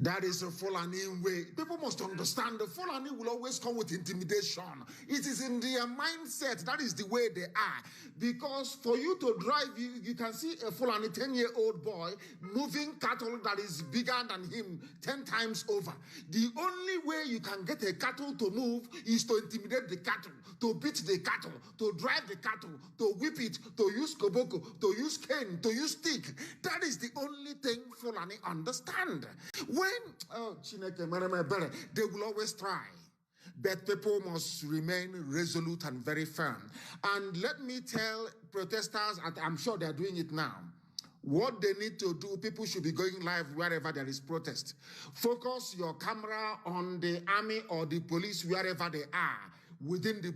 That is a Fulani way. People must understand the Fulani will always come with intimidation. It is in their mindset. That is the way they are. Because for you to drive, you can see a Fulani 10-year-old boy moving cattle that is bigger than him 10 times over. The only way you can get a cattle to move is to intimidate the cattle, to beat the cattle, to drive the cattle, to whip it, to use koboko, to use cane, to use stick. That is the only thing Fulani understand. They will always try, but people must remain resolute and very firm. And let me tell protesters, and I'm sure they're doing it now, what they need to do, people should be going live wherever there is protest. Focus your camera on the army or the police wherever they are, within the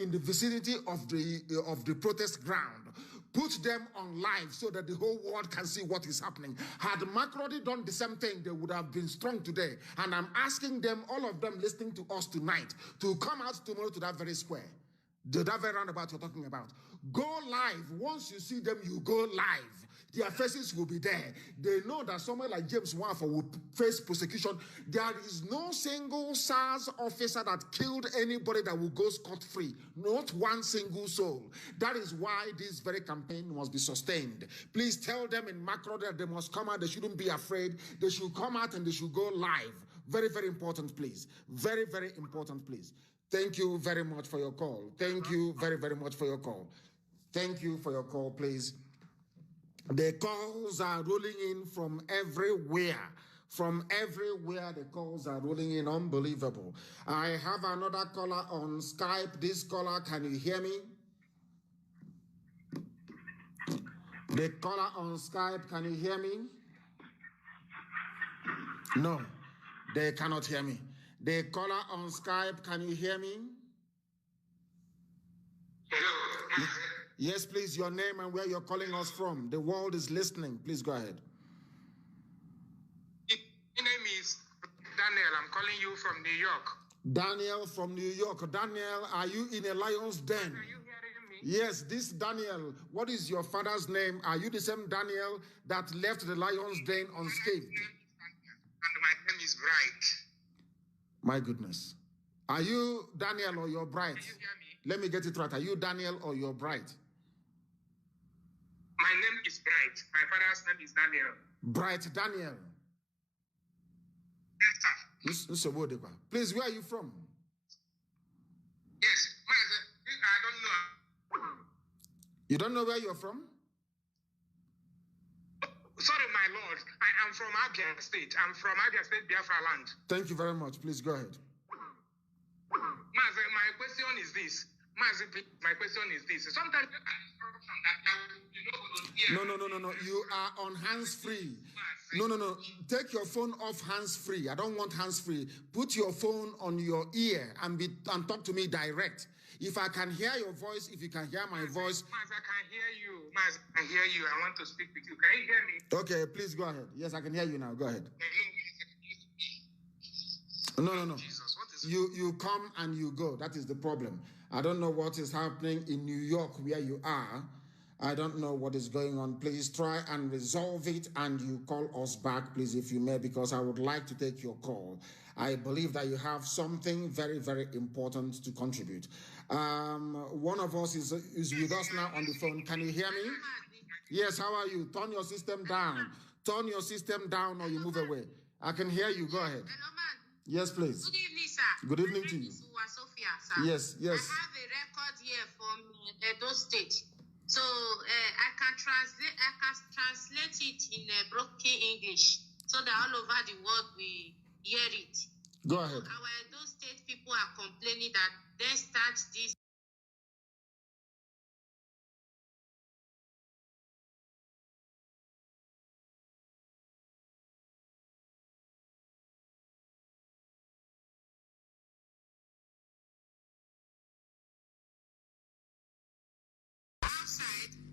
in the vicinity of the protest ground. Put them on live so that the whole world can see what is happening. Had Makrodi done the same thing, they would have been strong today. And I'm asking them, all of them listening to us tonight, to come out tomorrow to that very square, that very roundabout you're talking about. Go live. Once you see them, you go live. Their faces will be there. They know that someone like James Wafa will face prosecution. There is no single SARS officer that killed anybody that will go scot-free. Not one single soul. That is why this very campaign must be sustained. Please tell them in macro that they must come out. They shouldn't be afraid. They should come out and they should go live. Very, very important, please. Very, very important, please. Thank you very much for your call. Thank you very, very much for your call. Thank you for your call, please. The calls are rolling in from everywhere. From everywhere, the calls are rolling in. Unbelievable. I have another caller on Skype. This caller, can you hear me? The caller on Skype, can you hear me? No, they cannot hear me. The caller on Skype, can you hear me? Hello. Yes, please, your name and where you're calling us from. The world is listening. Please go ahead. My name is Daniel. I'm calling you from New York. Daniel from New York. Daniel, are you in a lion's den? Are you hearing me? Yes, this Daniel. What is your father's name? Are you the same Daniel that left the lion's den unscathed? And my name is Bright. My goodness. Are you Daniel or you're Bright? Can you hear me? Let me get it right. Are you Daniel or you're Bright? My name is Bright. My father's name is Daniel. Bright Daniel. Yes, sir. Please, where are you from? Yes, I don't know. You don't know where you're from? Sorry, my lord. I am from Abia State. I'm from Abia State, Biafra land. Thank you very much. Please go ahead. Mazi, my question is this. Mazi, my question is this. Sometimes No. You are on hands-free. No. Take your phone off hands-free. I don't want hands-free. Put your phone on your ear and talk to me direct. If I can hear your voice, if you can hear my voice. Mazi, I can hear you. Mazi, I can hear you. I want to speak with you. Can you hear me? Okay, please go ahead. Yes, I can hear you now. Go ahead. No. Jesus, what is You come and you go. That is the problem. I don't know what is happening in New York where you are. I don't know what is going on. Please try and resolve it and you call us back, please, if you may, because I would like to take your call. I believe that you have something very, very important to contribute. One of us is with us now on the phone. Can you hear me? Yes, how are you? Turn your system down. Turn your system down or you move away. I can hear you. Go ahead. Hello, man. Yes, please. Good evening, sir. Good evening to you. Sophia, sir. Yes, yes. I have a record here from Edo State. So I can translate it in broken English so that all over the world we hear it. Go ahead. Our Edo State people are complaining that they start this.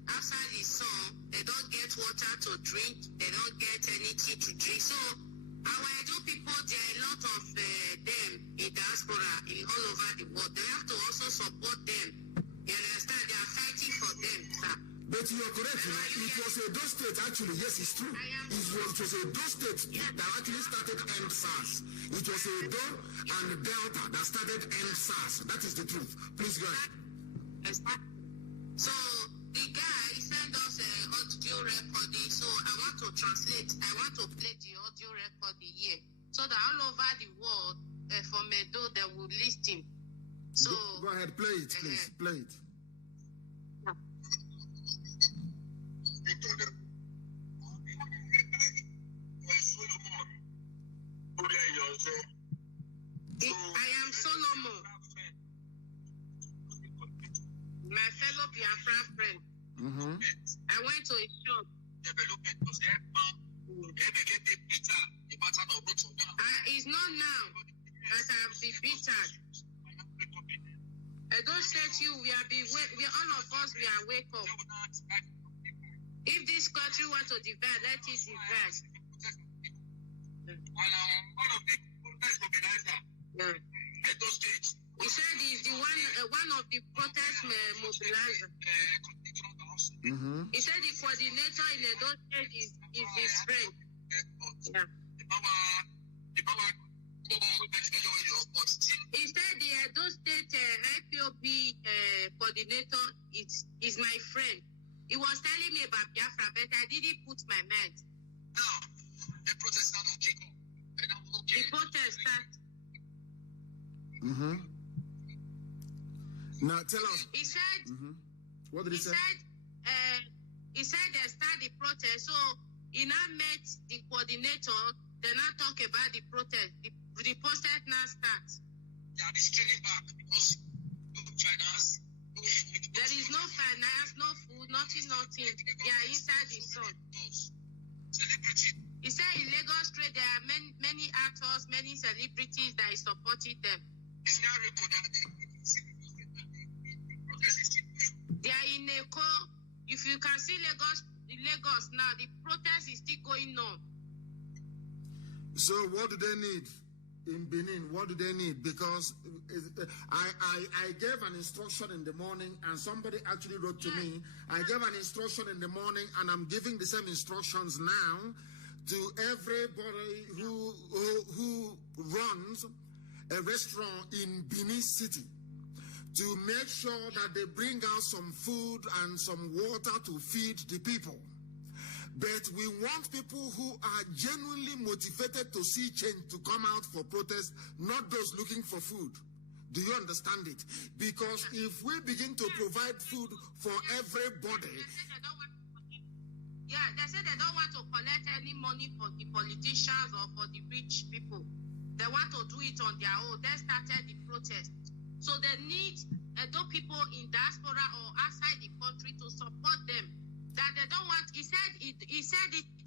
Outside the sun, they don't get water to drink, they don't get anything to drink. So our Edo people, there are a lot of them in diaspora in all over the world. They have to also support them. You understand? They are fighting for them, sir. But you are correct. It was Edo State, actually. Yes, it's true. It was Edo State that actually started EndSARS. It was Edo and Delta that started EndSARS. That is the truth. Please go ahead. So the guy sent us an audio recording. So I want to translate. I want to play the audio recording here so that all over the world from Edo they will listen. So go ahead, play it, please. Play it. I am Solomon, my fellow Biafra friend. I went to a shop. It's not now that I've been beaten. I don't say to you, all of us, we are wake up. If this country wants to divide, let it divide. He said he's the one of the protest mobilizers. He said the coordinator in Edo State is his friend. Yeah. He said the Edo State IPOB coordinator is my friend. He was telling me about Biafra, but I didn't put my mind. Now, the protest started to kick off. And I'm okay. The protest started. Now tell us. He said. What did he say? He said they start the protest. So he now met the coordinator. They now talk about the protest. The protest now starts. They are scaling back because no finance, no food. There is no finance, no food, nothing. They are inside the sun. Celebrity. He said in Lagos Street there are many actors, many celebrities that is supporting them. They are in Eko. If you can see Lagos now, the protest is still going on. So what do they need in Benin? What do they need? Because I gave an instruction in the morning, and somebody actually wrote to me. I gave an instruction in the morning, and I'm giving the same instructions now to everybody who runs a restaurant in Benin City, to make sure that they bring out some food and some water to feed the people. But we want people who are genuinely motivated to see change to come out for protest, not those looking for food. Do you understand it? Because if we begin to provide food for everybody... Yeah, they say they don't want to collect any money for the politicians or for the rich people. They want to do it on their own. They started the protest. So they need Edo people in diaspora or outside the country to support them. That they don't want, he said it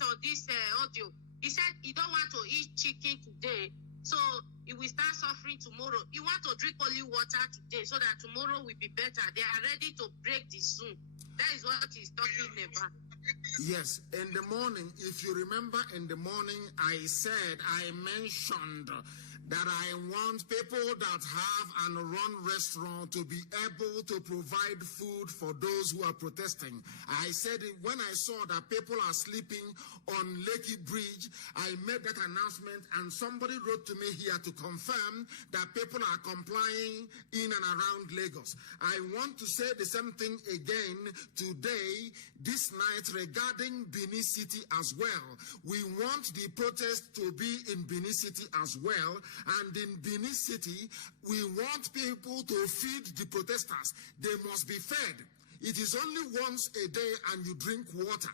on this audio. He said he don't want to eat chicken today, so he will start suffering tomorrow. He want to drink only water today so that tomorrow will be better. They are ready to break the Zoom. That is what he's talking about. Yes, in the morning, if you remember in the morning, I mentioned that I want people that have and run restaurant to be able to provide food for those who are protesting. I said it when I saw that people are sleeping on Lekki Bridge. I made that announcement, and somebody wrote to me here to confirm that people are complying in and around Lagos. I want to say the same thing again today, this night, regarding Benin City as well. We want the protest to be in Benin City as well, and in Benin City, we want people to feed the protesters. They must be fed. It is only once a day and you drink water.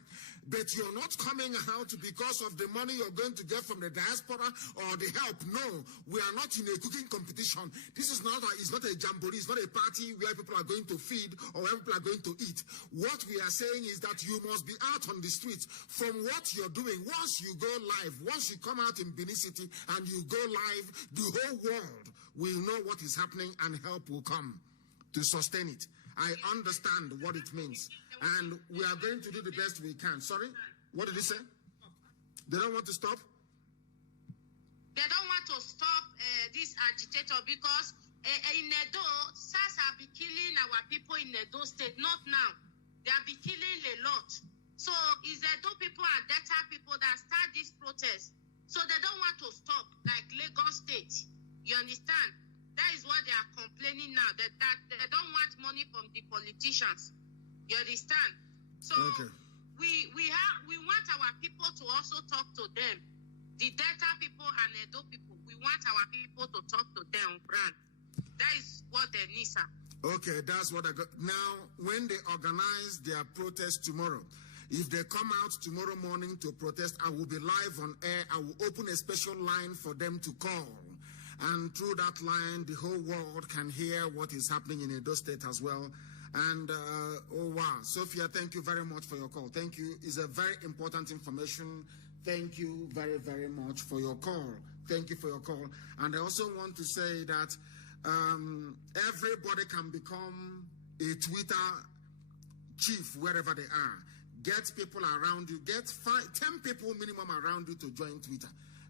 But you're not coming out because of the money you're going to get from the diaspora or the help. No, we are not in a cooking competition. This is not it's not a jamboree. It's not a party where people are going to feed or where people are going to eat. What we are saying is that you must be out on the streets from what you're doing. Once you go live, once you come out in Benin City and you go live, the whole world will know what is happening and help will come to sustain it. I understand what it means, and we are going to do the best we can. Sorry? What did he say? They don't want to stop? They don't want to stop this agitator because in Edo, SARS have been killing our people in Edo State. Not now. They have been killing a lot. So it's Edo people and Delta people that start this protest. So they don't want to stop, like Lagos State. You understand? That is what they are complaining now, that they don't want money from the politicians. You understand? So okay. we want our people to also talk to them. The Delta people and Edo people, we want our people to talk to them, Brand. That is what they need, sir. Okay, that's what I got. Now, when they organize their protest tomorrow, if they come out tomorrow morning to protest, I will be live on air. I will open a special line for them to call. And through that line, the whole world can hear what is happening in Edo State as well. And, oh, wow. Sophia, thank you very much for your call. Thank you. It's a very important information. Thank you very, very much for your call. Thank you for your call. And I also want to say that everybody can become a Twitter chief wherever they are. Get people around you. Get 10 people minimum around you to join Twitter.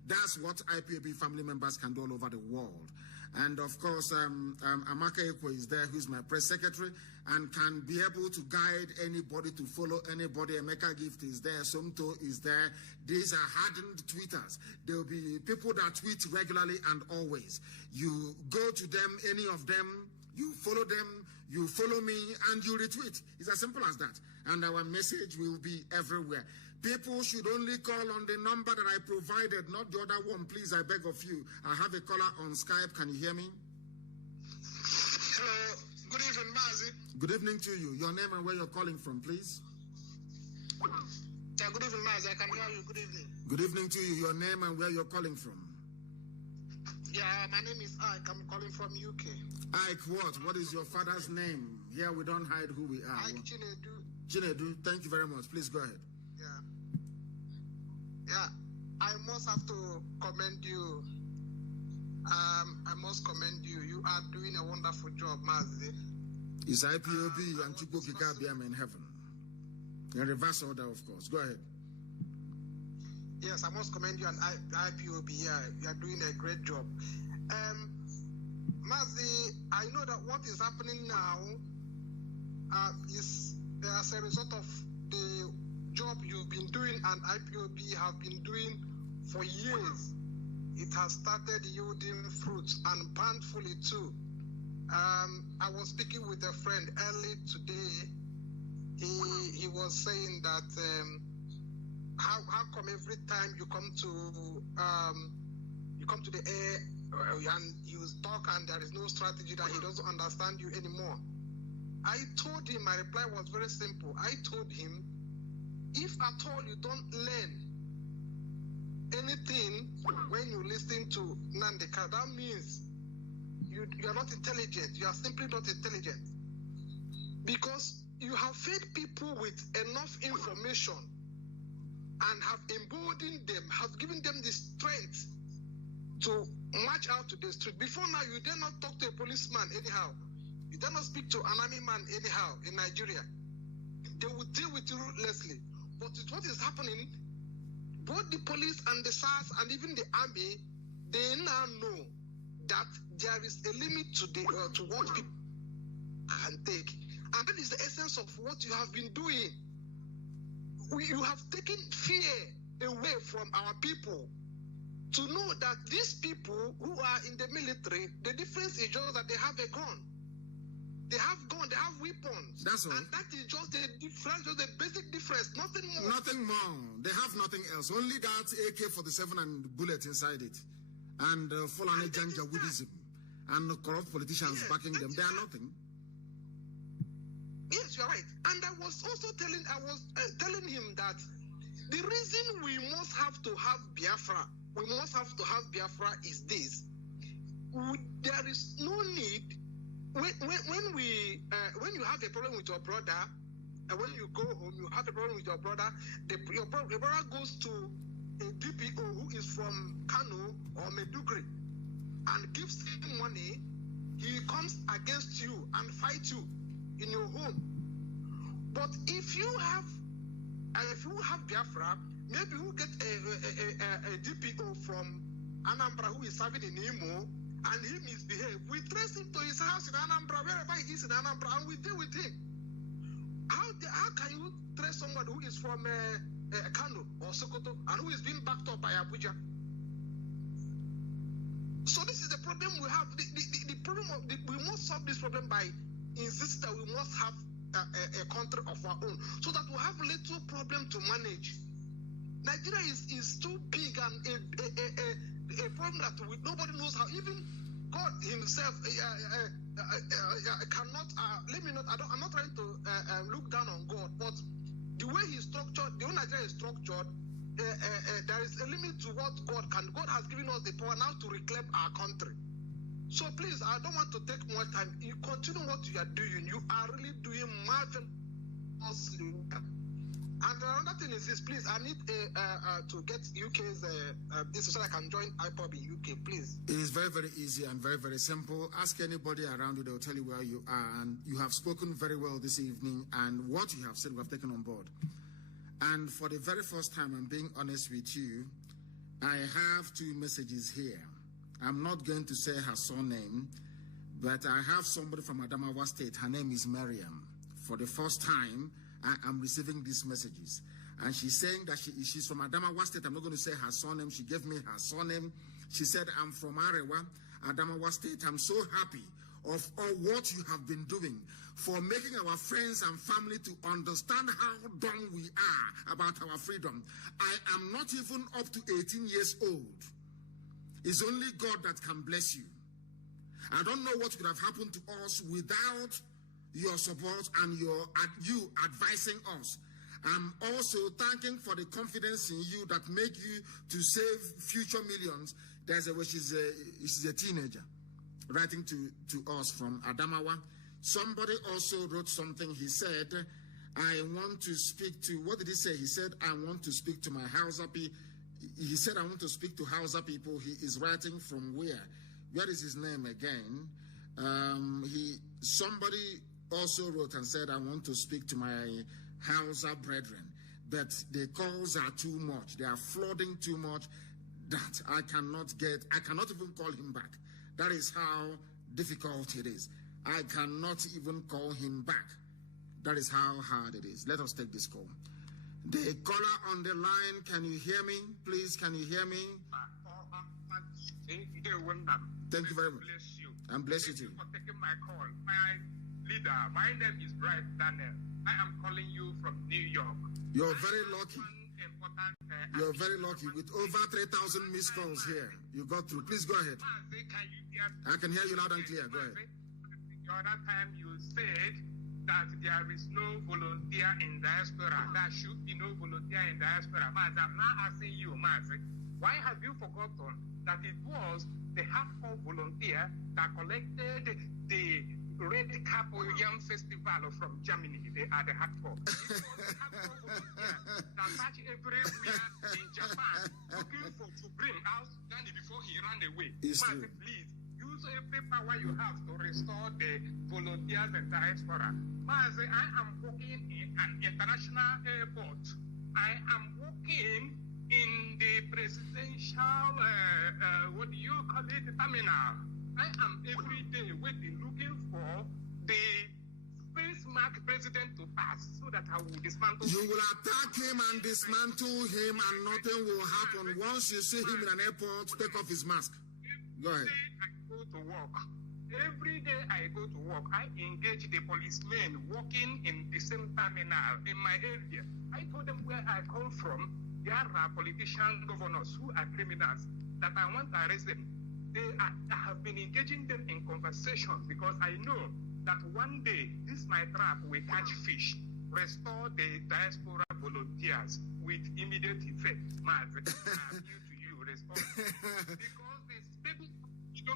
That's what IPOB family members can do all over the world. And of course, Amaka Ekwe is there, who's my press secretary, and can be able to guide anybody to follow anybody. Emeka Gift is there, Somto is there. These are hardened tweeters. There will be people that tweet regularly and always. You go to them, any of them, you follow them, you follow me, and you retweet. It's as simple as that. And our message will be everywhere. People should only call on the number that I provided, not the other one, please, I beg of you. I have a caller on Skype. Can you hear me? Hello. Good evening, Mazi. Good evening to you. Your name and where you're calling from, please. Yeah, good evening, Mazi. I can hear you. Good evening. Good evening to you. Your name and where you're calling from. Yeah, my name is Ike. I'm calling from UK. Ike what? What is your father's name? Here we don't hide who we are. Ike Chinedu. Chinedu, thank you very much. Please go ahead. Yeah, I must have to commend you. I must commend you. You are doing a wonderful job, Mazi. It's IPOB and Chukwu Kikabiam in heaven. In reverse order, of course. Go ahead. Yes, I must commend you and IPOB. Yeah, you are doing a great job. Mazi, I know that what is happening now is as a result of the job you've been doing and IPOB have been doing for years. It has started yielding fruits and bountifully too. I was speaking with a friend early today. He was saying that how come every time you come to the air and you talk and there is no strategy, that he doesn't understand you anymore. I told him, my reply was very simple. I told him, if at all you don't learn anything when you listen to Nnamdi, that means you are not intelligent. You are simply not intelligent. Because you have fed people with enough information and have emboldened them, have given them the strength to march out to the street. Before now, you dare not talk to a policeman anyhow. You dare not speak to an army man anyhow in Nigeria. They will deal with you ruthlessly. But with what is happening, both the police and the SARS and even the army, they now know that there is a limit to what people can take. And that is the essence of what you have been doing. You have taken fear away from our people to know that these people who are in the military, the difference is just that they have a gun. They have gun, they have weapons. That's all. And that is just the difference, just the basic difference, nothing more. Nothing more. They have nothing else. Only that AK-47 and bullet inside it. And Fulani Janjaweedism. And corrupt politicians backing them. They are nothing. Yes, you're right. And I was also telling him that the reason we must have to have Biafra, is this. There is no need. When you have a problem with your brother, and when you go home, you have a problem with your brother, your brother goes to a DPO who is from Kanu or Medugri and gives him money, he comes against you and fights you in your home. But if you have Biafra, maybe you get a DPO from Anambra who is serving in Imo, and he misbehaved. We trace him to his house in Anambra, wherever he is in Anambra, and we deal with him. How can you trace somebody who is from Kanu or Sokoto and who is being backed up by Abuja? So this is the problem we have. The problem we must solve this problem by insisting that we must have a country of our own, so that we have little problem to manage. Nigeria is too big and a problem that nobody knows how. Even God Himself cannot. I'm not trying to look down on God, but the way He's structured, the way Nigeria is structured, there is a limit to what God can. God has given us the power now to reclaim our country. So please, I don't want to take more time. You continue what you are doing. You are really doing marvelously. And another thing is this, please, I need to get UK's this so I can join IPOB in UK, please. It is very, very easy and very, very simple. Ask anybody around you, they'll tell you where you are. And you have spoken very well this evening, and what you have said we have taken on board. And for the very first time, I'm being honest with you, I have two messages here. I'm not going to say her surname, but I have somebody from Adamawa State. Her name is Mariam. For the first time, I am receiving these messages. And she's saying that she's from Adamawa State. I'm not going to say her surname. She gave me her surname. She said, I'm from Arewa, Adamawa State. I'm so happy of all what you have been doing for making our friends and family to understand how dumb we are about our freedom. I am not even up to 18 years old. It's only God that can bless you. I don't know what would have happened to us without your support and you advising us. I'm also thanking for the confidence in you that make you to save future millions. She's a teenager writing to us from Adamawa. Somebody also wrote something. He said, I want to speak to, what did he say? He said, I want to speak to my Hausa people. He said, I want to speak to Hausa people. He is writing from where? Where is his name again? Somebody also wrote and said, I want to speak to my Hausa brethren. But the calls are too much. They are flooding too much that I cannot even call him back. That is how difficult it is. I cannot even call him back. That is how hard it is. Let us take this call. The caller on the line, can you hear me? Please, can you hear me? Thank you very much. Bless you. And bless you too. Thank you for taking my call. My leader, my name is Bright Daniel. I am calling you from New York. You're very lucky. You're very lucky. With over 3,000 missed calls here, you got through. Please go ahead. Can you hear me? I can hear you loud and clear. Go ahead. The other time you said that there is no volunteer in diaspora. There should be no volunteer in diaspora. Mazi, I'm now asking you, Mazi, why have you forgotten that it was the hardcore volunteer that collected the Red Cap Yam Festival from Germany? They are the hardcore. It was the hardcore volunteer that searched everywhere in Japan looking to bring out Danny before he ran away. Mazi, please, use every power you have to restore the volunteers in diaspora. Mazi, I am working in an international airport. I am working in the presidential, what do you call it, terminal. I am every day waiting, looking for the face mark president to pass so that I will dismantle. You will attack him and dismantle him, and nothing will happen. Once you see him in an airport, take off his mask. Go ahead. Every day I go to work, I engage the policemen working in the same terminal in my area. I told them where I come from. There are politician governors who are criminals that I want to arrest them. I have been engaging them in conversations because I know that one day this my trap will catch fish, restore the diaspora volunteers with immediate effect. Mazi, I appeal to you, respond. Because this baby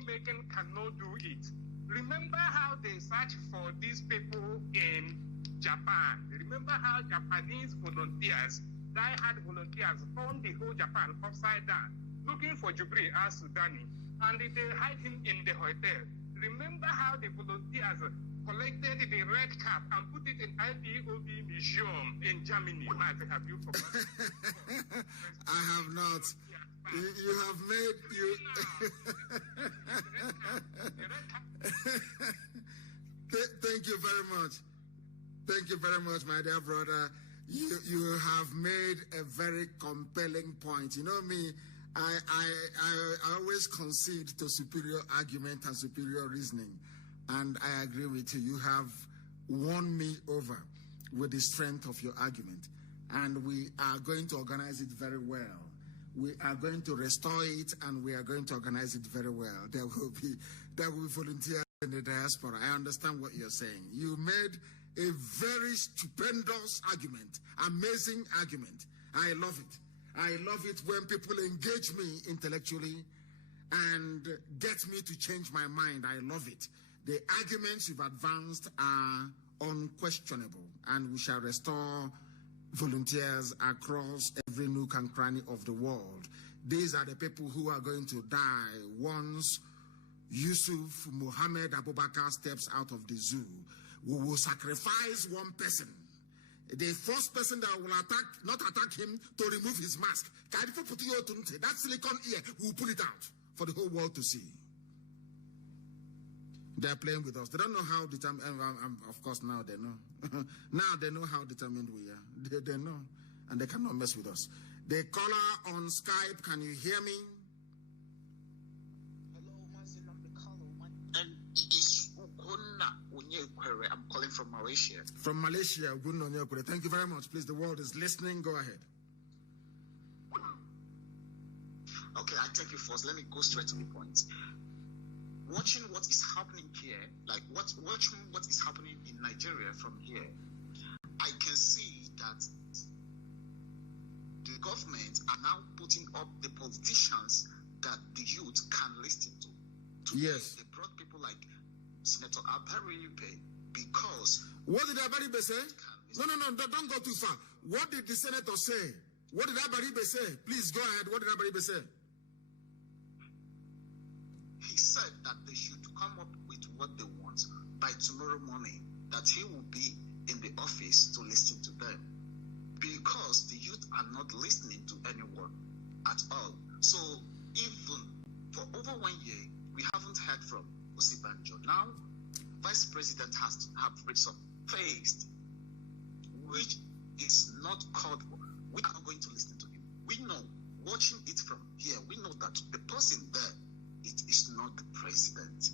making cannot do it. Remember how they search for these people in Japan. Remember how Japanese volunteers, die-hard volunteers, found the whole Japan upside down, looking for Jubril al-Sudani, and they hide him in the hotel. Remember how the volunteers collected the red cap and put it in IPOB museum in Germany? Mazi, have you forgotten? I have not. You have made you. Thank you very much. Thank you very much, my dear brother. You have made a very compelling point. You know me, I always concede to superior argument and superior reasoning, and I agree with you. You have won me over with the strength of your argument, and we are going to organize it very well. We are going to restore it, and we are going to organize it very well. There will be volunteers in the diaspora. I understand what you're saying. You made a very stupendous argument, amazing argument. I love it. I love it when people engage me intellectually and get me to change my mind. I love it. The arguments you've advanced are unquestionable, and we shall restore volunteers across every nook and cranny of the world. These are the people who are going to die once Yusuf Muhammad Abubakar steps out of the zoo. We will sacrifice one person. The first person that will not attack him, to remove his mask. That silicone ear, we'll pull it out for the whole world to see. They're playing with us. They don't know how determined, of course now they know. Now they know how determined we are. They know, and they cannot mess with us. The caller on Skype, can you hear me? Hello, Mazi, Nnamdi, and it is Ugonna Onyekwere. I'm calling from Malaysia. From Malaysia, Ugonna Onyekwere. Thank you very much. Please, the world is listening. Go ahead. Okay, I take you first. Let me go straight to the point. Watching what is happening here, like watching what is happening in Nigeria from here, I can see that the government are now putting up the politicians that the youth can listen to. Yes. They brought people like Senator Abaribe because... What did Abaribe say? No, don't go too far. What did the senator say? What did Abaribe say? Please go ahead. What did Abaribe say? He said that they should come up with what they want by tomorrow morning, that he will be in the office to listen to them. Because the youth are not listening to anyone at all. So even for over 1 year, we haven't heard from Osibanjo. Now, Vice President has to have reached some phase, which is not called for. We are not going to listen to him. We know, watching it from here, we know that the person there, it is not the president.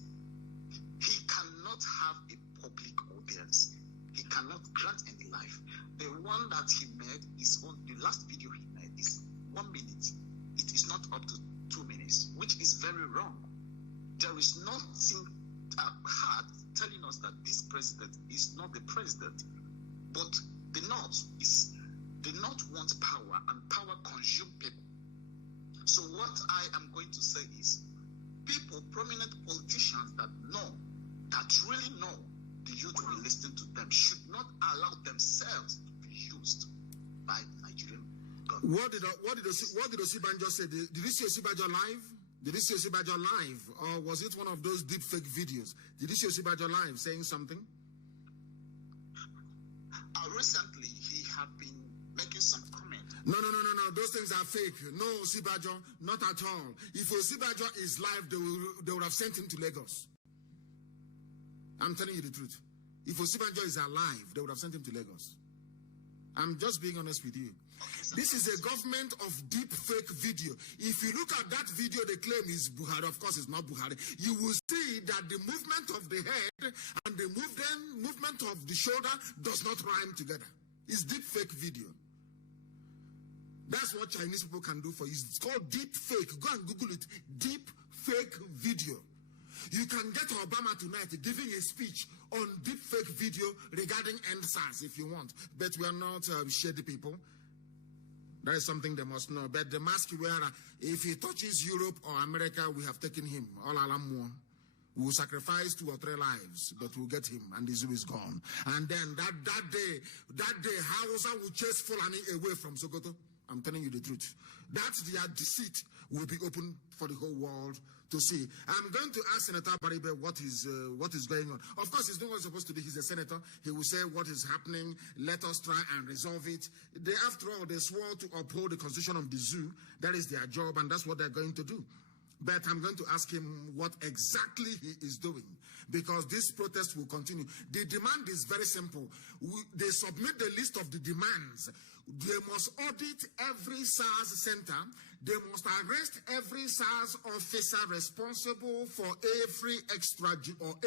He cannot have a public audience. He cannot grant any life. The one that he made is on the last video he made is 1 minute. It is not up to 2 minutes, which is very wrong. There is nothing hard telling us that this president is not the president. But the North wants power, and power consumes people. So what I am going to say is, people, prominent politicians that really know the youth will listen to them, should not allow themselves to be used by the Nigerian government. What did Osibanjo say? Did you see Osibanjo live? Did you see Osibanjo live? Or was it one of those deep fake videos? Did you see Osibanjo live saying something? Recently, he had been making some comment. No. Those things are fake. No, Osibajo, not at all. If Osibajo is live, they would have sent him to Lagos. I'm telling you the truth. If Osibajo is alive, they would have sent him to Lagos. I'm just being honest with you. Okay, this is a government of deep fake video. If you look at that video, they claim is Buhari. Of course, it's not Buhari. You will see that the movement of the head and the movement of the shoulder does not rhyme together. It's deep fake video. That's what Chinese people can do for you. It's called deep fake. Go and Google it. Deep fake video. You can get Obama tonight giving a speech on deep fake video regarding EndSARS if you want. But we are not shady people. That is something they must know. But the mask wearer, if he touches Europe or America, we have taken him. All alam. We will sacrifice 2 or 3 lives, but we'll get him, and the zoo is gone. And then that day, Hausa will chase Fulani away from Sokoto. I'm telling you the truth. That's their deceit will be open for the whole world to see. I'm going to ask Senator Baribe what is going on. Of course, he's doing what he's supposed to do. He's a senator. He will say what is happening. Let us try and resolve it. After all, they swore to uphold the constitution of the zoo. That is their job, and that's what they're going to do. But I'm going to ask him what exactly he is doing, because this protest will continue. The demand is very simple. They submit the list of the demands. They must audit every SARS center. They must arrest every SARS officer responsible for every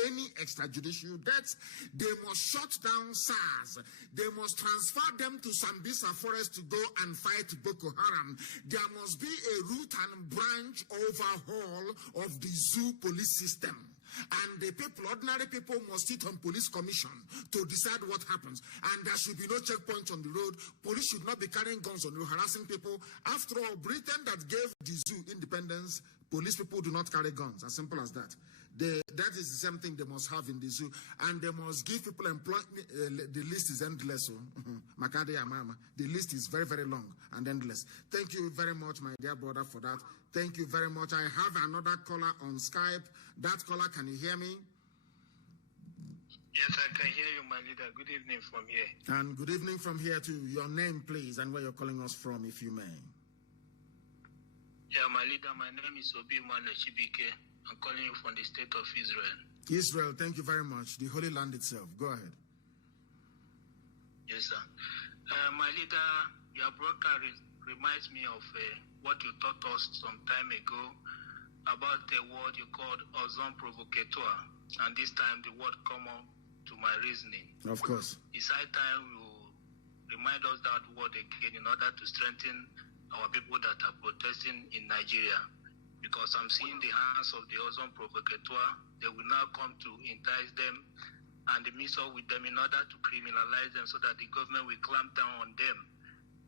any extrajudicial deaths. They must shut down SARS. They must transfer them to Sambisa Forest to go and fight Boko Haram. There must be a root and branch overhaul of the zoo police system. And the people, ordinary people, must sit on police commission to decide what happens. And there should be no checkpoints on the road. Police should not be carrying guns on the road, harassing people. After all, Britain that gave the zoo independence, police people do not carry guns. As simple as that. That is the same thing they must have in the zoo. And they must give people employment. The list is endless. Makade Amama. The list is very, very long and endless. Thank you very much, my dear brother, for that. Thank you very much. I have another caller on Skype. That caller, can you hear me? Yes, I can hear you, my leader. Good evening from here. And good evening from here too. Your name, please, and where you're calling us from, if you may. Yeah, my leader, my name is Obi Mane Chibike. I'm calling you from the state of Israel. Israel, thank you very much. The Holy Land itself. Go ahead. Yes, sir. My leader, your broadcast reminds me of what you taught us some time ago about the word you called ozone provocateur. And this time the word come on to my reasoning. Of course. It's high time you remind us that word again in order to strengthen our people that are protesting in Nigeria. Because I'm seeing the hands of the ozone provocateur. They will now come to entice them and mix up with them in order to criminalize them so that the government will clamp down on them.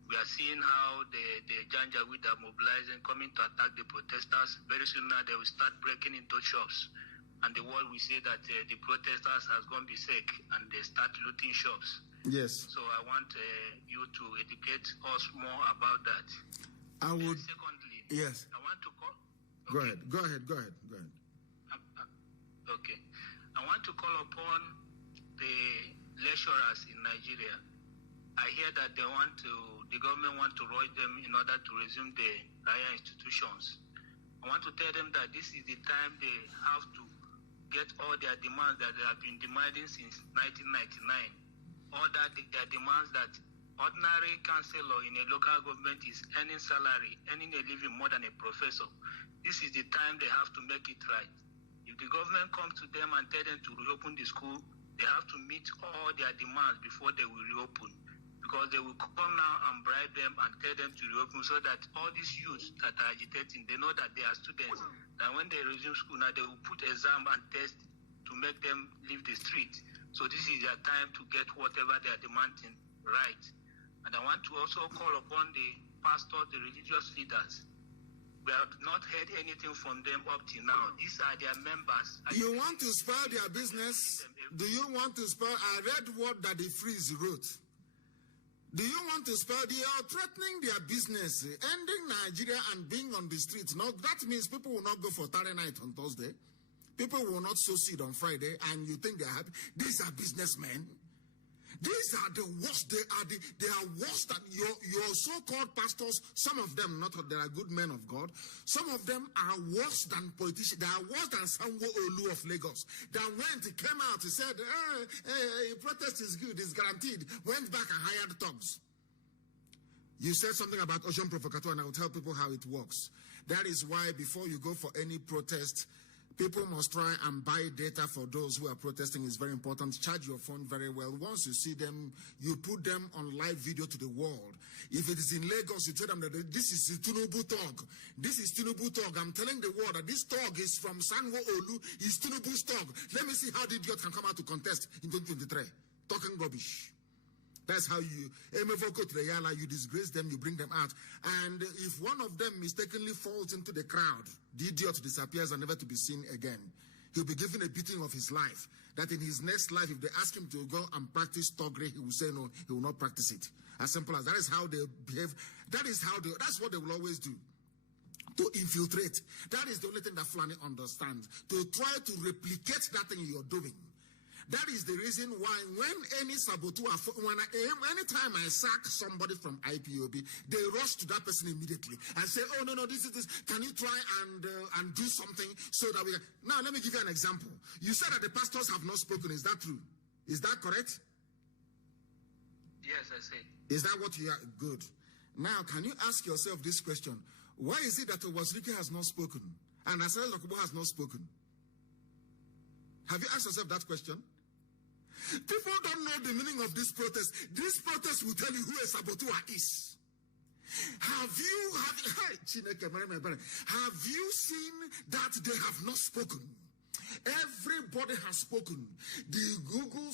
We are seeing how the Janjaweed are mobilizing, coming to attack the protesters. Very soon now they will start breaking into shops. And the world will say that the protesters has gone berserk and they start looting shops. Yes. So I want you to educate us more about that. I would. Secondly, yes. I want to call. Okay. Go ahead. Okay. I want to call upon the lecturers in Nigeria. I hear that the government want to rush them in order to resume the higher institutions. I want to tell them that this is the time they have to get all their demands that they have been demanding since 1999. All that their demands that ordinary councillor in a local government is earning salary, earning a living more than a professor. This is the time they have to make it right. If the government comes to them and tell them to reopen the school, they have to meet all their demands before they will reopen. Because they will come now and bribe them and tell them to reopen so that all these youths that are agitating, they know that they are students. That when they resume school now, they will put exam and test to make them leave the street. So this is their time to get whatever they are demanding right. And I want to also call upon the pastors, the religious leaders. We have not heard anything from them up till now. These are their members. You want to spoil their business? Do you want to spoil? I read what Daddy Freeze wrote. Do you want to spoil? They are threatening their business, ending Nigeria and being on the streets. Now, that means people will not go for Saturday night on Thursday. People will not sow seed on Friday, and you think they're happy. These are businessmen. These are the worst. They are worse than your so-called pastors. Some of them, not they are good men of God. Some of them are worse than politicians. They are worse than Sanwo-Olu of Lagos. That went, he came out, he said, protest is good, it's guaranteed. Went back and hired thugs. You said something about Ocean Provocateur, and I will tell people how it works. That is why before you go for any protest, people must try and buy data for those who are protesting. Is very important. Charge your phone very well. Once you see them, you put them on live video to the world. If it is in Lagos, you tell them that this is Tinubu Tog. This is Tinubu Tog. I'm telling the world that this Tog is from Sanwo-Olu. Is Tinubu's Tog. Let me see how the idiot can come out to contest in 2023. Talking rubbish. That's how you disgrace them, you bring them out. And if one of them mistakenly falls into the crowd, the idiot disappears and never to be seen again. He'll be given a beating of his life. That in his next life, if they ask him to go and practice toggery, he will say no, he will not practice it. As simple as that. Is how they behave. That's what they will always do. To infiltrate. That is the only thing that Fulani understands. To try to replicate that thing you're doing. That is the reason why when any saboteur, anytime I sack somebody from IPOB, they rush to that person immediately and say, oh, no, this is this. Can you try and do something so that we can... Now, let me give you an example. You said that the pastors have not spoken. Is that true? Is that correct? Yes, I say. Is that what you are? Good. Now, can you ask yourself this question? Why is it that Wazirike has not spoken and Asare Dokubo has not spoken? Have you asked yourself that question? People don't know the meaning of this protest. This protest will tell you who a saboteur is. Have you seen that they have not spoken? Everybody has spoken. The Google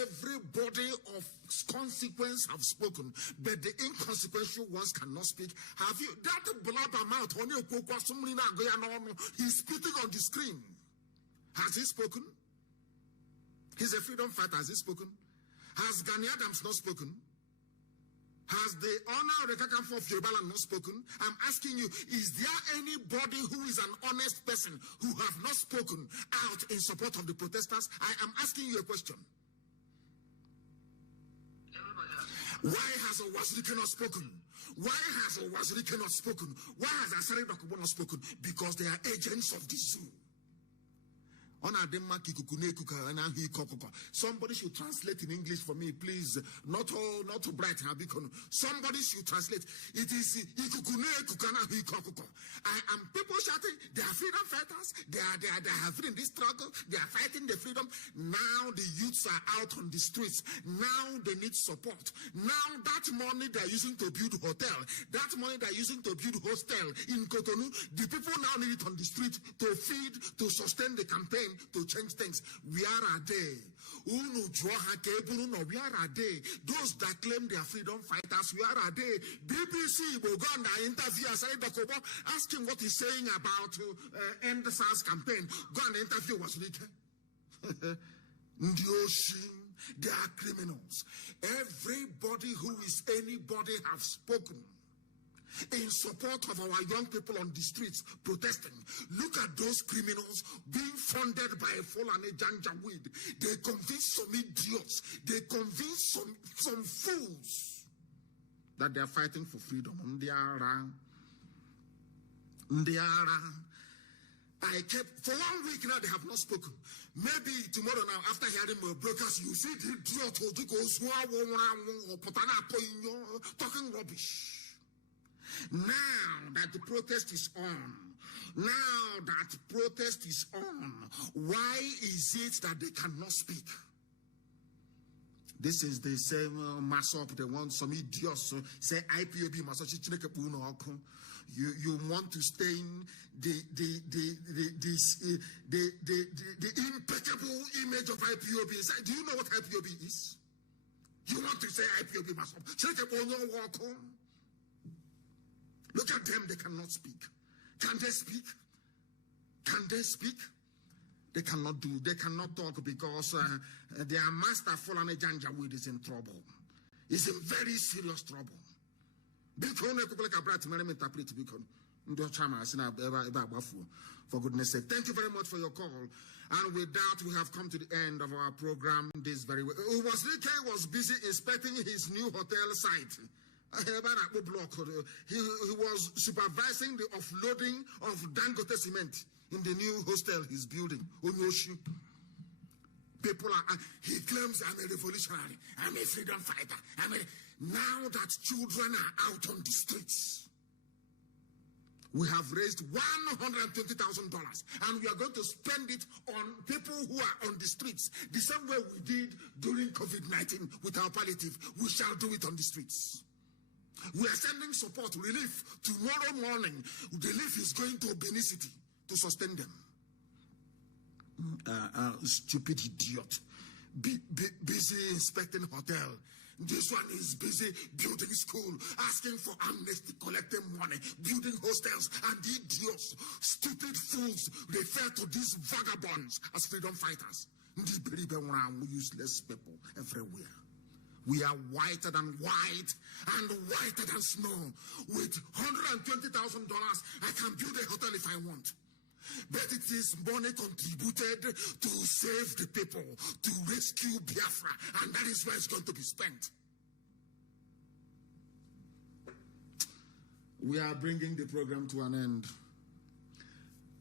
everybody of consequence have spoken, but the inconsequential ones cannot speak. Have you that blabber mouth? He's spitting on the screen. Has he spoken? He's a freedom fighter. Has he spoken? Has Gani Adams not spoken? Has the honor of the Kakamfo of Yoruba not spoken? I'm asking you, is there anybody who is an honest person who have not spoken out in support of the protesters? I am asking you a question. Why has Owazirike not spoken? Why has Owazirike not spoken? Why has Asare Dokubo not spoken? Because they are agents of the zoo. Somebody should translate in English for me, please. Not too bright. Somebody should translate. It is I am people shouting, they are freedom fighters, they are in this struggle, they are fighting the freedom. Now the youths are out on the streets. Now they need support. Now that money they are using to build hotel, that money they are using to build hostel in Cotonou, the people now need it on the street to feed, to sustain the campaign, to change things. Where are they? Where are they? Those that claim they are freedom fighters, where are they? BBC will go on the interview Asare Dokubo, ask him what he's saying about end the SARS campaign. Go on the interview Wazirike. They are criminals. Everybody who is anybody have spoken in support of our young people on the streets protesting. Look at those criminals being funded by Fulani Janjaweed. They convince some idiots, they convince some fools that they are fighting for freedom. I kept for 1 week now, they have not spoken. Maybe tomorrow now, after hearing my broadcast, you see the idiot who goes talking rubbish. Now that the protest is on, why is it that they cannot speak? This is the same mass up. They want some idiots say IPOB mass. You want to stain the impeccable image of IPOB. Do you know what IPOB is? You want to say IPOB mass up? Look at them, they cannot speak. Can they speak? Can they speak? They cannot talk because their master Fulani Janjaweed is in trouble. He's in very serious trouble. For goodness sake. Thank you very much for your call. And with that, we have come to the end of our program this very way. Rike was busy inspecting his new hotel site. He was supervising the offloading of Dangote cement in the new hostel he's building. People he claims I'm a revolutionary, I'm a freedom fighter. Now that children are out on the streets, we have raised $120,000 and we are going to spend it on people who are on the streets. The same way we did during COVID-19 with our palliative, we shall do it on the streets. We are sending support, relief. Tomorrow morning, relief is going to Benin City to sustain them. Stupid idiot. Busy inspecting hotel. This one is busy building school, asking for amnesty, collecting money, building hostels, and the idiots, stupid fools refer to these vagabonds as freedom fighters. Useless people everywhere. We are whiter than white and whiter than snow. With $120,000, I can build a hotel if I want. But it is money contributed to save the people, to rescue Biafra, and that is where it's going to be spent. We are bringing the program to an end.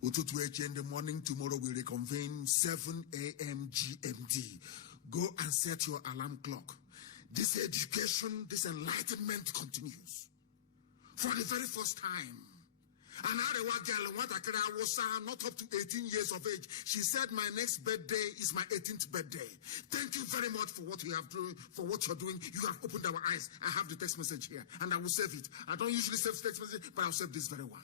Ututu in the morning, tomorrow we reconvene 7 a.m. GMT. Go and set your alarm clock. This education, this enlightenment continues. For the very first time. An Arewa girl, was not up to 18 years of age. She said, my next birthday is my 18th birthday. Thank you very much for what you have done, for what you're doing. You have opened our eyes. I have the text message here, and I will save it. I don't usually save text message, but I'll save this very one.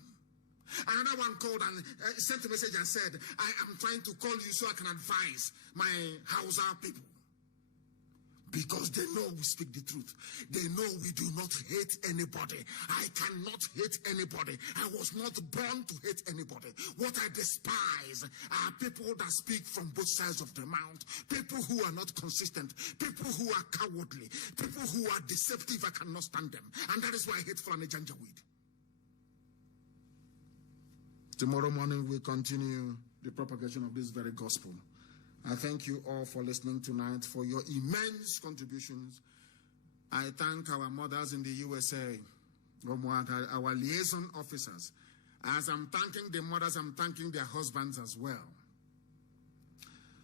Another one called and sent a message and said, I am trying to call you so I can advise my Hausa people. Because they know we speak the truth. They know we do not hate anybody. I cannot hate anybody. I was not born to hate anybody. What I despise are people that speak from both sides of the mouth. People who are not consistent. People who are cowardly. People who are deceptive. I cannot stand them. And that is why I hate Fulani Janjaweed. Tomorrow morning we continue the propagation of this very gospel. I thank you all for listening tonight, for your immense contributions. I thank our mothers in the USA, our liaison officers. As I'm thanking the mothers, I'm thanking their husbands as well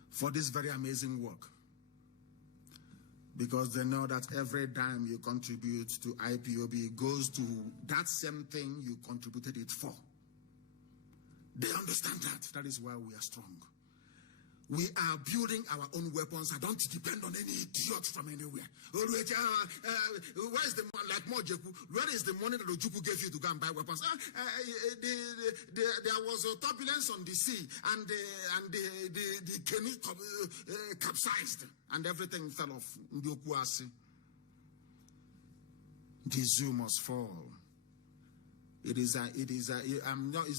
for this very amazing work. Because they know that every dime you contribute to IPOB goes to that same thing you contributed it for. They understand that. That is why we are strong. We are building our own weapons. I don't depend on any idiot from anywhere. Where is the money? Like Mojeku, where is the money that Ojuku gave you to go and buy weapons? There was a turbulence on the sea, and the canoe capsized, and everything fell off. The zoo must fall. It's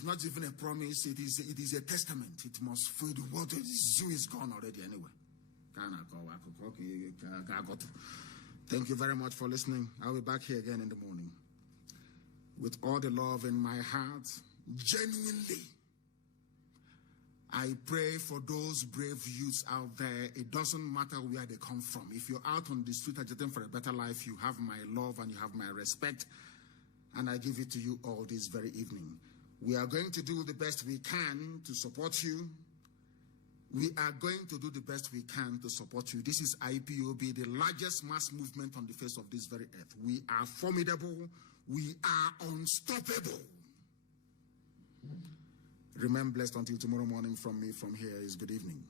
not even a promise. It is a testament. It must fall. The water, the zoo is gone already anyway. Thank you very much for listening. I'll be back here again in the morning. With all the love in my heart, genuinely, I pray for those brave youths out there. It doesn't matter where they come from. If you're out on the street agitating for a better life, you have my love and you have my respect. And I give it to you all this very evening. We are going to do the best we can to support you. We are going to do the best we can to support you. This is IPOB, the largest mass movement on the face of this very earth. We are formidable. We are unstoppable. Remain blessed until tomorrow morning. From me, from here is good evening.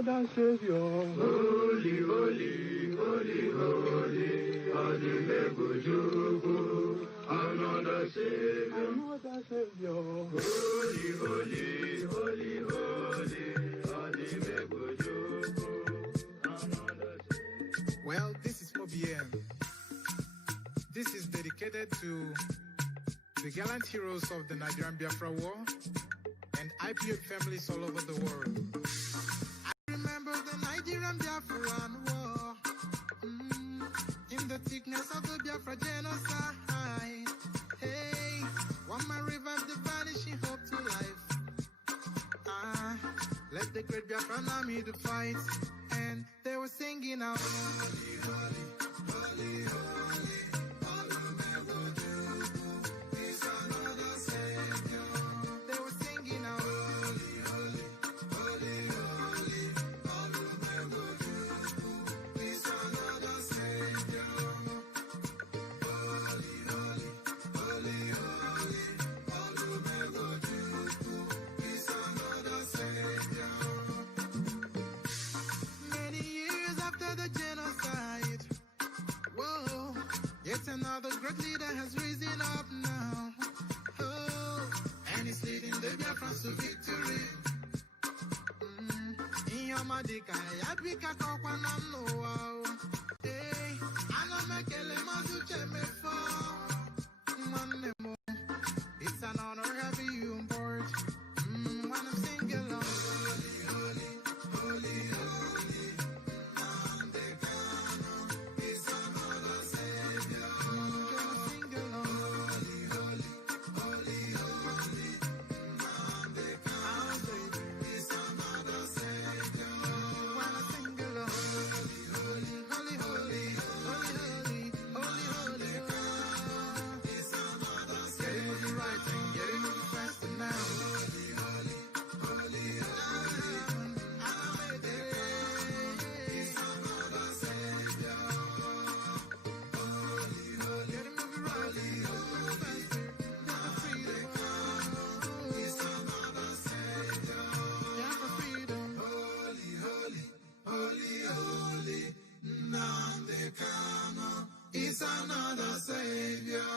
another Savior. Holy, holy, holy, holy, Adimebujuku, another Savior. Another Savior. Holy, holy, holy, holy, Adimebujuku, another Savior. Well, this is OBM. This is dedicated to the gallant heroes of the Nigerian Biafra War and IPO families all over the world. I remember the Nigerian Biafran War, in the thickness of the Biafra genocide. Hey, one man revived the vanishing hope to life. Let the great Biafran army to fight, and they were singing out, holy, holy, holy, holy. Another great leader has risen up now. Oh, and he's leading the Biafrans to victory. In your Madika, Yabika Kokwanam no. Hey, Anamekele Mazuche me fall. It's an honor having you on board. When I'm singing along. Holy, holy, holy, holy. Nnamdi Kanu is another Savior. It's another Savior.